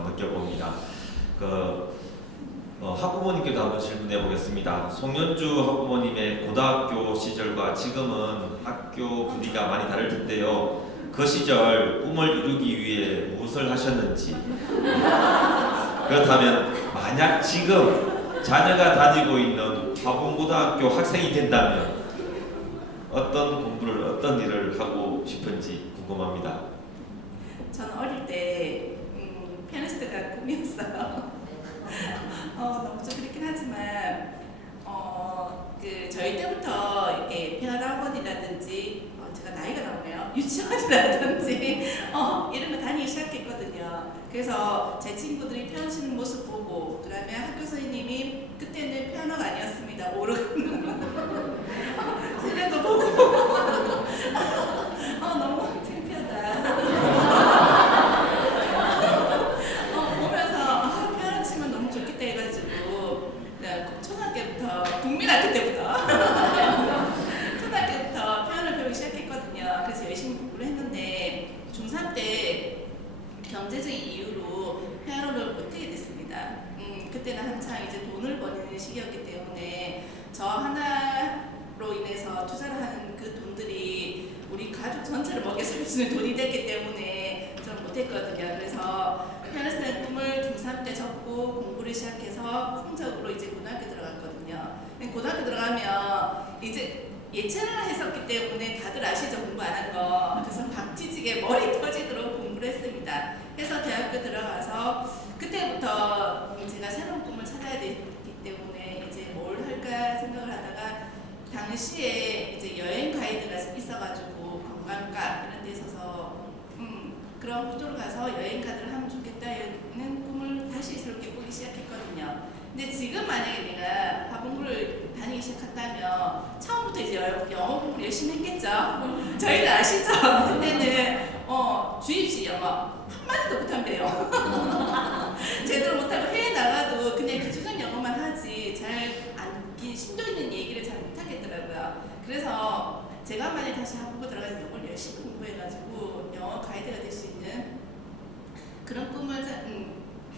느껴봅니다. 학부모님께도 한번 질문해 보겠습니다. 송연주 학부모님의 고등학교 시절과 지금은 학교 분위기가 많이 다를 텐데요. 그 시절 꿈을 이루기 위해 무엇을 하셨는지, 그렇다면 만약 지금 자녀가 다니고 있는 화봉고등학교 학생이 된다면 어떤 공부를, 어떤 일을 하고 싶은지 궁금합니다. 저는 어릴 때 피아니스트가 꿈이었어요. 너무 좀 그렇긴 하지만 저희 때부터 이렇게 피아노 학원이라든지 제가 나이가 나오네요. 유치원이라든지 이런 거 다니기 시작했거든요. 그래서 제 친구들이 피아노 치는 모습 보고, 그다음에 학교 선생님이 그때는 피아노가 아니었습니다. 오르간 치는 거 보고 너무 창피하다. 보면서 피아노 치면 너무 좋겠다 해가지고 초등학교부터 국민학교 때부터 초등학교부터 피아노를 배우기 시작했거든요. 그래서 열심히 공부를 했는데 중3 때 경제적인 이유로 피아노를 못하게 됐습니다. 그때는 한창 이제 돈을 버는 시기였기 때문에 저 하나로 인해서 투자를 하는 그 돈들이 우리 가족 전체를 먹여 살릴 수 있는 돈이 됐기 때문에 저는 못했거든요. 그래서 피아니스트의 꿈을 중3 때 접고 공부를 시작해서 성적으로 이제 고등학교 들어갔거든요. 고등학교 들어가면 이제 예체능을 했었기 때문에 다들 아시죠? 공부 안 한 거. 그래서 박지지게 머리 터지도록 공부를 했습니다. 그래서 대학교 들어가서 그때부터 제가 새로운 꿈을 찾아야 되기 때문에 이제 뭘 할까 생각을 하다가 당시에 이제 여행 가이드가 있어가지고 관광가 이런 데 있어서 그런 구조로 가서 여행 가이드를 하면 좋겠다는 꿈을 다시 새롭게 꾸기 시작했거든요. 근데 지금 만약에 내가 화공부를 다니고 하기 시작한다면 처음부터 이제 영어 공부를 열심히 했겠죠. 저희는 아시죠? 그때는 주입식 영어 한마디도 못한대요. 제대로 못하고 해외 나가도 그냥 기초적 영어만 하지 잘 심도 있는 얘기를 잘 못하겠더라고요. 그래서 제가 만약에 다시 한국에 들어가서 영어를 열심히 공부해가지고 영어 가이드가 될 수 있는 그런 꿈을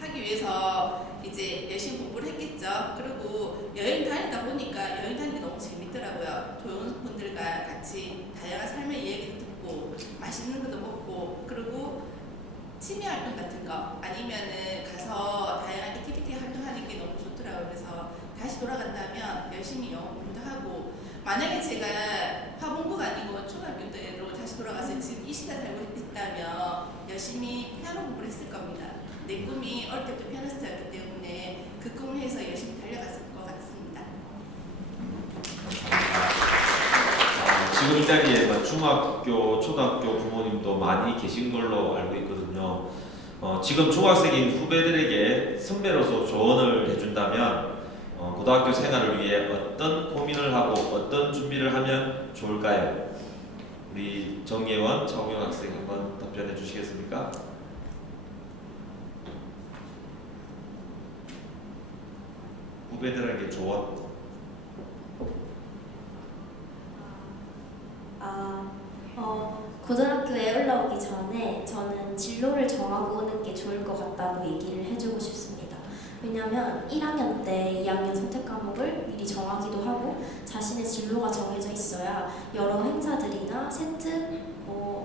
하기 위해서 이제 열심히 공부를 했겠죠. 그리고 여행 다니다 보니까 여행 다니는 게 너무 재밌더라고요. 좋은 분들과 같이 다양한 삶의 이야기도 듣고 맛있는 것도 먹고 그리고 취미 활동 같은 거 아니면은 가서 다양한 액티비티 활동하는 게 너무 좋더라고요. 그래서 다시 돌아간다면 열심히 영어 공부도 하고 만약에 제가 화본부가 아니고 초등학교 때로 다시 돌아가서 지금 이 시간 살고 있다면 열심히 피아노 공부를 했을 겁니다. 내 꿈이 어릴 때부터 피아니스트였기 때문에 그 꿈을 위해서 열심히 달려갔을 것 같습니다. 지금 이 자리에 중학교, 초등학교 부모님도 많이 계신 걸로 알고 있거든요. 지금 중학생인 후배들에게 선배로서 조언을 해준다면 고등학교 생활을 위해 어떤 고민을 하고 어떤 준비를 하면 좋을까요? 우리 정예원, 차우경 학생 한번 답변해 주시겠습니까? 후배들에게 조언. 고등학교에 올라오기 전에 저는 진로를 정하고 오는 게 좋을 것 같다고 얘기를 해주고 싶습니다. 왜냐하면 1학년 때 2학년 선택 과목을 미리 정하기도 하고 자신의 진로가 정해져 있어야 여러 행사들이나 세트,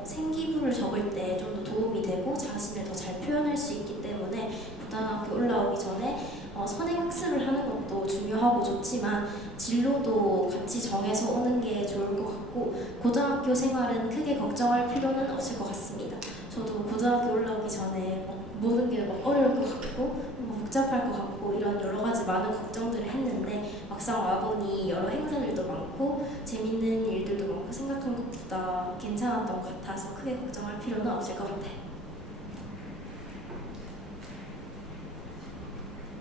생기부를 적을 때 좀 더 도움이 되고 자신을 더 잘 표현할 수 있기 때문에 고등학교 올라오기 전에 선행학습을 하는 것도 중요하고 좋지만 진로도 같이 정해서 오는 게 좋을 것 같고 고등학교 생활은 크게 걱정할 필요는 없을 것 같습니다. 저도 고등학교 올라오기 전에 모든 게 막 어려울 것 같고 복잡할 것 같고 이런 여러 가지 많은 걱정들을 했는데 막상 와보니 여러 행사들도 많고 재밌는 일들도 많고 생각한 것보다 괜찮았던 것 같아서 크게 걱정할 필요는 없을 것 같아요.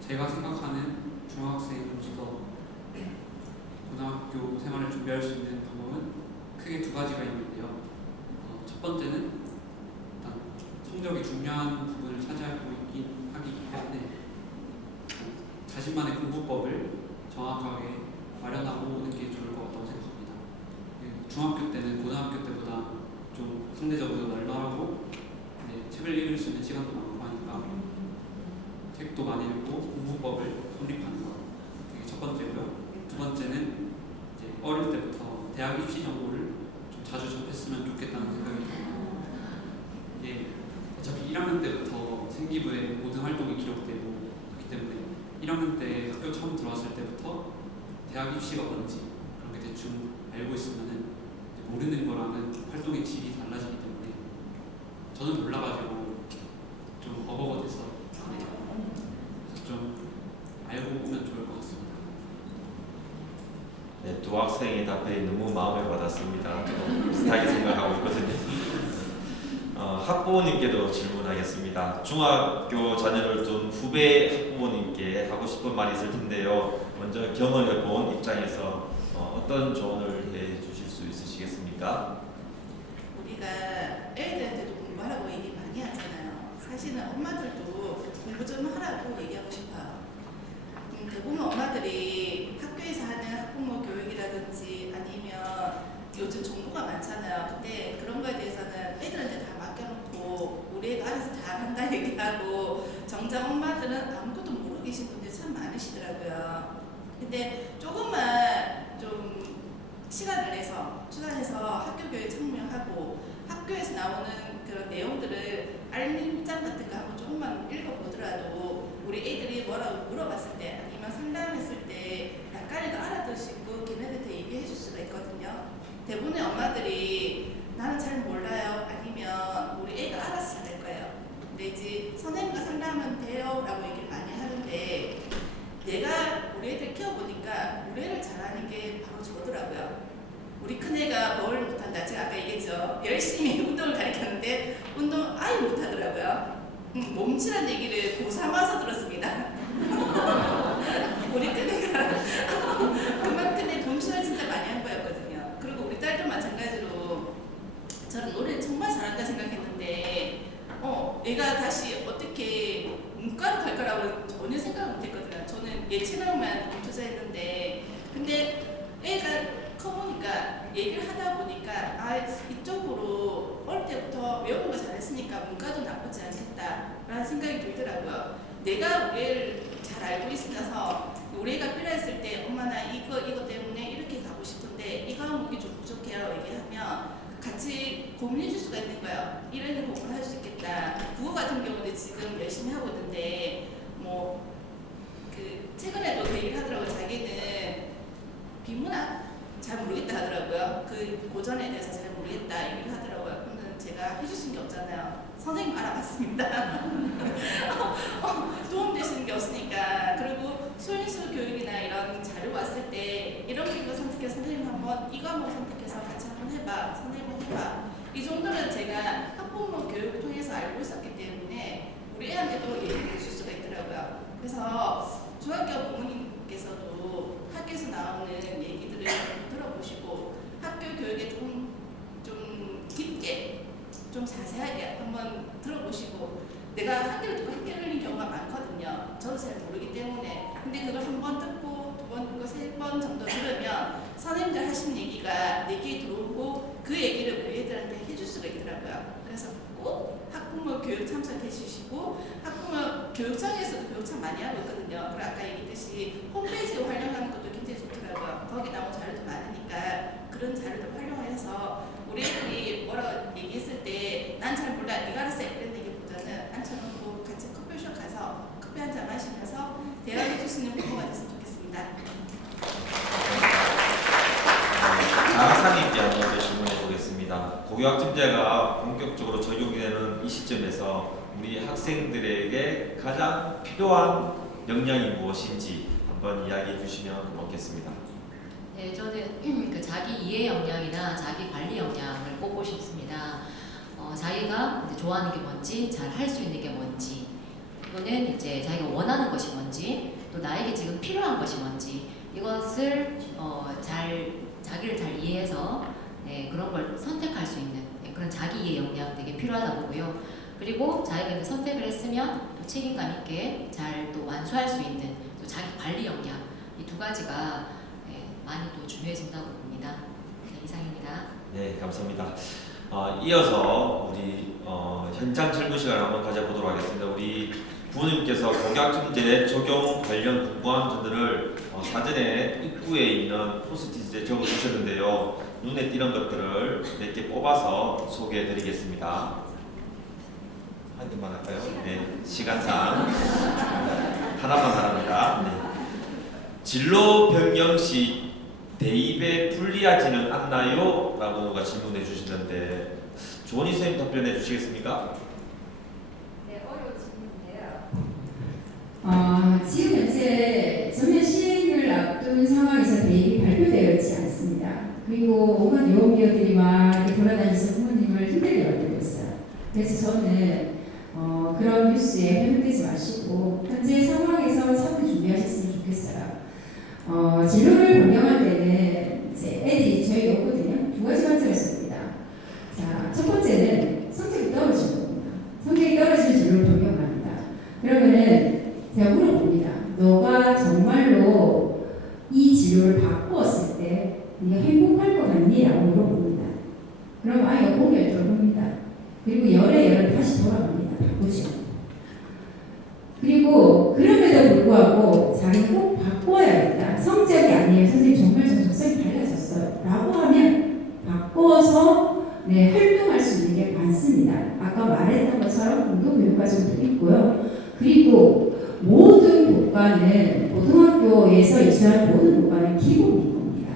제가 생각하는 중학생으로서 고등학교 생활을 준비할 수 있는 방법은 크게 두 가지가 있는데요. 첫 번째는 일단 성적이 중요한 부분을 차지하고 있긴 하기 때문에 자신만의 공부법을 정확하게 마련하고 오는 게 좋을 것 같다고 생각합니다. 중학교 때는 고등학교 때보다 좀 상대적으로 널널하고 책을 읽을 수 있는 시간도 많고 하니까 책도 많이 읽고 공부법을 성립하는 것 그게 첫 번째고요. 두 번째는 이제 어릴 때부터 대학 입시 정보를 좀 자주 접했으면 좋겠다는 생각이 들어요. 이게 어차피 1학년 때부터 생기부에 모든 활동이 기록되고 그렇기 때문에 1학년 때 학교 처음 들어왔을 때부터 대학 입시가 뭔지 그런 게 대충 알고 있으면은 모르는 거랑은 활동의 질이 달라지기 때문에 저는 몰라가지고 좀 버벅어져서 좀 알고 보면 좋을 것 같습니다. 네, 두 학생의 답변이 너무 마음에 와닿습니다. 저도 비슷하게 생각하고 있거든요. 학부모님께도 질문하겠습니다. 중학교 자녀를 둔 후배 학부모님께 하고 싶은 말이 있을 텐데요. 먼저 경험해 본 입장에서 어떤 조언을 해 주실 수 있으시겠습니까? 우리가 애들한테도 공부하라고 얘기 많이 하잖아요. 사실은 엄마들도 공부 좀 하라고 얘기하고 싶어요. 대부분 엄마들이 학교에서 하는 학부모 교육이라든지 아니면 요즘 정보가 많잖아요. 근데 그런 거에 대해서는 애들한테 다 맡겨놓고 우리 애가 알아서 다 한다 얘기하고 정작 엄마들은 아무것도 모르고 계신 분들이 참 많으시더라고요. 근데 조금만 좀 시간을 내서 주관해서 학교 교육에 참여하고 학교에서 나오는 그런 내용들을 알림장 같은 거 한번 조금만 읽어보더라도 우리 애들이 뭐라고 물어봤을 때 아니면 상담했을 때 약간이라도 알아들 수 있고 걔네들한테 얘기해 줄 수가 있거든요. 대부분의 엄마들이 나는 잘 몰라요 아니면 우리 애가 알아서 잘할 거예요. 근데 이제 선생님과 상담하면 돼요 라고 얘기를 많이 하는데 내가 우리 애들 키워보니까 우리 애를 잘하는 게 바로 저더라고요. 우리 큰애가 뭘 못한다. 제가 아까 얘기했죠. 열심히 운동을 가르쳤는데 운동 아예 못하더라고요. 몸치란 얘기를 고3 와서 들었습니다. 우리 큰애가 그만큼 있어야 했는데 근데 애가 커보니까 얘기를 하다 보니까 아 이쪽으로 어릴 때부터 외우는 거 잘했으니까 문과도 나쁘지 않겠다라는 생각이 들더라고요. 내가 우리 애를 잘 알고 있어서 우리 애가 필요했을 때 엄마 나 이거 때문에 이렇게 가고 싶은데 이 과목이 좀 부족해요 얘기하면 같이 고민해 줄 수가 있는 거예요. 이런 공부를 할 수 있겠다. 국어 같은 경우는 지금 열심히 하고 있는데 뭐 그 최근에도 그 얘기를 하더라고요. 자기는 비문학 잘 모르겠다 하더라고요. 그 고전에 대해서 잘 모르겠다 얘기를 하더라고요. 그러면 제가 해줄 수 있는 게 없잖아요. 선생님 알아봤습니다. 도움 되시는 게 없으니까. 그리고 소인수 교육이나 이런 자료 왔을 때 이런 거 선택해서 선생님 한번 이 과목 선택해서 같이 한번 해봐. 선생님 해봐. 이 정도는 제가 학부모 교육을 통해서 알고 있었기 때문에 우리 애한테도 얘기를 해줄 수가 있더라고요. 그래서 중학교 부모님께서도 학교에서 나오는 얘기들을 들어보시고 학교 교육에 좀 깊게 좀 자세하게 한번 들어보시고 내가 한 개를 듣고 한 개를 흘린 경우가 많거든요. 저도 잘 모르기 때문에. 근데 그걸 한 번 듣고 두 번 듣고 세 번 정도 들으면 선생님들 하신 얘기가 내 귀에 들어오고 그 얘기를 우리 애들한테 해줄 수가 있더라고요. 그래서 꼭 학부모 교육 참석해 주시고 학부모 교육청에서도 교육 참 많이 하고 있거든요. 그리고 아까 얘기했듯이 홈페이지 활용하는 것도 굉장히 좋더라고요. 거기 나온 자료도 많으니까 그런 자료도 활용해서 우리 애들이 뭐라고 얘기했을 때 난 잘 몰라 네가 알았어 이런 얘기보다는 앉혀놓고 같이 커피숍 가서 커피 한잔 마시면서 대화해 줄 수 있는 부모가 됐으면 좋겠습니다. 장학사님께 한번 질문해 보겠습니다. 고교학점제가 본격적으로 적용이 되는 이 시점에서 우리 학생들에게 가장 필요한 역량이 무엇인지 한번 이야기해 주시면 고맙겠습니다. 네, 저는 그 자기 이해 역량이나 자기 관리 역량을 꼽고 싶습니다. 자기가 이제 좋아하는 게 뭔지, 잘 할 수 있는 게 뭔지, 또는 이제 자기가 원하는 것이 뭔지, 또 나에게 지금 필요한 것이 뭔지 이것을 자기를 잘 이해해서 그런 걸 선택할 수 있는 그런 자기 이해 역량 되게 필요하다 보고요. 그리고 자기가 이제 선택을 했으면 또 책임감 있게 잘 또 완수할 수 있는 또 자기 관리 역량 이 두 가지가 많이 또 중요해진다고 봅니다. 네, 이상입니다. 네, 감사합니다. 이어서 우리 현장 질문 시간을 한번 가져보도록 하겠습니다. 우리 부모님께서 고교학점제 적용 관련 궁금한 점들을 사전에 입구에 있는 포스트잇에 적어주셨는데요. 눈에 띄는 것들을 몇 개 뽑아서 소개해드리겠습니다. 한 개만 할까요? 네, 시간상 하나만 하랍니다. 네. 진로 변경 시 대입에 불리하지는 않나요? 라고 누가 질문해 주시는데 조은희 선생님 답변해 주시겠습니까? 네, 어려운 질문인데요. 지금 현재 전면 시행을 앞둔 상황에서 대입이 발표되어 있지 않습니다. 그리고 온갖 유혹기업들이 이렇게 돌아다니면서 부모님을 힘들게 만들고 있어요. 그래서 저는 그런 뉴스에 편향되지 마시고 현재 상황에서 차분 준비하셨으면 좋겠어요. 진로를 변경할 때는 이제 애들이 저희가 없거든요. 두 가지 관점을 씁니다. 자, 첫 번째는 성적이 떨어지는 겁니다. 성적이 떨어지면 진로를 변경합니다. 그러면은 제가 물어봅니다. 너가 정말로 이 진로를 바꾸었을 때 네가 행복할 것 같니? 라고 물어봅니다. 그럼 아이가 고개를 떨굽니다. 그리고 열에 다시 돌아갑니다. 바꾸죠. 그리고 그럼에도 불구하고 자기는 꼭 바꿔야겠다. 성적이 아니에요. 선생님 정말 저 적성이 달라졌어요. 라고 하면 바꿔서 활동할 수 있는 게 많습니다. 아까 말했던 것처럼 공동교육과정도 있고요. 그리고 모든 교과는 고등학교에서 이수하는 모든 교과는 기본인 겁니다.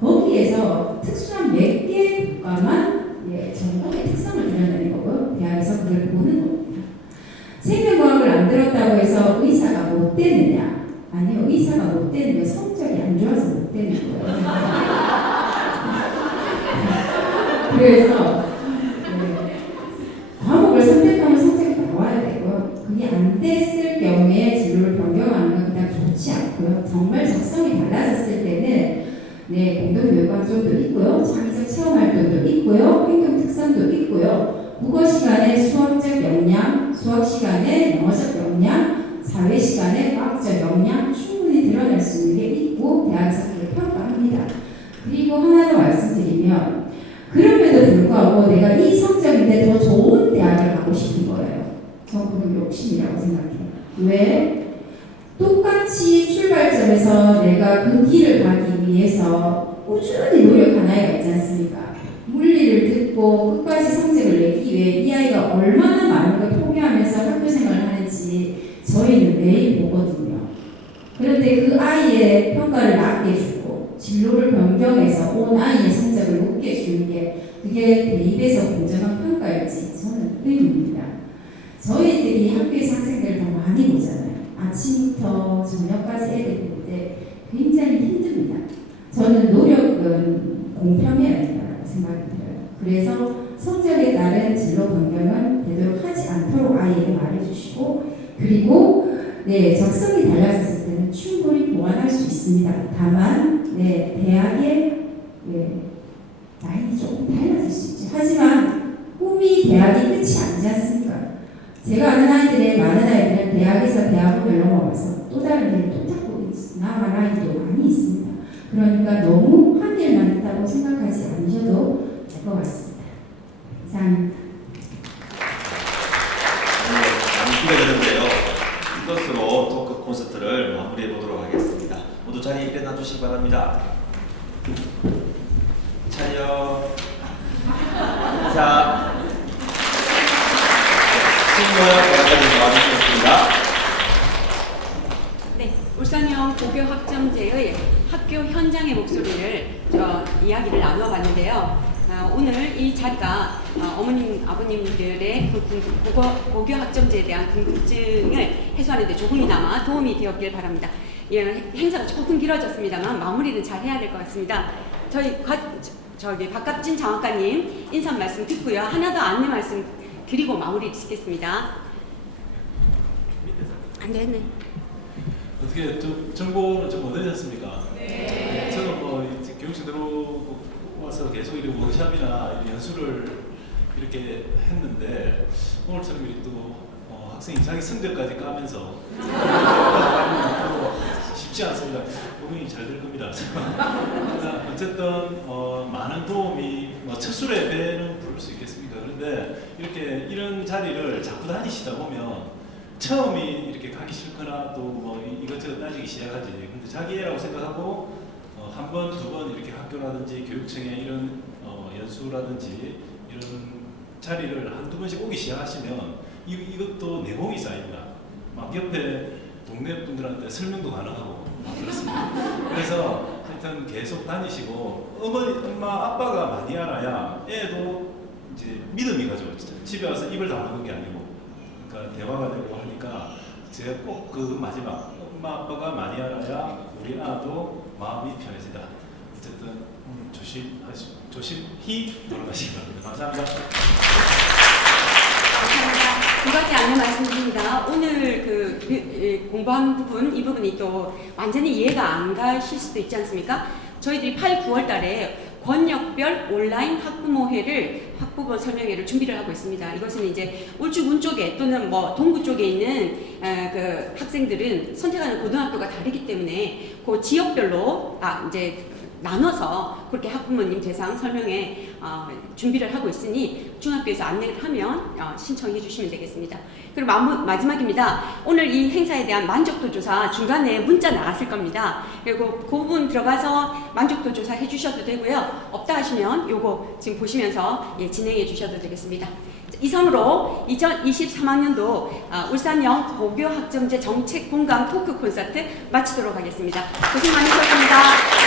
거기에서 특수한 몇 개의 교과만 전공의 특성을 드러내는 거고 대학에서 그걸 보는 겁니다. 생명과학을 안 들었다고 해서 의사가 못 되느냐? 아니요, 의사가 못 되는 건 성적이 안 좋아서 못 되는 거예요. 그래서 과목을 선택하면 성적이 나와야 되고요. 그게 안 됐을 경우에 진로를 변경하는 건 그냥 좋지 않고요. 정말 적성이 달라졌을 때는 공동교육과정도 있고요. 창의적 체험활동도 있고요. 행동 특성도 있고요. 국어 시간에 수학적 역량, 수학 시간에 영어적 역량, 사회 시간에 과학적 역량 충분히 드러낼 수 있는 게 하고 싶은 거예요. 저는 욕심이라고 생각해요. 왜? 똑같이 출발점에서 내가 그 길을 가기 위해서 꾸준히 노력한 아이가 있지 않습니까? 물리를 듣고 끝까지 성적을 내기 위해 이 아이가 얼마나 많은 걸 포기하면서 학교 생활을 하는지 저희는 매일 보거든요. 그런데 그 아이의 평가를 낮게 주고 진로를 변경해서 온 아이의 성적을 높게 주는 게 그게 대입에서 공정한 평가일지 저는 의문입니다. 저희들이 학교에서 학생들을 더 많이 보잖아요. 아침부터 저녁까지 애들 볼 때 굉장히 힘듭니다. 저는 노력은 공평해야 된다고 생각이 들어요. 그래서 성적에 따른 진로 변경은 되도록 하지 않도록 아이에게 말해주시고, 그리고 적성이 달라졌을 때는 충분히 보완할 수 있습니다. 다만 대학의 나이는 조금 달라질 수 있죠. 하지만 꿈이 대학이 끝이 아니지 않습니까? 제가 아는 아이들의 많은 아이들은 대학에서 대학원을 넘어가서 또 다른 일을 또 찾고 나간 아이도 많이 있습니다. 그러니까 너무 한 길만 있다고 생각하지 않으셔도 될 것 같습니다. 감사합니다. 많이 기대되는데요. 이것으로 토크 콘서트를 마무리해 보도록 하겠습니다. 모두 자리에 일어나 주시기 바랍니다. 차려 인사. 네, 울산형 고교 학점제의 학교 현장의 목소리를 이야기를 나눠봤는데요. 오늘 이 자리가 어머님, 아버님들의 그 고교 학점제에 대한 궁금증을 해소하는 데 조금이나마 도움이 되었길 바랍니다. 행사가 조금 길어졌습니다만 마무리는 잘 해야 될 것 같습니다. 저기 박갑진 장학관님 인사 말씀 듣고요. 하나 더 안내 말씀 드리고 마무리 짓겠습니다. 네. 어떻게 정보는 좀 얻으셨습니까? 네. 저는 교육청 들어와서 계속 이렇게 워크숍이나 연수를 이렇게 했는데 오늘처럼 이렇게 또 학생이 자기 성적까지 까면서 쉽지 않습니다. 고민이 잘 될 겁니다. 어쨌든 많은 도움이 첫 술에 배는 부를 수 있겠습니까? 그런데 이런 자리를 자꾸 다니시다 보면 처음이 이렇게 가기 싫거나 또 이것저것 따지기 시작하지. 근데 자기 애라고 생각하고 한 번, 두 번 이렇게 학교라든지 교육청에 이런 연수라든지 이런 자리를 한두 번씩 오기 시작하시면 이것도 내공이 쌓입니다. 막 옆에 동네 분들한테 설명도 가능하고 그렇습니다. 그래서 하여튼 계속 다니시고 엄마, 아빠가 많이 알아야 애도 이제 믿음이 가죠. 집에 와서 입을 다무는 게 아니고 그러니까 대화가 되고 하니까 제가 꼭 그 마지막 엄마, 아빠가 많이 알아야 우리 아도 마음이 편해진다. 어쨌든 조심히 돌아가시기 바랍니다. 감사합니다. 감사합니다. 두 가지 안내 말씀드립니다. 오늘 공부한 부분, 이 부분이 또 완전히 이해가 안 가실 수도 있지 않습니까? 저희들이 8, 9월 달에 권역별 온라인 학부모회를 학부모 설명회를 준비를 하고 있습니다. 이것은 이제 울주군 쪽에 또는 동구 쪽에 있는 그 학생들은 선택하는 고등학교가 다르기 때문에 그 지역별로 이제 나눠서 그렇게 학부모님 대상 설명회 준비를 하고 있으니 중학교에서 안내를 하면 신청해 주시면 되겠습니다. 그리고 마지막입니다. 오늘 이 행사에 대한 만족도 조사 중간에 문자 나갔을 겁니다. 그리고 그 부분 들어가서 만족도 조사 해주셔도 되고요. 없다 하시면 요거 지금 보시면서 진행해 주셔도 되겠습니다. 이상으로 2023학년도 울산형 고교 학점제 정책 공감 토크 콘서트 마치도록 하겠습니다. 고생 많으셨습니다.